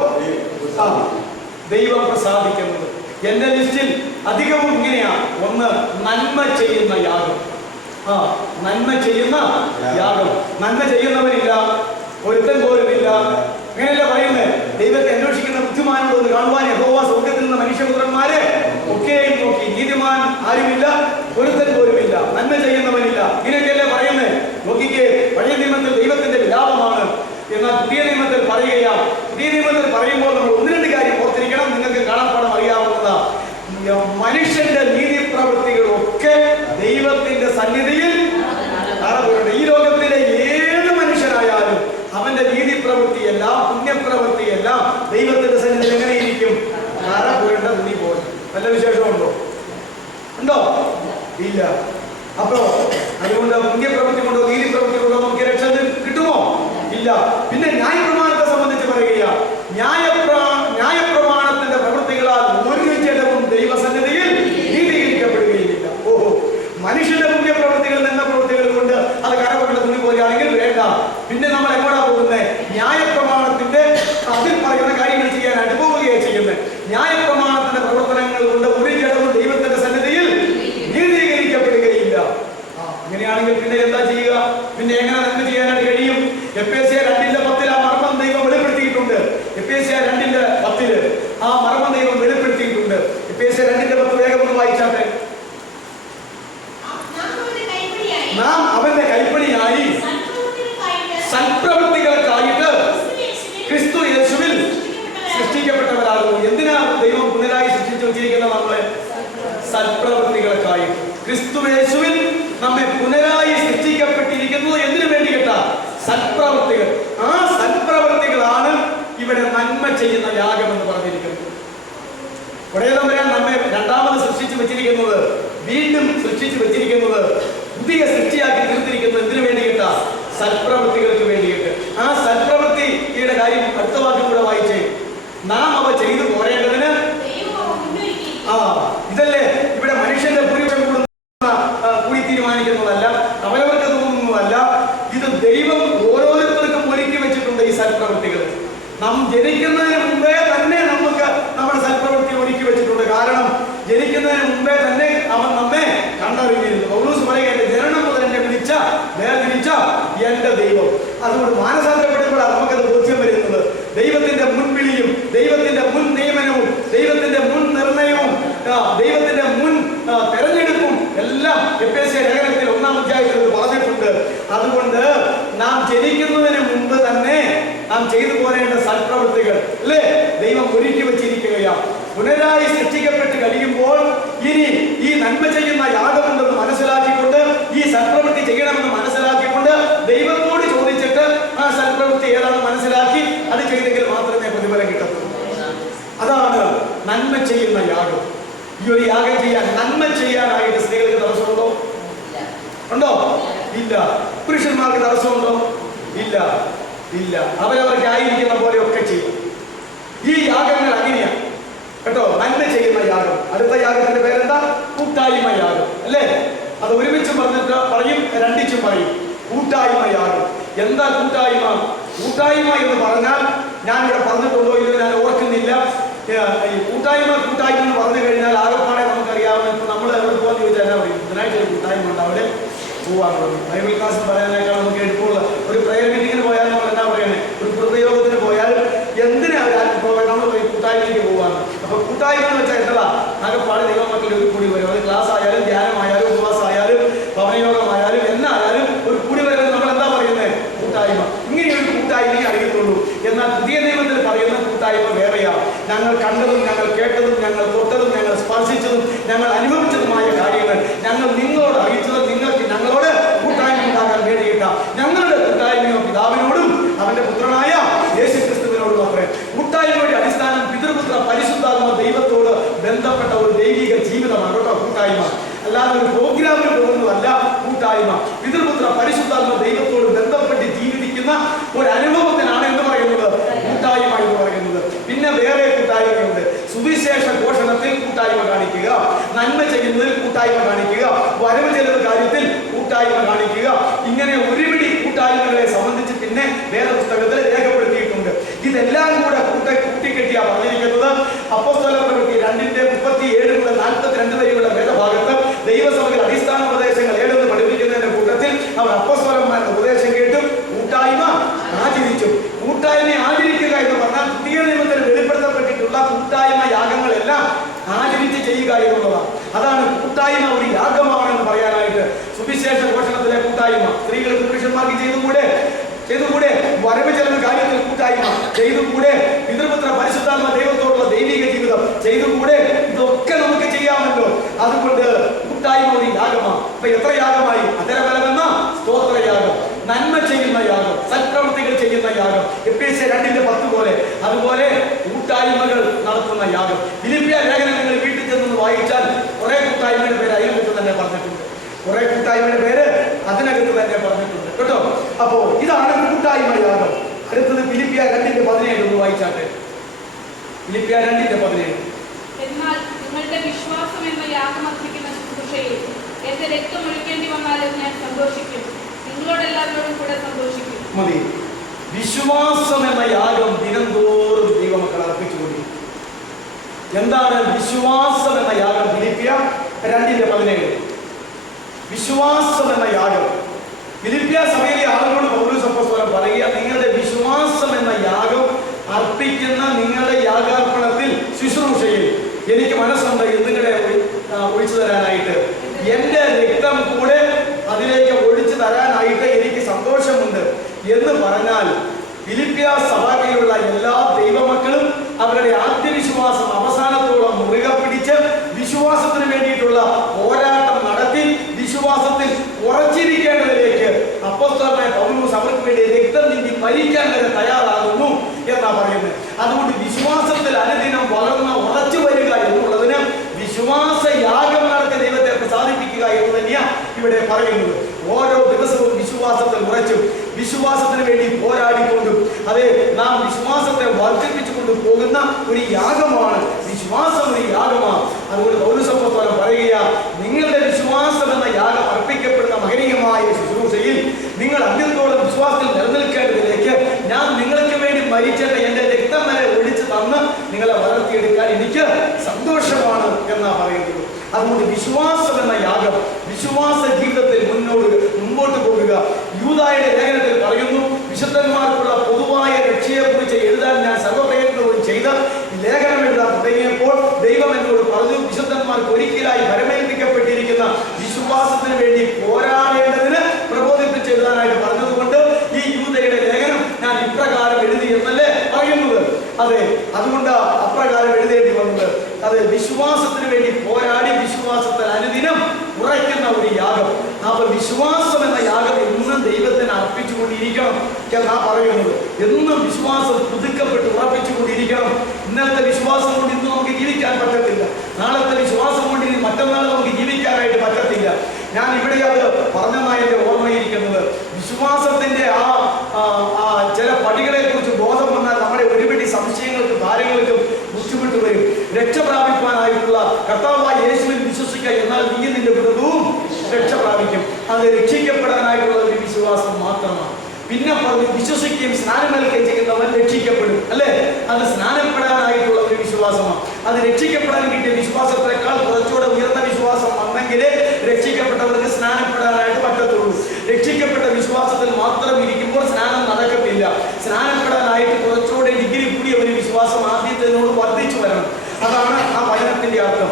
ദൈവം പ്രസാദിക്കുന്നത്. എന്റെ ലിസ്റ്റിൽ അധികവും ഇങ്ങനെയാണ്. 1 നന്മ ചെയ്യുന്ന യാഗം. നന്മ ചെയ്യുന്ന യാഗം. നന്മ ചെയ്യുന്നവരില്ല, ഒരുത്തൻ പോലുമില്ല. അങ്ങനെയല്ല പറയുന്നത്. ദൈവത്തെ അന്വേഷിക്കുന്ന ബുദ്ധിമാനോട് ഒന്ന് കാണുവാൻ യഹോവ സ്വർഗ്ഗത്തിൽ നിന്ന് മനുഷ്യപുത്രന്മാരെ ഒക്കെയും നോക്കി. നീതിമാൻ ആരുമില്ല, ഒരുത്തൻ പോലുമില്ല, നന്മ ചെയ്യുന്നവനില്ല. ഇങ്ങനെയൊക്കെയല്ലേ പറയുന്നത്. നോക്കിക്കേ, പഴയ നിയമത്തിൽ ദൈവത്തിന്റെ വിലാപമാണ്. എന്നാൽ പുതിയ നിയമത്തിൽ പറയുകയാണ്. പുതിയ നിയമത്തിൽ പറയുമ്പോൾ നമ്മൾ 1-2 കാര്യം ഓർത്തിരിക്കണം. നിങ്ങൾക്ക് കാണാപ്പാടം അറിയാവുന്നതാ. മനുഷ്യന്റെ നീതി പ്രവൃത്തികളൊക്കെ ദൈവത്തിന്റെ സന്നിധിയിൽ കാണപ്പെടുന്നുണ്ട്. ഈ ലോകത്തിലെ ഏത് മനുഷ്യനായാലും അവന്റെ നീതി പ്രവൃത്തിയെല്ലാം പുണ്യപ്രവൃത്തിയെല്ലാം ദൈവത്തിന്റെ സന്നിധിയിൽ എങ്ങനെയിരിക്കും? കാണപ്പെടേണ്ട തുണി പോലെ. നല്ല വിശേഷമുണ്ടോ? ഉണ്ടോ? ഇല്ല. അപ്പോ അതുകൊണ്ട് പുണ്യപ്രവൃത്തി കൊണ്ടോ നീതി പ്രവൃത്തി കൊണ്ടോ നമുക്ക് രക്ഷ കിട്ടുമോ? ഇല്ല. പിന്നെ ന്യായപ്രമാണത്തെ സംബന്ധിച്ച് പറയുക, ന്യായപ്രമാണത്തിന്റെ പ്രവൃത്തികളാൽ ഒരു ജഡവും ദൈവസന്നിധിയിൽ നീതീകരിക്കപ്പെടുകയില്ല. മനുഷ്യന്റെ പുണ്യപ്രവൃത്തികൾ എന്ന പ്രവൃത്തികൾ കൊണ്ട് അത് കരപ്പെടേണ്ട തുണി പോലെയാണെങ്കിൽ വേണ്ട. പിന്നെ നമ്മൾ എങ്ങോട്ടാ പോകുന്നത്? ന്യായപ്രമാണത്തിന്റെ അതിൽ പറയുന്ന കാര്യങ്ങൾ ചെയ്യാനായിട്ട് പോവുകയാണ് ചെയ്യുന്നത്. ന്യായപ്രമാണത്തിന്റെ പ്രവർത്തനങ്ങൾ കൊണ്ട് ഒരു ജഡവും ദൈവത്തിന്റെ സന്നിധിയിൽ നീതീകരിക്കപ്പെടുകയില്ല. അങ്ങനെയാണെങ്കിൽ പിന്നെ എന്താ ചെയ്യുക? പിന്നെ എങ്ങനെ നന്മ ചെയ്യാനായിട്ട് കഴിയും? എഫേസ്യർ 2:10 ആ മർമ്മം ദൈവം വെളിപ്പെടുത്തിയിട്ടുണ്ട്. എഫേസ്യർ 2:10 ആ മർമ്മം ദൈവം വെളിപ്പെടുത്തിയിട്ടുണ്ട്. എഫേസ്യർ 2:10 വേഗം ഒന്ന് വായിച്ചാട്ടെ. നാം അവന്റെ കൈപ്പണിയായി സൽപ്രവൃത്തികൾക്കായിട്ട് ക്രിസ്തു യേശുവിൽ സൃഷ്ടിക്കപ്പെട്ടവരാകുന്നു. എന്തിനാണ് ദൈവം പുനരായി സൃഷ്ടിച്ചു വെച്ചിരിക്കുന്നത്? നമ്മളെ സൽപ്രവൃത്തികൾക്കായി. ക്രിസ്തു യേശുവിൽ നമ്മെ പുനരായി സൃഷ്ടിക്കപ്പെട്ടിരിക്കുന്നത് എന്തിനു വേണ്ടി കേട്ടാ? സൽപ്രവൃത്തികൾ. ആ സൽപ്രവൃത്തികളാണ് ഇവിടെ നന്മ ചെയ്യുന്ന യാഗം എന്ന് പറഞ്ഞിരിക്കുന്നത്. ഒരേ തമ്പുരാൻ നമ്മെ രണ്ടാമത് സൃഷ്ടിച്ചു വെച്ചിരിക്കുന്നത്, വീണ്ടും സൃഷ്ടിച്ചു വെച്ചിരിക്കുന്നത്, പുതിയ സൃഷ്ടിയാക്കി തീർത്തിരിക്കുന്നത് എന്തിനു വേണ്ടിയിട്ടാ? സൽപ്രവൃത്തികൾക്ക് വേണ്ടിയിട്ട്. ആ സൽപ്രവൃത്തിയുടെ കാര്യം അടുത്ത വാക്യം കൂടെ വായിച്ചേ. നാം അവ ചെയ്തു പോരേണ്ടതിന്. ഇതല്ലേ ഇവിടെ മനുഷ്യന്റെ ഭൂരിപക്ഷം കൂടുന്ന തീരുമാനിക്കുന്നതല്ല, അവരവർക്ക് തോന്നുന്നതല്ല. ഇത് ദൈവം ഓരോരുത്തർക്കും ഒരുക്കി വെച്ചിട്ടുണ്ട് ഈ സൽപ്രവൃത്തികൾ. നാം ജനിക്കുന്നതിന് മുമ്പേ തന്നെ നമുക്ക് നമ്മുടെ സൽപ്രവൃത്തി ഒരുക്കി വെച്ചിട്ടുണ്ട്. കാരണം ജനിക്കുന്നതിന് മുമ്പേ തന്നെ അവൻ നമ്മെ കണ്ടറിഞ്ഞിരുന്നു. പൗലോസ് പറയുക, ജനനം മുതൽ എന്നെ വേർതിരിച്ച എന്റെ ദൈവം. അതുകൊണ്ട് മാനസാന്തരപ്പെടുമ്പോഴാണ് നമുക്കത് ബോധ്യം വരുന്നത്. ദൈവത്തിന്റെ മുൻവിളിയും ദൈവത്തിന്റെ മുൻ നിയമനവും ദൈവത്തിന്റെ മുൻ നിർണയവും ദൈവത്തിന്റെ മുൻ തെരഞ്ഞെടുപ്പും എല്ലാം എഫേസ്യ ലേഖനത്തിൽ 1-ാം അധ്യായത്തിൽ പറഞ്ഞിട്ടുണ്ട്. അതുകൊണ്ട് നാം ജനിക്കുന്നതിന് മുമ്പ് തന്നെ നാം ചെയ്തു പോരേണ്ട സൽപ്രവൃത്തികൾ അല്ലേ ദൈവം ഒരുക്കി വെച്ചിരിക്കുകയാണ്. പുനരായി സൃഷ്ടിക്കപ്പെട്ട് കഴിയുമ്പോൾ ഇനി ഈ നന്മ ചെയ്യുന്ന യാഗമുണ്ടെന്ന് മനസ്സിലാക്കിക്കൊണ്ട് ഈ സൽപ്രവൃത്തി ചെയ്യണമെന്ന് മനസ്സിലാക്കിക്കൊണ്ട് ദൈവത്തോട് ചോദിച്ചിട്ട് ആ സൽപ്രവൃത്തി ഏതാണെന്ന് മനസ്സിലാക്കി അത് ചെയ്തെങ്കിൽ മാത്രമേ പ്രതിഫലം കിട്ടത്തുള്ളൂ. അതാണ് നന്മ ചെയ്യുന്ന യാഗം. ഈ ഒരു യാഗം ചെയ്യാൻ, നന്മ ചെയ്യാനായിട്ട് സ്ത്രീകൾക്ക് തടസ്സമുണ്ടോ? ഉണ്ടോ? ഇല്ല. പുരുഷന്മാർക്ക് തടസ്സമുണ്ടോ? ഇല്ല. അവരവർക്ക് ആയിരിക്കുന്ന പോലെയൊക്കെ ചെയ്യും. ഈ യാഗങ്ങൾ അങ്ങനെയാണ് കേട്ടോ. നന്മ ചെയ്യുന്ന യാഗം. അടുത്ത യാഗത്തിന്റെ പേരെന്താ? കൂട്ടായ്മ യാഗം അല്ലേ? അത് ഒരുമിച്ചും പറഞ്ഞിട്ട് പറയും, രണ്ടിച്ചും പറയും. കൂട്ടായ്മ യാഗം. എന്താ കൂട്ടായ്മ? കൂട്ടായ്മ എന്ന് പറഞ്ഞാൽ ഞാൻ ഇവിടെ പറഞ്ഞിട്ടുണ്ടോ ഇല്ലോ ഞാൻ ഓർക്കുന്നില്ല. കൂട്ടായ്മ എന്ന് പറഞ്ഞു കഴിഞ്ഞാൽ ആകെപ്പാടെ നമുക്കറിയാവുന്ന, ഇപ്പൊ നമ്മൾ എവിടെ പോകാൻ ചോദിച്ചാൽ എന്നാ പറയും? ബുധനാഴ്ച ഒരു കൂട്ടായ്മ ഉണ്ട്, അവിടെ പോവാറുള്ളത്. ബൈബിൾ ക്ലാസ് പറയാനേക്കാൾ നമുക്ക് എളുപ്പമുള്ള ഒരു പ്രയർ മീറ്റിങ്ങിന് പോയാൽ നമ്മൾ എന്നാ പറയുന്നത്? ഒരു കൃതയോഗത്തിന് പോയാൽ എന്തിനാ നമ്മൾ കൂട്ടായ്മയ്ക്ക് പോവാന്ന്. അപ്പൊ കൂട്ടായ്മ എന്ന് വെച്ചാൽ എന്താ? ആകെപ്പാടെ ദൈവമക്കളിൽ ഒരു കൂടി വരും. അത് ക്ലാസ് ആയാലും ധ്യാനമായാലും ഉപവാസമായാലും ഭവനയോഗമായാലും എന്നായാലും ഒരു കൂടി വരുന്നത് നമ്മൾ എന്താ പറയുന്നത്? കൂട്ടായ്മ. ഇങ്ങനെയൊരു കൂട്ടായ്മയെ അറിയത്തുള്ളൂ. എന്നാൽ പുതിയ നിയമത്തിൽ പറയുന്ന കൂട്ടായ്മ വേറെയാണ്. ഞങ്ങൾ കണ്ടതും ഞങ്ങൾ കേട്ടതും ഞങ്ങൾ തൊട്ടതും ഞങ്ങൾ സ്പർശിച്ചതും ഞങ്ങൾ അനുഭവിച്ചതുമായ കാര്യങ്ങൾ ഞങ്ങൾ നിങ്ങളോട് അറിയിച്ചതും നിങ്ങൾക്ക് ഞങ്ങളോട് കൂട്ടായ്മ ഉണ്ടാകാൻ വേണ്ടിയിട്ട ഞങ്ങളുടെ കൂട്ടായ്മയോ പിതാവിനോടും അവന്റെ പുത്രനായ യേശുക്രിസ്തുവിനോടും അത്രേ. കൂട്ടായ്മയുടെ അടിസ്ഥാനം പിതൃപുത്ര പരിശുദ്ധാത്മ ദൈവത്തോട് ബന്ധപ്പെട്ട ഒരു ദൈവിക ജീവിതമാണ് കേട്ടോ കൂട്ടായ്മ. അല്ലാതെ ഒരു പ്രോഗ്രാമിന് പോകുന്നതല്ല കൂട്ടായ്മ. പിതൃപുത്ര പരിശുദ്ധാത്മ ദൈവത്തോട് ബന്ധപ്പെട്ട് ജീവിക്കുന്ന ഒരു അനുഭവത്തിനാണ് എന്ന് പറയുന്നത് കൂട്ടായ്മ എന്ന് പറയുന്നത്. പിന്നെ വേറെ കൂട്ടായ്മയുണ്ട്. സുവിശേഷ ഘോഷണത്തിൽ കൂട്ടായ്മ കാണിക്കുക, നന്മ ചെയ്യുന്നതിൽ കൂട്ടായ്മ കാണിക്കുക, വരവ് ചെലവ് കാര്യത്തിൽ കൂട്ടായ്മ കാണിക്കുക. ഇങ്ങനെ ഒരുപിടി കൂട്ടായ്മകളെ സംബന്ധിച്ച് പിന്നെ വേദപുസ്തകത്തിൽ രേഖപ്പെടുത്തിയിട്ടുണ്ട്. ഇതെല്ലാം കൂടെ കൂട്ടിക്കെട്ടിയാ പറഞ്ഞിരിക്കുന്നത്. അപ്പോസ്തലപ്രവൃത്തി 2:37 മുതൽ 42 വരെയുള്ള വേദഭാഗത്ത് ദൈവസഭയിൽ അടിസ്ഥാന ഉപദേശങ്ങൾ ഏതെന്ന് പഠിപ്പിക്കുന്നതിന്റെ കൂട്ടത്തിൽ അവർ അപ്പോസ്തലന്മാരുടെ ഉപദേശം കേട്ടും കൂട്ടായ്മ ആചരിച്ചു. കൂട്ടായ്മ ആചരിക്കുക എന്ന് പറഞ്ഞാൽ പുതിയ നിയമത്തിൽ വെളിപ്പെടുത്തപ്പെട്ടിട്ടുള്ള കൂട്ടായ്മ യാഗങ്ങളെല്ലാം ആചരിച്ച് ചെയ്യുക എന്നുള്ളതാണ്. അതാണ് കൂട്ടായ്മ ഒരു യാഗമാണെന്ന് പറയാനായിട്ട്. സുവിശേഷ ഘോഷണത്തിലെ കൂട്ടായ്മ സ്ത്രീകൾക്ക് പുരുഷന്മാർക്ക് ചെയ്തുകൂടെ? വരവ് ചെല്ലുന്ന കാര്യത്തിൽ കൂട്ടായ്മ ചെയ്തുകൂടെ? പിതൃപുത്ര പരിശുദ്ധാത്മ ദൈവത്തോടുള്ള ദൈവിക ജീവിതം ചെയ്തുകൂടെ? ഇതൊക്കെ നമുക്ക് ചെയ്യാമല്ലോ. അതുകൊണ്ട് കൂട്ടായ്മ ഒരു യാഗമാണ്. അപ്പൊ എത്ര യാഗമായി? അതരബലമെന്ന സ്തോത്രയാഗം, നന്മ ചെയ്യുന്ന യാഗം, സൽപ്രവൃത്തികൾ ചെയ്യുന്ന യാഗം, എഫേസ്യ 2:10 പോലെ. അതുപോലെ കൂട്ടായ്മകൾ നടത്തുന്ന യാഗം. ഫിലിപ്പിയ ലേഖനം നിങ്ങൾ വീട്ടിൽ ചെന്ന് വായിച്ചാൽ കുറെ കൂട്ടായ്മയുടെ പേര് അതിനകത്ത് തന്നെ പറഞ്ഞിട്ടുണ്ട്. കുറെ കൂട്ടായ്മയുടെ പേര് അതിനകത്ത് തന്നെ പറഞ്ഞിട്ടുണ്ട് കേട്ടോ. അപ്പോ ഇതാണ് കൂട്ടായ്മ യാഗം. അടുത്തത് ഫിലിപ്പിയ 2:17 ഒന്ന് വായിച്ചാട്ടെ. ഫിലിപ്പിയ 2:17. എന്നാൽ നിങ്ങളുടെ വിശ്വാസം എന്ന യാഗം അർപ്പിക്കുന്ന ശുശ്രൂഷയിൽ എന്റെ രക്തം ഒഴിക്കേണ്ടി വന്നാലും ഞാൻ സന്തോഷിക്കും, നിങ്ങളോടെല്ലാവരോടും കൂടെ സന്തോഷിക്കും. മതി. വിശ്വാസം എന്ന യാഗം ദിനംതോറും ദൈവമക്കൾ അർപ്പിച്ചുകൊണ്ടിരിക്കും. എന്താണ് വിശ്വാസം എന്ന യാഗം? ഫിലിപ്പിയ 2:17. വിശ്വാസം എന്ന യാഗം. ഫിലിപ്പിയ സഭയിലെ ആളുകളോട് പൗലോസ് അപ്പോസ്തലൻ പറയുക, നിങ്ങളുടെ വിശ്വാസം എന്ന യാഗം അർപ്പിക്കുന്ന നിങ്ങളുടെ യാഗാർപ്പണത്തിൽ ശുശ്രൂഷയിൽ എനിക്ക് മനസ്സുണ്ട് നിങ്ങളെ ഒഴിച്ചു തരാനായിട്ട്. എന്റെ രക്തം കൂടെ അതിലേക്ക് ഒഴിച്ചു തരാനായിട്ട് എനിക്ക് സന്തോഷമുണ്ട് എന്ന് പറഞ്ഞാൽ ഫിലിപ്പിയ സഭയിലുള്ള എല്ലാ ദൈവമക്കളും അവരുടെ ആത്മവിശ്വാസം അവസാനത്തോളം മുറുകെ പിടിച്ച് വിശ്വാസത്തിന് വേണ്ടിയിട്ടുള്ള പോരാട്ടം നടത്തി വിശ്വാസത്തിൽ ഉറച്ചിരിക്കേണ്ടതിലേക്ക് അപ്പോസ്തലനായ പൗലോസ് അവർക്ക് വേണ്ടി രക്തം നീന്തി മരിക്കാൻ വരെ തയ്യാറാകുന്നു എന്നാ പറയുന്നത്. അതുകൊണ്ട് വിശ്വാസത്തിൽ അനുദിനം വളർന്ന് ഉറച്ചു വരിക എന്നുള്ളതിന് വിശ്വാസ യാഗം നടത്തി ദൈവത്തെ പ്രസാദിപ്പിക്കുക എന്ന് തന്നെയാണ് ഇവിടെ പറയുന്നത്. ഓരോ ദിവസവും വിശ്വാസത്തിൽ ഉറച്ചും വിശ്വാസത്തിന് വേണ്ടി പോരാടിക്കൊണ്ടും അതെ നാം വിശ്വാസത്തെ വർദ്ധിപ്പിച്ചുകൊണ്ട് പോകുന്ന ഒരു യാഗമാണ്. വിശ്വാസം ഒരു യാഗമാണ്. അതുകൊണ്ട് പൗലോസ് അപ്പോസ്തലൻ പറയുക, നിങ്ങളുടെ വിശ്വാസം എന്ന യാഗം അർപ്പിക്ക വിശ്വാസ ജീവിതത്തിൽ മുമ്പോട്ട് പോകുക. യൂദായുടെ ലേഖനത്തിൽ പറയുന്നു, വിശുദ്ധന്മാർക്കുള്ള പൊതുവായ രക്ഷയെക്കുറിച്ച് എഴുതാൻ ഞാൻ സർവ്വപ്രയത്നവും ചെയ്ത് ലേഖനം എഴുതാൻ തുടങ്ങിയപ്പോൾ ദൈവം എന്നോട് പറഞ്ഞു, വിശുദ്ധന്മാർക്ക് ഒരിക്കലായി വരമേൽപ്പിക്കപ്പെട്ടിരിക്കുന്ന വിശ്വാസത്തിന് വേണ്ടി പോരാടേണ്ടതിന് പ്രബോധിപ്പിച്ച് എഴുതാനായിട്ട് പറഞ്ഞതുകൊണ്ട് ഈ യൂദയുടെ ലേഖനം ഞാൻ ഇപ്രകാരം എഴുതി എന്നല്ലേ പറയുന്നത്. അതെ, അതുകൊണ്ട് അപ്രകാരം എഴുതേണ്ടി വന്നത്. അത് വിശ്വാസത്തിന് വേണ്ടി പോരാടി വിശ്വാസത്തിൽ അനുദിനം ഉറയ്ക്കുന്ന ഒരു യാഗം. അപ്പൊ വിശ്വാസം എന്ന യാഗം എന്നും ദൈവത്തിന് അർപ്പിച്ചുകൊണ്ടിരിക്കണം എന്നാ പറയുന്നത്. എന്നും വിശ്വാസം പുതുക്കപ്പെട്ട് ഉറപ്പിച്ചുകൊണ്ടിരിക്കണം. ഇന്നത്തെ വിശ്വാസം കൊണ്ട് ഇന്ന് നമുക്ക് ജീവിക്കാൻ പറ്റത്തില്ല. നാളത്തെ വിശ്വാസം കൊണ്ട് ഇനി മറ്റന്നാൾ നമുക്ക് ജീവിക്കാനായിട്ട് പറ്റത്തില്ല. ഞാൻ ഇവിടെ അത് പറഞ്ഞതായി എൻ്റെ ഓർമ്മയിരിക്കുന്നത്, വിശ്വാസത്തിന്റെ ആ ചില പടികളെ കുറിച്ച് ബോധം വന്നാൽ നമ്മുടെ ഒരുപിടി സംശയങ്ങൾക്കും കാര്യങ്ങൾക്കും ബുദ്ധിമുട്ട് വരും. രക്ഷ പ്രാപിക്കാനായിട്ടുള്ള കർത്താവായ യേശുവിൽ വിശ്വസിക്കുക, എന്നാൽ നീ നിന്റെ കുടുംബവും രക്ഷ പ്രാപിക്കും. അത് രക്ഷിക്കപ്പെടാനായിട്ടുള്ള ഒരു വിശ്വാസം മാത്രമാണ്. പിന്നെ പറഞ്ഞു, വിശ്വസിക്കുകയും സ്നാനമേൽക്കുകയും ചെയ്യുന്നവൻ രക്ഷിക്കപ്പെടും, അല്ലേ? അത് സ്നാനപ്പെടാനായിട്ടുള്ള ഒരു വിശ്വാസമാണ്. അത് രക്ഷിക്കപ്പെടാൻ കിട്ടിയ വിശ്വാസത്തെക്കാൾ കുറച്ചുകൂടെ ഉയർന്ന വിശ്വാസം വന്നെങ്കിലേ രക്ഷിക്കപ്പെട്ടവർക്ക് സ്നാനപ്പെടാനായിട്ട് പറ്റത്തുള്ളൂ. രക്ഷിക്കപ്പെട്ട വിശ്വാസത്തിൽ മാത്രം ഇരിക്കുമ്പോൾ സ്നാനം നടക്കത്തില്ല. സ്നാനപ്പെടാനായിട്ട് കുറച്ചുകൂടെ ഡിഗ്രി കൂടിയ ഒരു വിശ്വാസം ആദ്യത്തിനോട് വർദ്ധിച്ചു വരണം. അതാണ് ആ വചനത്തിന്റെ അർത്ഥം.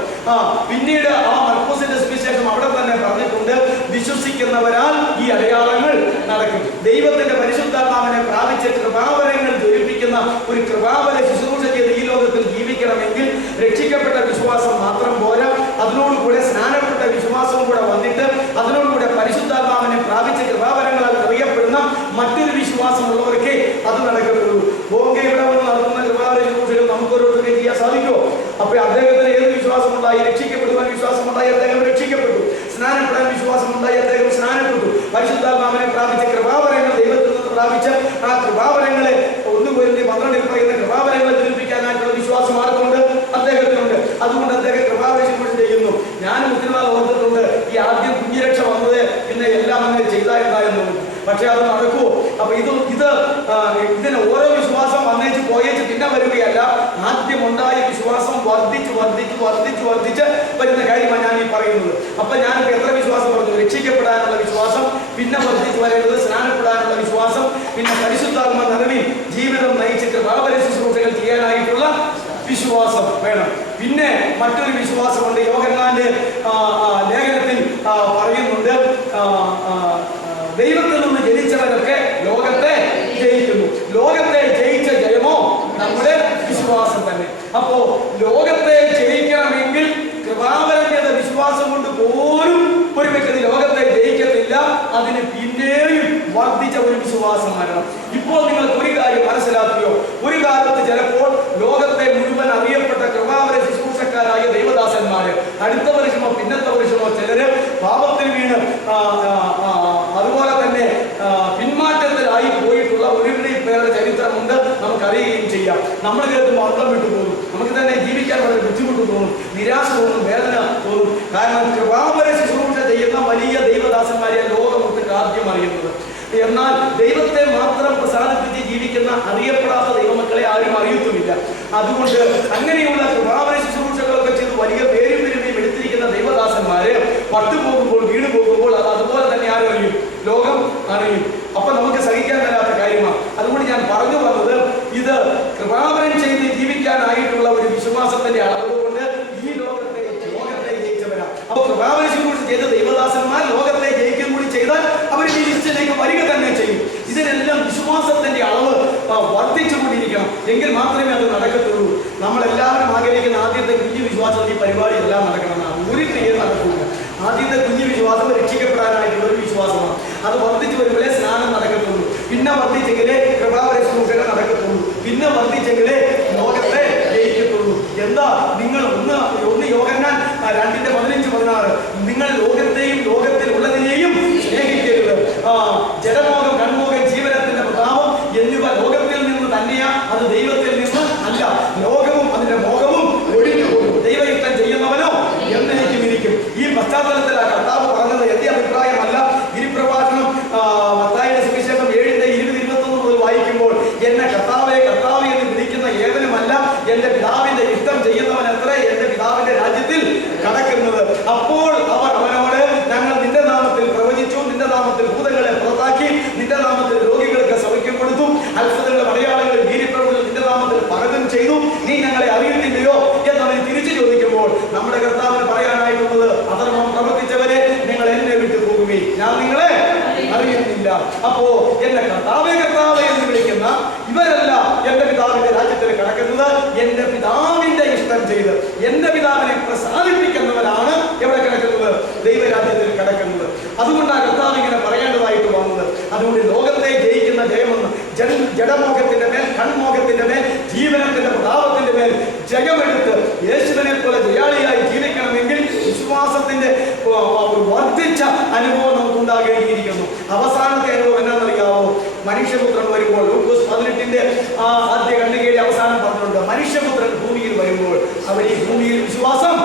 പിന്നീട് ആ മർക്കോസിന്റെ സുവിശേഷം അവിടെ തന്നെ പറഞ്ഞിട്ടുണ്ട്, വിശ്വസിക്കുന്നവരാൽ ഈ അടയാളങ്ങൾ നടക്കും. ദൈവത്തിന്റെ പരിശുദ്ധാത്മാവിനെ പ്രാപിച്ച കൃപാവരങ്ങൾ ജ്വലിപ്പിക്കുന്ന ഒരു കൃപാവര ശുശ്രൂഷ ചെയ്ത് ഈ ലോകത്തിൽ ജീവിക്കണമെങ്കിൽ രക്ഷിക്കപ്പെട്ട വിശ്വാസം മാത്രം പോരാ, അതിനോടുകൂടെ സ്നാനപ്പെട്ട വിശ്വാസവും കൂടെ വന്നിട്ട് അതിനോടുകൂടെ പരിശുദ്ധാത്മാവിനെ പ്രാപിച്ച കൃപാവരങ്ങളാൽ അറിയപ്പെടുന്ന മറ്റൊരു വിശ്വാസമുള്ളവർക്ക് അത് നടക്കത്തുള്ളൂ. ബോംബെ ഇവിടെ വന്ന് നടത്തുന്ന കൃപാവര ശുശ്രൂഷകൾ നമുക്കൊരോരുത്തരും ചെയ്യാൻ സാധിക്കുമോ? അപ്പൊ അദ്ദേഹത്തിന് ഏത് വിശ്വാസമുണ്ടായി? രക്ഷിക്കപ്പെടുവാൻ വിശ്വാസമുണ്ടായി, അദ്ദേഹം രക്ഷിക്കപ്പെട്ടു. സ്നാനപ്പെടാൻ വിശ്വാസമുണ്ടായി, അദ്ദേഹം സ്നാനപ്പെട്ടു. പരിശുദ്ധാത്മാവിനെ പ്രാപിച്ച കൃപാവരങ്ങൾ ദൈവത്തിൽ നിന്ന് പ്രാപിച്ച ആ കൃപാവരങ്ങളെ 1 Corinthians 12 പറയുന്ന കൃപാവരങ്ങളെ ധരിപ്പിക്കാനായിട്ടുള്ള വിശ്വാസം ആർക്കുണ്ട്? അദ്ദേഹത്തിനുണ്ട്. അതുകൊണ്ട് അദ്ദേഹം കൃപാവര ശുശ്രൂഷ ചെയ്യുന്നു. ഞാനും ഉത്തരവാദം ഓർത്തിട്ടുണ്ട്, ഈ ആദ്യം കുഞ്ഞിരക്ഷ വന്നത് പിന്നെ എല്ലാം അങ്ങനെ ചെയ്തായിരുന്നു. പക്ഷെ അത് നടക്കുമോ? അപ്പൊ ഇതിന് ഓരോ വിശ്വാസം വന്നേച്ച് പോയേച്ച് പിന്നെ വരികയല്ല. ആദ്യം ഉണ്ടായ വിശ്വാസം വർദ്ധിച്ച് വരുന്ന കാര്യമാണ് ഞാൻ ഈ പറയുന്നത്. അപ്പൊ ഞാനിപ്പോ എത്ര വിശ്വാസം പറഞ്ഞു? രക്ഷിക്കപ്പെടാനുള്ള വിശ്വാസം, പിന്നെ വർദ്ധിച്ചു വരേണ്ടത് സ്നാനപ്പെടാനുള്ള വിശ്വാസം, പിന്നെ പരിശുദ്ധാത്മ നിറവിൽ ജീവിതം നയിച്ചിട്ട് കൃപാവര ശുശ്രൂഷകൾ ചെയ്യാനായിട്ടുള്ള വിശ്വാസം വേണം. പിന്നെ മറ്റൊരു വിശ്വാസമുണ്ട്. യോഹന്നാന്റെ ലേഖനത്തിൽ പറയുന്നുണ്ട്, ദൈവത്തിൽ നിന്ന് ജനിച്ചവരൊക്കെ ലോകത്തെ ജയിക്കുന്നു. ലോകത്തെ ജയിച്ച ജയമോ നമ്മുടെ വിശ്വാസം തന്നെ. അപ്പോ ലോകത്തെ ജയിക്കണമെങ്കിൽ കൃപാവരം ചെയ്ത വിശ്വാസം കൊണ്ട് പോലും ഒരു വ്യക്തി ലോകത്തെ ജയിക്കത്തില്ല. അതിന് പിന്നെയും വർദ്ധിച്ച ഒരു വിശ്വാസം വരണം. ഇപ്പോൾ നിങ്ങൾക്ക് ഒരു കാര്യം മനസ്സിലാക്കിയോ? ഒരു കാലത്ത് ചിലപ്പോൾ ലോകത്തെ മുഴുവൻ അറിയപ്പെട്ട കൃപാവര ശുശ്രൂഷക്കാരായ ദൈവദാസന്മാര് അടുത്ത വർഷമോ പിന്നത്തെ വർഷമോ ചിലര് പാപത്തിൽ വീണ് അതുപോലെ തന്നെ പിന്മാറ്റത്തിലായി പോയിട്ടുള്ള ഒരുപിടി പേരുടെ ചരിത്രമുണ്ട്, നമുക്കറിയുകയും ചെയ്യാം. നമ്മൾ കേൾക്കുമ്പോൾ അന്തം വിട്ടു പോകും. നമുക്ക് തന്നെ ജീവിക്കാൻ വളരെ ബുദ്ധിമുട്ട് തോന്നും, നിരാശ തോന്നും, വേദന തോന്നും. കാരണം കൃപാവര ശുശ്രൂഷ ചെയ്യുന്ന വലിയ ദൈവദാസന്മാരെ ലോകമൊക്കെ ആദ്യം അറിയുന്നത്. എന്നാൽ ദൈവത്തെ മാത്രം പ്രസാദിപ്പിച്ച് ജീവിക്കുന്ന അറിയപ്പെടാത്ത ദൈവമക്കളെ ആരും അറിയത്തുമില്ല. അതുകൊണ്ട് അങ്ങനെയുള്ള കൃപാവര ശുശ്രൂഷകളൊക്കെ ചെയ്ത് വലിയ പേരും പെരുമയും എടുത്തിരിക്കുന്ന ദൈവദാസന്മാരെ പട്ടുപോകുമ്പോൾ വീണ് പോകുമ്പോൾ അത് അതുപോലെ തന്നെ ആരും അറിയും? ലോകം അറിയും. അപ്പൊ നമുക്ക് സഹിക്കാൻ വരാത്ത കാര്യമാണ്. അതുകൊണ്ട് ഞാൻ പറഞ്ഞു വന്നത്, ഇത് കൃപാവരം ചെയ്ത് ജീവിക്കാനായിട്ടുള്ള ഒരു വിശ്വാസത്തിന്റെ അളവുകൊണ്ട് ഈ ലോകത്തെ ജയിച്ചവരാ. അപ്പൊ കൃപാവര ശുശ്രൂഷ ചെയ്ത ദൈവദാസന്മാർ ലോകത്തെ ജയിക്കും കൂടി ചെയ്താൽ അവർ ഈ ലിസ്റ്റിലേക്ക് വരിക തന്നെ ചെയ്യും. ഇതിനെല്ലാം വിശ്വാസത്തിന്റെ അളവ് വർദ്ധിച്ചുകൊണ്ടിരിക്കണം, എങ്കിൽ മാത്രമേ അത് നടക്കത്തുള്ളൂ. നമ്മളെല്ലാവരും ആഗ്രഹിക്കുന്ന ആദ്യത്തെ കുഞ്ഞു വിശ്വാസം ഈ പരിപാടി എല്ലാം നടക്കണമെന്നാണ്. ഒരു ക്രിയയും നടക്കില്ല. ആദ്യത്തെ കുഞ്ഞു വിശ്വാസം രക്ഷിക്കപ്പെടാനായിട്ടുള്ള ഒരു വിശ്വാസമാണ്. അത് വർദ്ധിച്ചു വരുമ്പോഴേ സ്നാനം നടക്കത്തുള്ളൂ. പിന്നെ വർദ്ധിച്ചെങ്കിലേ കൃപാവര ശുശ്രൂഷകൾ നടക്കത്തുള്ളൂ. പിന്നെ വർദ്ധിച്ചെങ്കിലേ ലോകത്തെ ജയിക്കത്തുള്ളൂ. എന്താ നിങ്ങൾ ഒന്ന് യോഹന്നാൻ 2:15-16 നിങ്ങൾ ലോകത്തെയും ലോകത്തിൽ ഉള്ളതിനെയും സ്നേഹിക്കരുത്. ജഡമോഹം, കൺമോഹം, ജീവനത്തിന്റെ പ്രതാപം എന്നിവ ലോകത്തിൽ നിന്ന് തന്നെയാ, അത് ദൈവത്തിൽ നിന്ന് അല്ല. ലോകവും അതിന്റെ മോഹവും ഒഴിഞ്ഞു പോകും, ദൈവയുക്തം ചെയ്യുന്നവനോ എന്നേക്കും ഇരിക്കും. ഈ പശ്ചാത്തലത്തിലാണ് കർത്താവ് പറഞ്ഞത്. എന്റെ അഭിപ്രായമല്ല. ഗിരിപ്രഭാഷണം മത്തായിയുടെ സുവിശേഷം 7:20-21 മുതൽ വായിക്കുമ്പോൾ, എന്നെ കർത്താവേ കർത്താവേ എന്ന് വിളിക്കുന്ന ഏവനുമല്ല എന്റെ പിതാവിന്റെ ഇഷ്ടം ചെയ്യുന്നവൻ അത്രേ എന്റെ പിതാവിന്റെ രാജ്യത്തിൽ കടക്കുന്നത്. അപ്പോൾ അവർ അവനോട് അപ്പോ എന്റെ കർത്താവേ കർത്താവേ എന്ന് വിളിക്കുന്ന ഇവരല്ല എന്റെ പിതാവിന്റെ രാജ്യത്തിൽ കിടക്കുന്നത്. എന്റെ പിതാവിന്റെ ഇഷ്ടം ചെയ്ത് എന്റെ പിതാവിനെ പ്രസാദിപ്പിക്കുന്നവരാണ് എവിടെ കിടക്കുന്നത്? ദൈവരാജ്യത്തിൽ കിടക്കുന്നത്. അതുകൊണ്ടാണ് കർത്താവ് ഇങ്ങനെ പറയേണ്ടതായിട്ട് വന്നത്. അതുകൊണ്ട് ലോകത്തെ ജയിക്കുന്ന ജയമെന്ന് ജഡമോഹത്തിന്റെ മേൽ, കൺമോഹത്തിന്റെ മേൽ, ജീവനത്തിന്റെ പ്രതാപത്തിന്റെ മേൽ ജയമെടുത്ത് യേശുവിനെ പോലെ ജയാളിയായി ജീവിക്കണമെങ്കിൽ വിശ്വാസത്തിന്റെ വർദ്ധിച്ച അനുഭവം നമുക്ക് ഉണ്ടാകേണ്ടിയിരിക്കുന്നു. അവസാനത്തെ അനുഭവം എന്താണെന്നറിയാവോ? മനുഷ്യപുത്രൻ വരുമ്പോൾ ലൂക്കോസ് 18 ആദ്യ ഖണ്ഡികയുടെ അവസാനം പറഞ്ഞിട്ടുണ്ട്, മനുഷ്യപുത്രൻ ഭൂമിയിൽ വരുമ്പോൾ അവർ ഈ ഭൂമിയിൽ വിശ്വാസം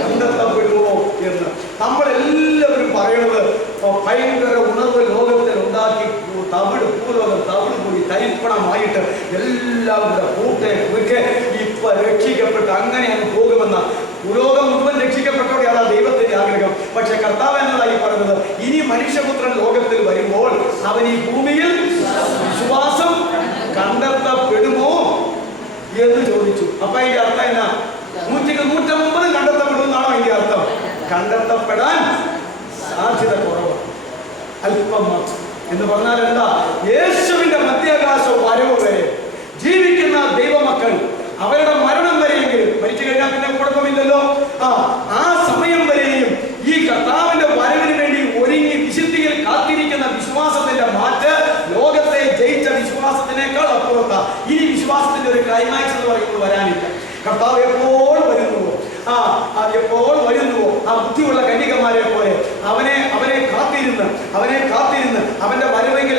കണ്ടെത്തപ്പെടുമോ എന്ന്. നമ്മളെല്ലാവരും പറയുന്നത് ഭയങ്കര ഉണർവ് ലോകത്തിൽ ഉണ്ടാക്കി തവിട് ഭൂലോകം തവിട് പോയി തരിപ്പണമായിട്ട് എല്ലാവരുടെ കൂട്ടൊക്കെ ഇപ്പൊ രക്ഷിക്കപ്പെട്ട് അങ്ങനെ അങ്ങ് പോകുമെന്ന ഭൂലോകം മുഴുവൻ രക്ഷിക്കപ്പെട്ടോടെയാണ് ദൈവത്തിന്റെ ആഗ്രഹം. പക്ഷെ കർത്താവ് എന്നതായി പറഞ്ഞത്, ഇനി മനുഷ്യപുത്രൻ ലോകത്തിൽ വരുമ്പോൾ അവൻ ഈ ഭൂമിയിൽ വിശ്വാസം കണ്ടെത്തപ്പെടുമോ എന്ന് ചോദിച്ചു. അപ്പൊ അതിന്റെ അർത്ഥം എന്നാ? 100-150 കണ്ടെത്തപ്പെടുമെന്നാണോ അതിന്റെ അർത്ഥം? കണ്ടെത്തപ്പെടാൻ സാധ്യത കുറവാണ്, അല്പം മാത്രം. എന്ന് പറഞ്ഞാൽ എന്താ? യേശുവിന്റെ മധ്യാകാശ വരവ് വരെ ജീവിക്കുന്ന ദൈവമക്കൾ അവരുടെ മരണം വരെയെങ്കിലും, മരിച്ചു കഴിഞ്ഞാൽ പിന്നെ കുഴപ്പമില്ലല്ലോ, ആ സമയം വരെയും ഈ കർത്താവിന്റെ വരവിന് വേണ്ടി ഒരുങ്ങി വിശുദ്ധിയിൽ കാത്തിരിക്കുന്ന വിശ്വാസത്തിന്റെ മാറ്റ് ലോകത്തെ ജയിച്ച വിശ്വാസത്തിനേക്കാൾ അപ്പുറത്താ. ഇനി വിശ്വാസത്തിന്റെ ഒരു ക്ലൈമാക്സ് എന്ന് പറയുന്നത് വരാനില്ല. കർത്താവ് എപ്പോൾ വരുന്നുവോ എപ്പോൾ വരുന്നുവോ ആ ബുദ്ധിയുള്ള കന്യകമാരെ പോലെ അവനെ കാത്തിരുന്ന് അവന്റെ വരവെങ്കിൽ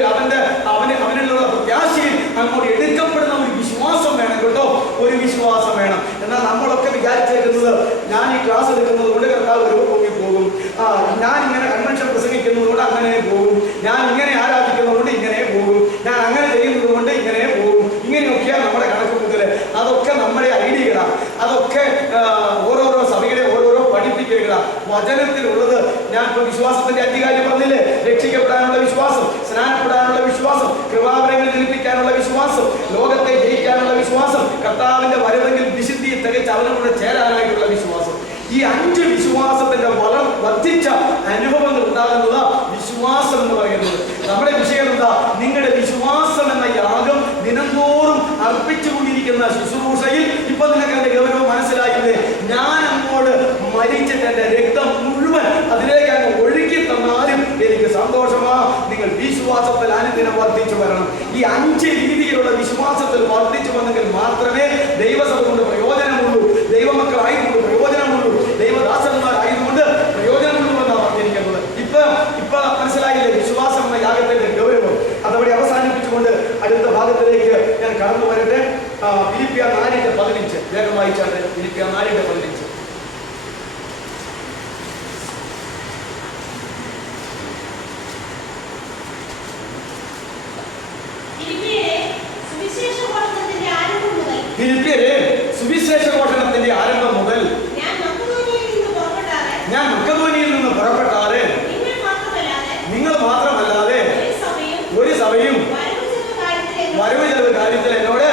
അവനുള്ള പ്രത്യാശയിൽ അങ്ങോട്ട് എടുക്കപ്പെടുന്ന ഒരു വിശ്വാസം വേണം കേട്ടോ. ഒരു വിശ്വാസം വേണം. എന്നാൽ നമ്മളൊക്കെ വിചാരിച്ചേക്കുന്നത്, ഞാൻ ഈ ക്ലാസ് എടുക്കുന്നത് കൊണ്ട് കർത്താവ് ഒരു ഭൂമി പോകും, ഞാൻ ഇങ്ങനെ കൺവെൻഷൻ പ്രസംഗിക്കുന്നത് കൊണ്ട് അങ്ങനെ പോകും, ഞാൻ ഇങ്ങനെ ആരാധിക്കുന്നത് കൊണ്ട് ഇങ്ങനെ പോകും, ഞാൻ അങ്ങനെ ചെയ്യുന്നത് കൊണ്ട് ഇങ്ങനെ പോകും, ഇങ്ങനെയൊക്കെയാണ് നമ്മുടെ കണക്ക് കൂട്ടല്. അതൊക്കെ നമ്മുടെ ഐഡിയകളാണ്. അതൊക്കെ ഓരോരോ സഭയുടെ ഓരോരോ പഠിപ്പിക്കുകകളാണ്. വചനത്തിലുള്ളത് ഞാൻ ഇപ്പോൾ വിശ്വാസത്തിന്റെ അധികാരി പറഞ്ഞില്ലേ, രക്ഷിക്കപ്പെടാനുള്ള വിശ്വാസം, സ്നാനപ്പെടാനുള്ള വിശ്വാസം, കൃപാവരങ്ങൾ ജനിപ്പിക്കാനുള്ള വിശ്വാസം, ലോകത്തെ ജയിക്കാനുള്ള വിശ്വാസം, കർത്താവിന്റെ വരവെങ്കിൽ വിശുദ്ധിയെ തികച്ച് അവനോട് ചേരാനായിട്ടുള്ള വിശ്വാസം. ഈ 5 വിശ്വാസത്തിന്റെ വർദ്ധിച്ച അനുഭവങ്ങൾ ഉണ്ടാകുന്നത് വിശ്വാസം എന്ന് പറയുന്നത്. നമ്മുടെ വിഷയം എന്താ? നിങ്ങളുടെ വിശ്വാസം എന്ന യാഗം ദിനംതോറും അർപ്പിച്ചുകൊണ്ടിരിക്കുന്ന ശുശ്രൂഷയിൽ ഇപ്പൊ നിങ്ങൾക്ക് എന്റെ ഗൗരവം മനസ്സിലായില്ലേ? ഞാൻ അങ്ങോട്ട് മരിച്ചിട്ട് എന്റെ രക്തം മുഴുവൻ അതിലേക്ക് അങ്ങ് ഒഴുക്കി തന്നാലും എനിക്ക് സന്തോഷമാ. നിങ്ങൾ വിശ്വാസത്തിൽ അനുദിനം വർദ്ധിച്ചു വരണം. ഈ 5 രീതിയിലുള്ള വിശ്വാസത്തിൽ വർദ്ധിച്ചു വന്നെങ്കിൽ മാത്രമേ ദൈവസഭ കൊണ്ട് പ്രയോജനമുള്ളൂ, ദൈവമക്കളായതുകൊണ്ട് പ്രയോജനമുള്ളൂ, ദൈവദാസന്മാരായതുകൊണ്ട് പ്രയോജനമുള്ളൂ എന്നാണ് പറഞ്ഞിരിക്കുന്നത്. ഇപ്പൊ മനസ്സിലായില്ലേ വിശ്വാസം എന്ന യാഗത്തിന്റെ ഗൗരവം? അതവിടെ അവസാനിപ്പിച്ചുകൊണ്ട് അടുത്ത ഭാഗത്തിലേക്ക് ഞാൻ കടന്നു വരട്ടെ. ഫിലിപ്പിയർ 4:15 വേഗം വായിച്ചാട്ടെ. ഫിലിപ്പിയർ 4:15. ഫിലിപ്പിയരെ സുവിശേഷ ഘോഷണത്തിന്റെ ആരംഭം മുതൽ ഞാൻ മക്കദോനിയയിൽ നിന്ന് പുറപ്പെട്ടാറ് നിങ്ങൾ മാത്രമല്ലാതെ ഒരു സഭയും വരവ് ചെലവ് കാര്യത്തിൽ എന്നോട്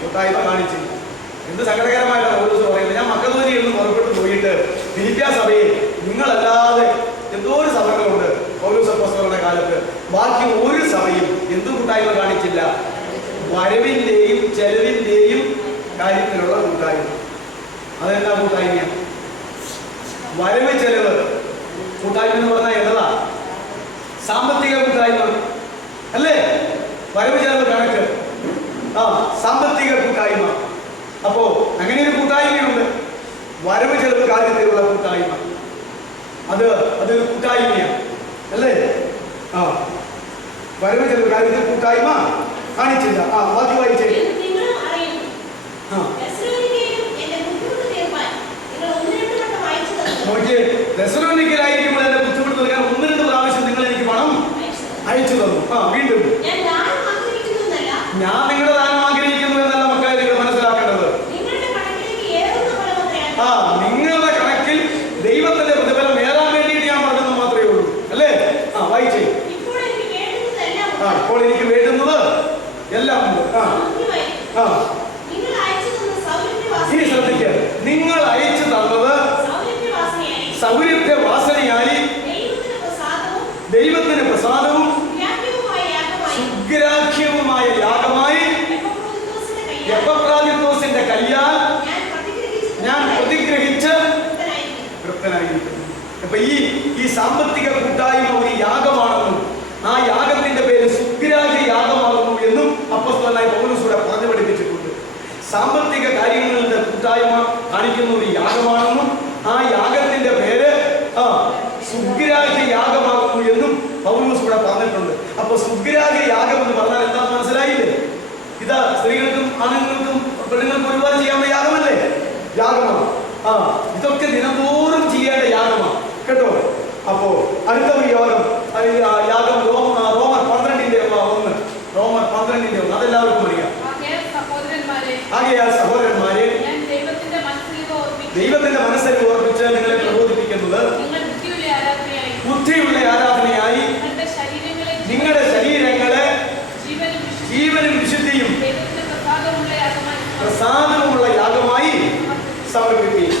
കൂട്ടായ്മ കാണിച്ചില്ല. എന്ത് സങ്കടകരമായിട്ടാണ് പൗലോസ് പറയുന്നത്. ഞാൻ മക്കദോനിയയിൽ നിന്ന് പുറപ്പെട്ടു പോയിട്ട് ഫിലിപ്പിയ സഭയെ നിങ്ങളല്ലാതെ എന്തോ ഒരു സഭകളുണ്ട് പൗലോസ് അപ്പോസ്തലന്റെ കാലത്ത്, ബാക്കി ഒരു സഭയും എന്ത് കൂട്ടായ്മ കാണിച്ചില്ല? വരവിന്റെയും ചെലവിന്റെയും കാര്യത്തിലുള്ള കൂട്ടായ്മ. അതെന്താ കൂട്ടായ്മ? വരവ് ചെലവ് കൂട്ടായ്മ എന്ന് പറഞ്ഞാൽ എന്നതാ? സാമ്പത്തിക കൂട്ടായ്മ അല്ലേ? വരവ് ചെലവ് കണക്ക്, സാമ്പത്തിക കൂട്ടായ്മ. അപ്പോ അങ്ങനെ ഒരു കൂട്ടായ്മയുണ്ട്, വരവ് ചെലവ് കാര്യത്തിലുള്ള കൂട്ടായ്മ. അതൊരു കൂട്ടായ്മയാണ് അല്ലേ? വരവ് ചെലവ് കാര്യത്തിൽ കൂട്ടായ്മ കാണിച്ചില്ല. ബാക്കി വായിച്ചേ. തെസ്സലോനിക്കയിലായിരിക്കുമ്പോൾ എന്റെ ബുദ്ധിമുട്ട് തീർക്കാൻ 1-2 പ്രാവശ്യം നിങ്ങൾ എനിക്ക് പണം അയച്ചു തന്നു. വീണ്ടും ഞാൻ നിങ്ങളുടെ ദാനം ആഗ്രഹിക്കുന്നു എന്നല്ല മക്കളെ നിങ്ങൾ മനസ്സിലാക്കേണ്ടത്. നിങ്ങളുടെ കണക്കിൽ ദൈവത്തിന്റെ പ്രതിഫലം നേടാൻ വേണ്ടിയിട്ട് ഞാൻ പറഞ്ഞത് മാത്രമേ ഉള്ളൂ അല്ലേ? വായിച്ചേ. ഇപ്പോൾ എനിക്ക് വേണ്ടുന്നത് എല്ലാം ഉണ്ട്. ഇനി ശ്രദ്ധിക്കുക, നിങ്ങൾ അയച്ചു തന്നത് സൗരഭ്യ വാസനയായി അപ്പൊ ഈ സാമ്പത്തിക കൂട്ടായ്മ ഒരു യാഗമാണെന്നും ആ യാഗത്തിന്റെ പേര് സുഗ്രാഹ്യ യാഗമാകുന്നു എന്നും അപ്പോസ്തലനായ പൗലോസ് ഇവിടെ പറഞ്ഞു പഠിപ്പിച്ചിട്ടുണ്ട്. സാമ്പത്തിക കാര്യങ്ങളുടെ കൂട്ടായ്മ കാണിക്കുന്ന ഒരു യാഗമാണെന്നും ആ യാഗത്തിന്റെ പേര് സുഗ്രാഹ്യ യാഗമാകുന്നു എന്നും പൗലോസ് ഇവിടെ പറഞ്ഞിട്ടുണ്ട്. അപ്പൊ സുഗ്രാഹ്യ യാഗം എന്ന് പറഞ്ഞാൽ എന്താണെന്ന് മനസ്സിലായില്ലേ? ഇതാ സ്ത്രീകൾക്കും ആണുങ്ങൾക്കും പെണ്ണുങ്ങൾക്കും ഒരുപാട് ചെയ്യാവുന്ന യാഗമല്ലേ? യാഗമാണ്. ഇതൊക്കെ ദിനംതോറും ചെയ്യേണ്ട യാഗമാണ് കേട്ടോ. അപ്പോ അടുത്ത ഒരു യാഗം റോമർ 12:1 റോമർ 12:1 അതെല്ലാവർക്കും അറിയാം. ആകയാൽ സഹോദരന്മാരെ, ദൈവത്തിന്റെ മനസ്സിനെ ഓർപ്പിച്ച് നിങ്ങളെ പ്രബോധിപ്പിക്കുന്നത് ബുദ്ധിയുള്ള ആരാധനയായി നിങ്ങളുടെ ശരീരങ്ങളെ ജീവനും വിശുദ്ധിയും പ്രസാദമുള്ള യാഗമായി സമർപ്പിക്കുകയും.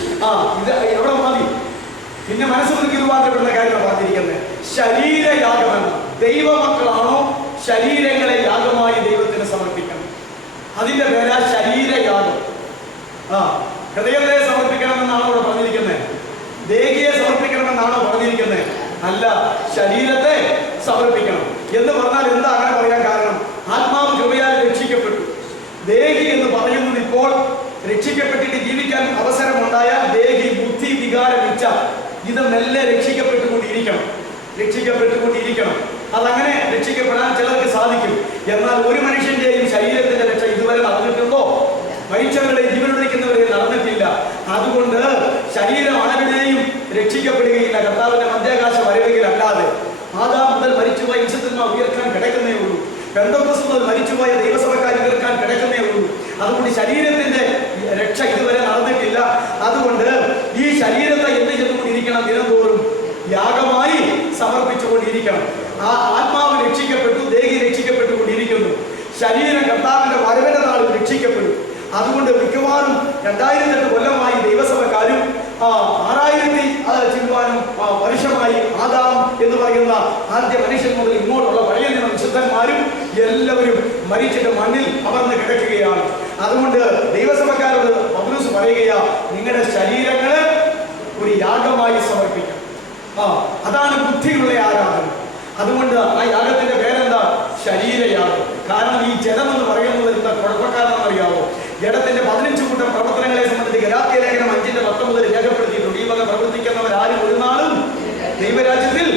ഇത് എവിടെ മതി? പിന്നെ മനസ്സുകൊണ്ട് രൂപാന്തരപ്പെടുന്ന കാര്യമാണ് പറഞ്ഞിരിക്കുന്നത്. ശരീരയാഗമെന്ന് ദൈവമക്കളാണോ ശരീരങ്ങളെ യാഗമായി ദൈവത്തിന് സമർപ്പിക്കണം. അതിന്റെ പേരാ ശരീരയാഗം. ഹൃദയത്തെ സമർപ്പിക്കണമെന്നാണോ ഇവിടെ പറഞ്ഞിരിക്കുന്നത്? ദേഹിയെ സമർപ്പിക്കണമെന്നാണോ പറഞ്ഞിരിക്കുന്നത്? അല്ല, ശരീരത്തെ സമർപ്പിക്കണം എന്ന് പറഞ്ഞാൽ എന്താ അങ്ങനെ പറയാൻ കാരണം? ആത്മാവ് കൃപയാൽ രക്ഷിക്കപ്പെട്ടു. ദേഹി എന്ന് പറയുന്നത് ഇപ്പോൾ രക്ഷിക്കപ്പെട്ടിട്ട് ജീവിക്കാൻ അവസരമുണ്ടായാൽ ദേഹി, ബുദ്ധി, വികാരം, ഇച്ഛ ഇത് മെല്ലെ രക്ഷിക്കപ്പെട്ടുകൊണ്ടിരിക്കണം. അതങ്ങനെ രക്ഷിക്കപ്പെടാൻ ചിലർക്ക് സാധിക്കും. എന്നാൽ ഒരു മനുഷ്യന്റെയും ശരീരത്തിന്റെ രക്ഷ ഇതുവരെ നടന്നിട്ടുണ്ടോ? മരിച്ചവരുടെ ജീവനൊഴിക്കുന്നവരെയും നടന്നിട്ടില്ല. അതുകൊണ്ട് ശരീരം അളവിനെയും രക്ഷിക്കപ്പെടുകയില്ല കർത്താവിന്റെ മധ്യാകാശ വരവുകയിലല്ലാതെ. ആദാം മുതൽ മരിച്ചുപോയ വിശുദ്ധന്മാർ ഉയർക്കാൻ കിടക്കുന്നേ ഉള്ളൂ. പെന്തക്കോസ്ത് മുതൽ മരിച്ചുപോയ ദൈവസഭക്കാർ ഉയർക്കാൻ കിടക്കുന്നേ ഉള്ളൂ. അതുകൊണ്ട് ശരീരത്തിന്റെ രക്ഷ ഇതുവരെ നടന്നിട്ടില്ല. അതുകൊണ്ട് ഈ ശരീരത്തെ എന്ത് ചെയ്തുകൊണ്ടിരിക്കണം? ദിനംതോറും യാഗമായി സമർപ്പിച്ചുകൊണ്ടിരിക്കണം. ആ ആത്മാവ് രക്ഷിക്കപ്പെട്ടു, ദേഹി രക്ഷിക്കപ്പെട്ടുകൊണ്ടിരിക്കുന്നു. ശരീരം കർത്താവിന്റെ വരവിന്റെ നാളിൽ രക്ഷിക്കപ്പെടും. അതുകൊണ്ട് മിക്കവാറും 2008 കൊല്ലമായി ദൈവസഭക്കാരും 6000 ചില്ലുവാനും വർഷമായി ആദാം എന്ന് പറയുന്ന ആദ്യ മനുഷ്യൻ മുതൽ ഇങ്ങോട്ടുള്ള പഴയ നിയമ വിശുദ്ധന്മാരും എല്ലാവരും മരിച്ചിട്ട് മണ്ണിൽ അമർന്ന് കിടക്കുകയാണ്. അതുകൊണ്ട് ദൈവസഭക്കാരോട് പൗലോസ് പറയുകയാ, നിങ്ങളുടെ ശരീരങ്ങളെ ഒരു യാഗമായി സമർപ്പിക്കണം. അതാണ് ബുദ്ധിയുള്ള ആരാധന. അതുകൊണ്ട് ആ യാഗത്തിന്റെ പേരെന്താ? ശരീരയാഗം. കാരണം ഈ ജഡം എന്ന് പറയുന്നത് എന്താ കുഴപ്പക്കാരെന്ന് അറിയാവോ? ജഡത്തിന്റെ 15 കൂട്ടം പ്രവർത്തനങ്ങളെ സംബന്ധിച്ച് ഗലാത്യ ലേഖനം 5:19 രേഖപ്പെടുത്തിയിട്ടുണ്ട്. ഈ വക പ്രവർത്തിക്കുന്നവരാരും ഒരു നാളും ദൈവരാജ്യത്തിൽ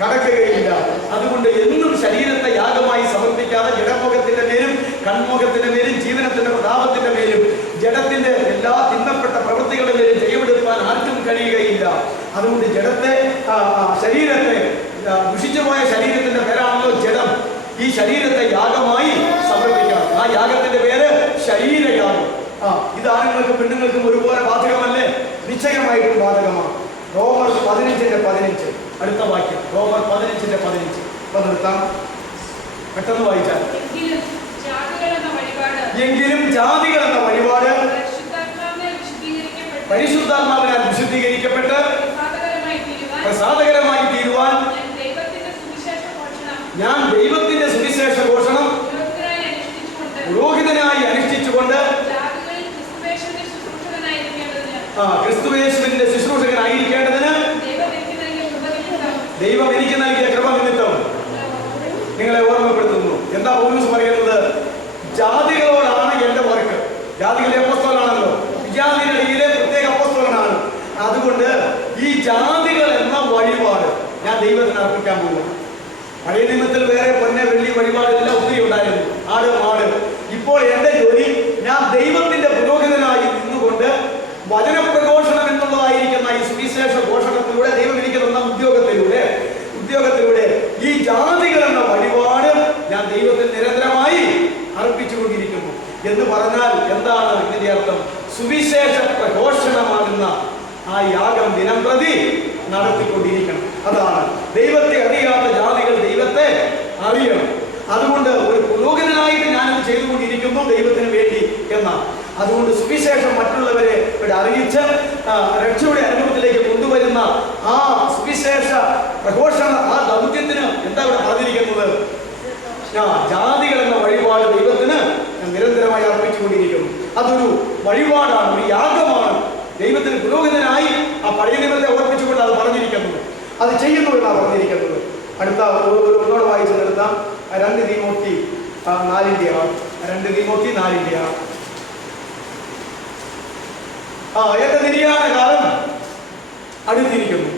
കടക്കുകയില്ല. അതുകൊണ്ട് എന്നും ശരീരത്തെ യാഗമായി സമർപ്പിക്കാതെ ജഡമുഖത്തിന്റെ മേലും കൺമുഖത്തിന്റെ മേലും ജീവനത്തിന്റെ പ്രതാപത്തിന്റെ മേലും ജഡത്തിന്റെ എല്ലാ തിന്നപ്പെട്ട പ്രവൃത്തികളുടെ മേലും ജയമെടുക്കാൻ ആർക്കും കഴിയുകയില്ല. അതുകൊണ്ട് ശരീരത്തെ ദുഷിച്ചുപോയ ശരീരത്തിന്റെ പേരാണല്ലോ ജഡം. ഈ ശരീരത്തെ യാഗമായി സമർപ്പിക്കണം. ആ യാഗത്തിന്റെ പേര് ശരീരയാഗം. ഇത് ആണുങ്ങൾക്കും പെണ്ണുങ്ങൾക്കും ഒരുപോലെ ബാധകമല്ലേ? നിശ്ചയമായിട്ടും ബാധകമാണ്. റോമർ 15:15 അടുത്ത വാക്യം. റോമർ 15:15 നിർത്താം, പെട്ടെന്ന് വായിച്ചാൽ. എങ്കിലും ജാതികൾ എന്ന വഴിപാട് പരിശുദ്ധാത്മാവിനാൽ വിശുദ്ധീകരിക്കപ്പെട്ട് പ്രസാദകരമായി തീരുവാൻ ഞാൻ ദൈവത്തിന്റെ സുവിശേഷ ഘോഷണം പുരോഹിതനായി അനുഷ്ഠിച്ചുകൊണ്ട് ക്രിസ്തുയേശുവിന്റെ ശുശ്രൂഷകനായിരിക്കേണ്ടതിന് ദൈവം എനിക്ക് നൽകിയ കൃപ നിമിത്തം നിങ്ങളെ ഓർമ്മപ്പെടുത്തുന്നു. എന്താ പൗലോസ് പറയുന്നത്? ജാതികളോടാണ് എന്റെ വർക്ക്. ജാതികളുടെ അപ്പോസ്തലനാണല്ലോ, വിജാതികളിലെ പ്രത്യേക അപ്പോസ്തലനാണ്. അതുകൊണ്ട് ഈ ജാതികൾ എന്ന വഴിപാട് ഞാൻ ദൈവത്തിന് അർപ്പിക്കാൻ പോകുന്നു. പഴയ നിയമത്തിൽ വേറെ പൊന്നെ വെള്ളി വഴിപാടെല്ലാം ഒത്തിരി ഉണ്ടായിരുന്നു, ആട് മാട്. ഇപ്പോൾ എന്റെ ജോലി, ഞാൻ ദൈവത്തിന്റെ പുരോഹിതനായി നിന്നുകൊണ്ട് വചനപ്രഘോഷണം എന്നുള്ളതായിരിക്കുന്ന ഈ സുവിശേഷ ഘോഷണത്തിലൂടെ ദൈവം എനിക്ക് തന്ന ഉദ്യോഗത്തിലൂടെ ഈ ജാതികൾ എന്ന വഴിപാട് ഞാൻ ദൈവത്തിൽ നിരന്തരമായി അർപ്പിച്ചുകൊണ്ടിരിക്കുന്നു. എന്ന് പറഞ്ഞാൽ എന്താണ് ഇതിന്റെ അർത്ഥം? സുവിശേഷ പ്രഘോഷണമാകുന്ന ആ യാഗം ദിനം പ്രതി നടത്തിക്കൊണ്ടിരിക്കണം. അതാണ് ദൈവത്തെ അറിയാത്ത ജാതികൾ ദൈവത്തെ അറിയണം. അതുകൊണ്ട് ഒരു പുരോഹിതനായിട്ട് ഞാനത് ചെയ്തുകൊണ്ടിരിക്കുന്നു ദൈവത്തിന് വേണ്ടി എന്നാണ്. അതുകൊണ്ട് സുവിശേഷം മറ്റുള്ളവരെ ഇവിടെ അറിയിച്ച് രക്ഷയുടെ അനുഭവത്തിലേക്ക് കൊണ്ടുവരുന്ന ആ സുവിശേഷ പ്രഘോഷണ ആ ദൗത്യത്തിന് എന്താ ഇവിടെ പറഞ്ഞിരിക്കുന്നത്? ജാതികൾ എന്ന വഴിപാട് ദൈവത്തിന് നിരന്തരമായി അർപ്പിച്ചുകൊണ്ടിരിക്കുന്നു. അതൊരു വഴിപാടാണ്, ഒരു യാഗമാണ് ദൈവത്തിന് പുരോഹിതനായി ആ പഴയ നിയമത്തെ ഓർപ്പിച്ചുകൊണ്ട് അത് പറഞ്ഞിരിക്കുന്നത്, അത് ചെയ്യുന്നു എന്നാണ് പറഞ്ഞിരിക്കുന്നത്. അടുത്ത ഒന്നോട് വായിച്ച് നിർത്താം. 2 തീമോത്തി 4:6. എന്റെ നിര്യാണ കാലം അടുത്തിരിക്കുന്നു.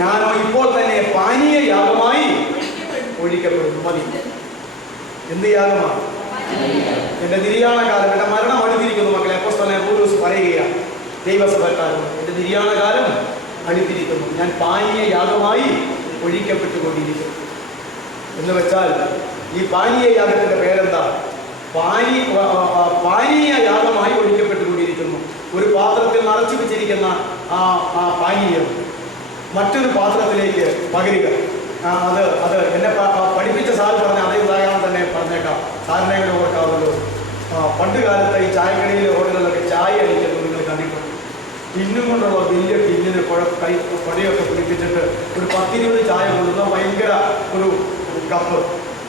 ഞാനോ ഇപ്പോൾ തന്നെ പാനീയ യാഗമായി ഒഴിക്കപ്പെടുന്നു. മതി. എന്ത് യാഗമാണ്? എന്റെ നിര്യാണ കാലം, എന്റെ മരണം അടുത്തിരിക്കുന്നു മക്കളെ. അപ്പോസ്തലനായ പൗലോസ് പറയുകയാണ് ദൈവസഭക്കാരോട്, എന്റെ നിര്യാണ കാലം അടുത്തിരിക്കുന്നു, ഞാൻ പാനീയ യാഗമായി ഒഴിക്കപ്പെട്ടുകൊണ്ടിരിക്കുന്നു. എന്ന് വെച്ചാൽ ഈ പാനീയ യാഗത്തിന്റെ പേരെന്താ? പാനീയ യാഗമായി ഒഴിക്കപ്പെട്ടുകൊണ്ടിരിക്കുന്നു. ഒരു പാത്രത്തിൽ നിറച്ചു വെച്ചിരിക്കുന്ന ആ പാനീയം മറ്റൊരു പാത്രത്തിലേക്ക് പകരുക. അത് എന്നെ പഠിപ്പിച്ച സാർ പറഞ്ഞ അതേ ഉദാഹരണം തന്നെ പറഞ്ഞേക്കാം. സാറിനെ ഓർക്കാമല്ലോ, പണ്ട് കാലത്ത് ഈ ചായക്കടയിലെ ഹോട്ടലുകളിലൊക്കെ ചായ അടിക്കുന്നത് നിങ്ങൾ കണ്ടിട്ടുണ്ട്. ടിന്നും കൊണ്ടുള്ള വലിയ ടിന്നിന് പടിയൊക്കെ പിടിപ്പിച്ചിട്ട് ഒരു 10-20 ചായ കൊള്ളുന്ന ഭയങ്കര ഒരു കപ്പ്.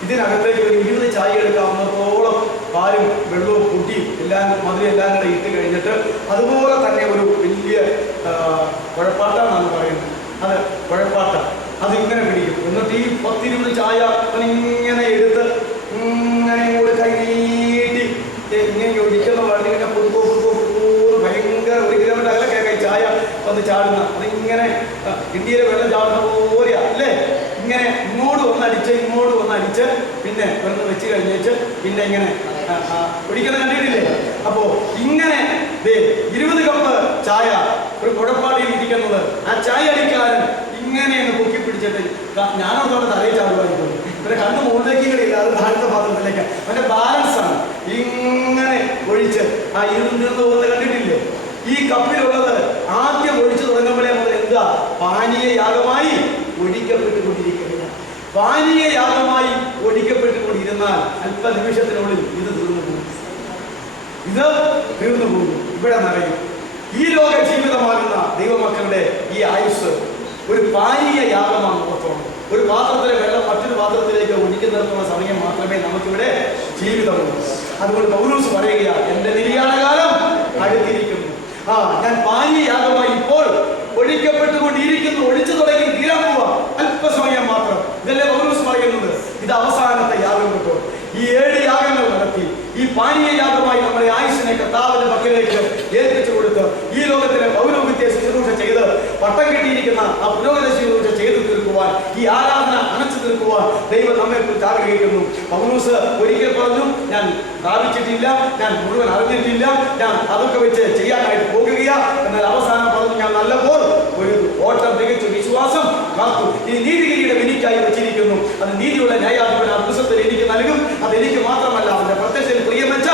ഇതിനകത്തേക്ക് ഒരു 20 ചായ എടുക്കാവുന്നതോളം പാലും വെള്ളവും കുട്ടിയും എല്ലാം മധുരം എല്ലാം കൂടെ ഇട്ട് കഴിഞ്ഞിട്ട് അതുപോലെ തന്നെ ഒരു വലിയ കുഴപ്പാട്ടാണെന്ന് പറയുന്നത്. അത് കുഴപ്പാട്ട അത് ഇങ്ങനെ പിടിക്കും. എന്നിട്ട് ഈ 10-20 ചായ ഇങ്ങനെ എടുത്ത് ഇങ്ങനെ കൂടെ കൈ നീട്ടി ഇങ്ങനെ ഒഴിക്കുന്ന വണ്ടിങ്ങനെ പുതുക്കോ ഭയങ്കര 1 കിലോമീറ്റർ അകലൊക്കെ ചായ വന്ന് ചാടുന്ന അതിങ്ങനെ ഇന്ത്യയിലെ വെള്ളം ചാടുന്ന പോലെയാ അല്ലേ? ഇങ്ങനെ ഇങ്ങോട്ട് വന്നടിച്ച് പിന്നെ വെള്ളം വെച്ച് കഴിഞ്ഞേച്ച് പിന്നെ ഇങ്ങനെ ഒഴിക്കുന്ന കണ്ടിട്ടില്ലേ? അപ്പോ ഇങ്ങനെ 20 കപ്പ് ചായ ഒരു കുഴപ്പാടിയിൽ ഇരിക്കുന്നത്, ആ ചായ അടിക്കാരൻ ഇങ്ങനെ അങ്ങ് പൊക്കി പിടിച്ചിട്ട് ഞാനോടത്തോടെ തലയിൽ ചാടുമായിരിക്കും. പിന്നെ കണ്ണ് മുകളിലേക്ക് ഇല്ല, അത് താഴത്തെ പാത്രത്തിലേക്ക് അവന്റെ ബാലൻസാണ്. ഇങ്ങനെ ഒഴിച്ച് ആ ഇരുന്ന് പോകുന്നത് കണ്ടിട്ടില്ലേ? ഈ കപ്പിലുള്ളത് ആദ്യം ഒഴിച്ചു തുടങ്ങുമ്പോഴേ മുതൽ എന്താ? പാനീയ യാഗമായി ഒഴിക്കപ്പെട്ടുകൊണ്ടിരിക്കുക. പാനീയ യാഗമായി ഒഴിക്കപ്പെട്ടുകൊണ്ടിരുന്നാൽ അല്പ നിമിഷത്തിനുള്ളിൽ ഇത് തീർന്നു പോകും. ഇവിടെ നിറയും. ഈ ലോക ജീവിതമാകുന്ന ദൈവമക്കളുടെ ഈ ആയുസ് ഒരു പാനീയ യാഗമാണ്. ഓർത്തോണം, ഒരു പാത്രത്തിലെ വെള്ളം മറ്റൊരു പാത്രത്തിലേക്ക് ഒഴിക്കുന്നിടത്തുള്ള സമയം മാത്രമേ നമുക്കിവിടെ ജീവിതമുള്ളൂ. അതുകൊണ്ട് പൗലോസ് പറയുകയാണ്, എന്റെ നിര്യാണകാലം അടുത്തിരിക്കുന്നു. ഞാൻ പാനീയ യാഗമായി ഇപ്പോൾ ഒഴിക്കപ്പെട്ടുകൊണ്ടിരിക്കുന്നു. ഒഴിച്ചു തുടങ്ങി തീരാൻ പോവാ, അല്പസമയം മാത്രം. ഇതല്ലേ പൗലോസ് പറയുന്നത്? ഇത് അവസാനത്തെ യാഗം കേട്ടോ. ഈ 7 യാഗങ്ങൾ നടത്തി ഈ പാനീയ യാഗമായി നമ്മുടെ ആയുസ്സിനെ കർത്താവിന്റെ പക്കലേക്ക് ഏൽപ്പിച്ചു കൊടുത്ത് ഈ ലോകത്തിലെ പൗരോഹിത്യ ശുശ്രൂഷ ചെയ്ത് പട്ടം കെട്ടിയിരിക്കുന്ന ആ പുരോഗത ശുശ്രൂഷ ചെയ്തു തീർക്കുവാൻ, ഈ ആരാധന അണച്ചു തീർക്കുവാൻ ദൈവം നമ്മെ കുറിച്ച് ആഗ്രഹിക്കുന്നു. പൗലോസ് ഒരിക്കൽ പറഞ്ഞു, ഞാൻ പ്രാപിച്ചിട്ടില്ല, ഞാൻ മുഴുവൻ അറിഞ്ഞിട്ടില്ല, ഞാൻ അതൊക്കെ വെച്ച് ചെയ്യാനായിട്ട് പോകുകയാ. എന്നാൽ അവസാനം പറഞ്ഞു, ഞാൻ നല്ലപ്പോൾ ഒരു ഓട്ടം തികച്ചു വിശ്വാസം കാത്തു. ഈ നീതിഗിരിയുടെ എനിക്കായി വെച്ചിരിക്കുന്നു. അത് നീതിയുള്ള ന്യായാധിപൻ ആ ദിവസത്തിൽ എനിക്ക് നൽകും. അതെനിക്ക് മാത്രമല്ല, അവന്റെ പ്രത്യക്ഷത്തിൽ പ്രിയം വെച്ച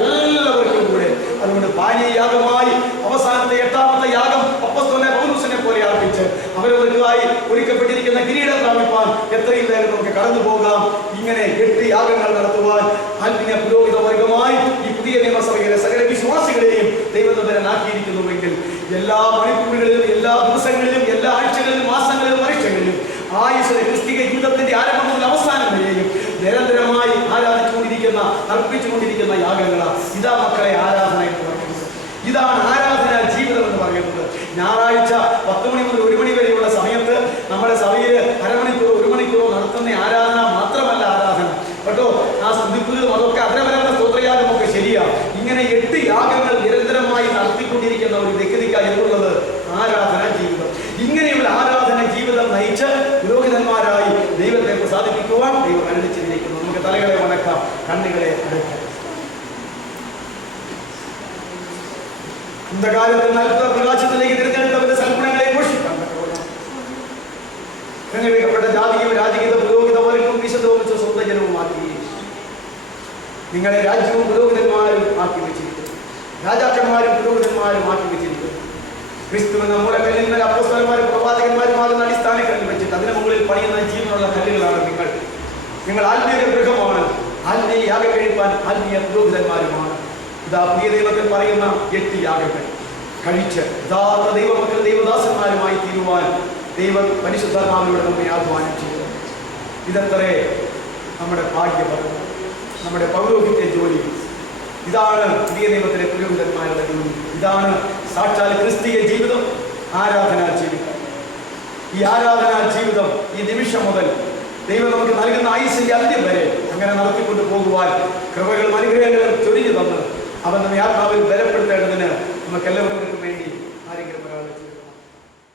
എല്ലാവർക്കും കൂടെ. അതുകൊണ്ട് പാനീയ യാഗമായി അവസാനത്തെ 8ാമത്തെ യാഗം അപ്പോസ്തലനായ പൗലോസിനെ പോലെ അർപ്പിച്ച് അവരവർക്കായി ഒരുക്കപ്പെട്ടിരിക്കുന്ന കിരീടം പ്രാപിപ്പാൻ എത്രയും വേഗം നമുക്ക് കടന്നു പോകാം. ഇങ്ങനെ 8 യാഗങ്ങൾ നടത്തുവാൻ ആത്മീയ പുരോഹിത വർഗമായി ഈ പുതിയ നിയമസഭയിലെ സകല വിശ്വാസികളെയും ദൈവനാക്കിയിരിക്കുന്നുവെങ്കിൽ എല്ലാ മണിക്കൂറുകളിലും, എല്ലാ ദിവസങ്ങളിലും, എല്ലാ ആഴ്ചകളിലും, മാസങ്ങളിലും, വർഷങ്ങളിലും ആയുസ്സിലെ ക്രിസ്തീയ ജീവിതത്തിന്റെ ആരംഭം മുതൽ അവസാനം വരെയും നിരന്തരമായി ആരാധിച്ചുകൊണ്ടിരിക്കുന്ന, അർപ്പിച്ചുകൊണ്ടിരിക്കുന്ന യാഗങ്ങളാണ്. ഇതാ മക്കളെ ആരാധന എന്ന് പറയുന്നത്. ഇതാണ് ആരാധന ജീവിതം എന്ന് പറയുന്നത്. ഞായറാഴ്ച 10 മണി മുതൽ 1 മണി വരെയുള്ള സമയത്ത് നമ്മുടെ സഭയിൽ അരമണിക്കൂറോ 1 മണിക്കൂറോ നടത്തുന്ന ആരാധന മാത്രമല്ല ആരാധന കേട്ടോ. ആ സന്ധിപ്പുകളും അതൊക്കെ അതിരവരന്റെ സ്തോത്രയാഗമൊക്കെ ശരിയാണ്. ഇങ്ങനെ 8 യാഗങ്ങൾ നിരന്തരമായി നടത്തിക്കൊണ്ടിരിക്കുന്ന ഒരു വ്യക്തിക്കായി എന്നുള്ളത് ആരാധന ജീവിതം. ഇങ്ങനെയുള്ള ആരാധന ജീവിതം നയിച്ച് പുരോഹിതന്മാരായി ദൈവത്തെ പ്രസാദിപ്പിക്കുവാൻ ദൈവം അനുവദിച്ചിരിക്കുന്നു. നമുക്ക് തലകളെ വണക്കാം, കണ്ണുകളെ അടയ്ക്കാം. അന്ധകാലത്ത് നൽകുന്ന പ്രകാശത്തിലേക്ക് തിരഞ്ഞെടുത്തവരുടെ സൽഗുണങ്ങളെ ഘോഷിക്കാൻ തിരഞ്ഞെടുക്കപ്പെട്ട ജാതിയും രാജകീയ പുരോഹിതവർക്കും വിശദവും സ്വന്തം ജനവുമാക്കി നിങ്ങളെ രാജ്യവും പുരോഹിതന്മാരും ആക്കി വെച്ചിരിക്കുന്നു. രാജാക്കന്മാരും പുരോഹിതന്മാരും ആക്കി വെച്ചിരിക്കുന്നു. ക്രിസ്തു നമ്മുടെ കല്ലിന്മേൽ അപ്പോസ്തലന്മാരും പ്രവാചകന്മാരുമാകുന്ന അടിസ്ഥാന കല്ലിൽ വെച്ചിട്ട് അതിന് മുകളിൽ പണിയുന്ന ജീവനുള്ള കല്ലുകളാണ് നിങ്ങൾ ആത്മീയ ഗൃഹമാണ്. ആത്മീയ യാഗം കഴിപ്പാൻ ആത്മീയ പുരോഹിതന്മാരുമാണ്. ഇതാ പുതിയ ദൈവത്തിൽ പറയുന്ന 8 യാഗങ്ങൾ കഴിച്ച് യഥാർത്ഥ ദൈവമക്കൾ ദൈവദാസന്മാരുമായി തീരുവാൻ ദൈവം പരിശുദ്ധാത്മാവിലൂടെ നമ്മെ ആഹ്വാനം ചെയ്തു. ഇതത്രേ നമ്മുടെ ഭാഗ്യപരം, നമ്മുടെ പൗരോഹിത്യ ജോലി. ഇതാണ് പുതിയ നിയമത്തിലെ പുരോഹിതന്മാരുടെ ജോലി. ഇതാണ് സാക്ഷാൽ ക്രിസ്തീയ ജീവിതം, ആരാധനാ ജീവിതം. ഈ ആരാധനാ ജീവിതം ഈ നിമിഷം മുതൽ ദൈവം നമുക്ക് നൽകുന്ന ആയുസ്സിന്റെ അന്ത്യം വരെ അങ്ങനെ നടത്തിക്കൊണ്ട് പോകുവാൻ കൃപകളും അനുഗ്രഹങ്ങളും ചൊരിഞ്ഞു തന്ന് അവൻ നമ്മെ ആത്മാവിൽ ബലപ്പെടുത്തേണ്ടതിന് നമുക്കെല്ലാവർക്കും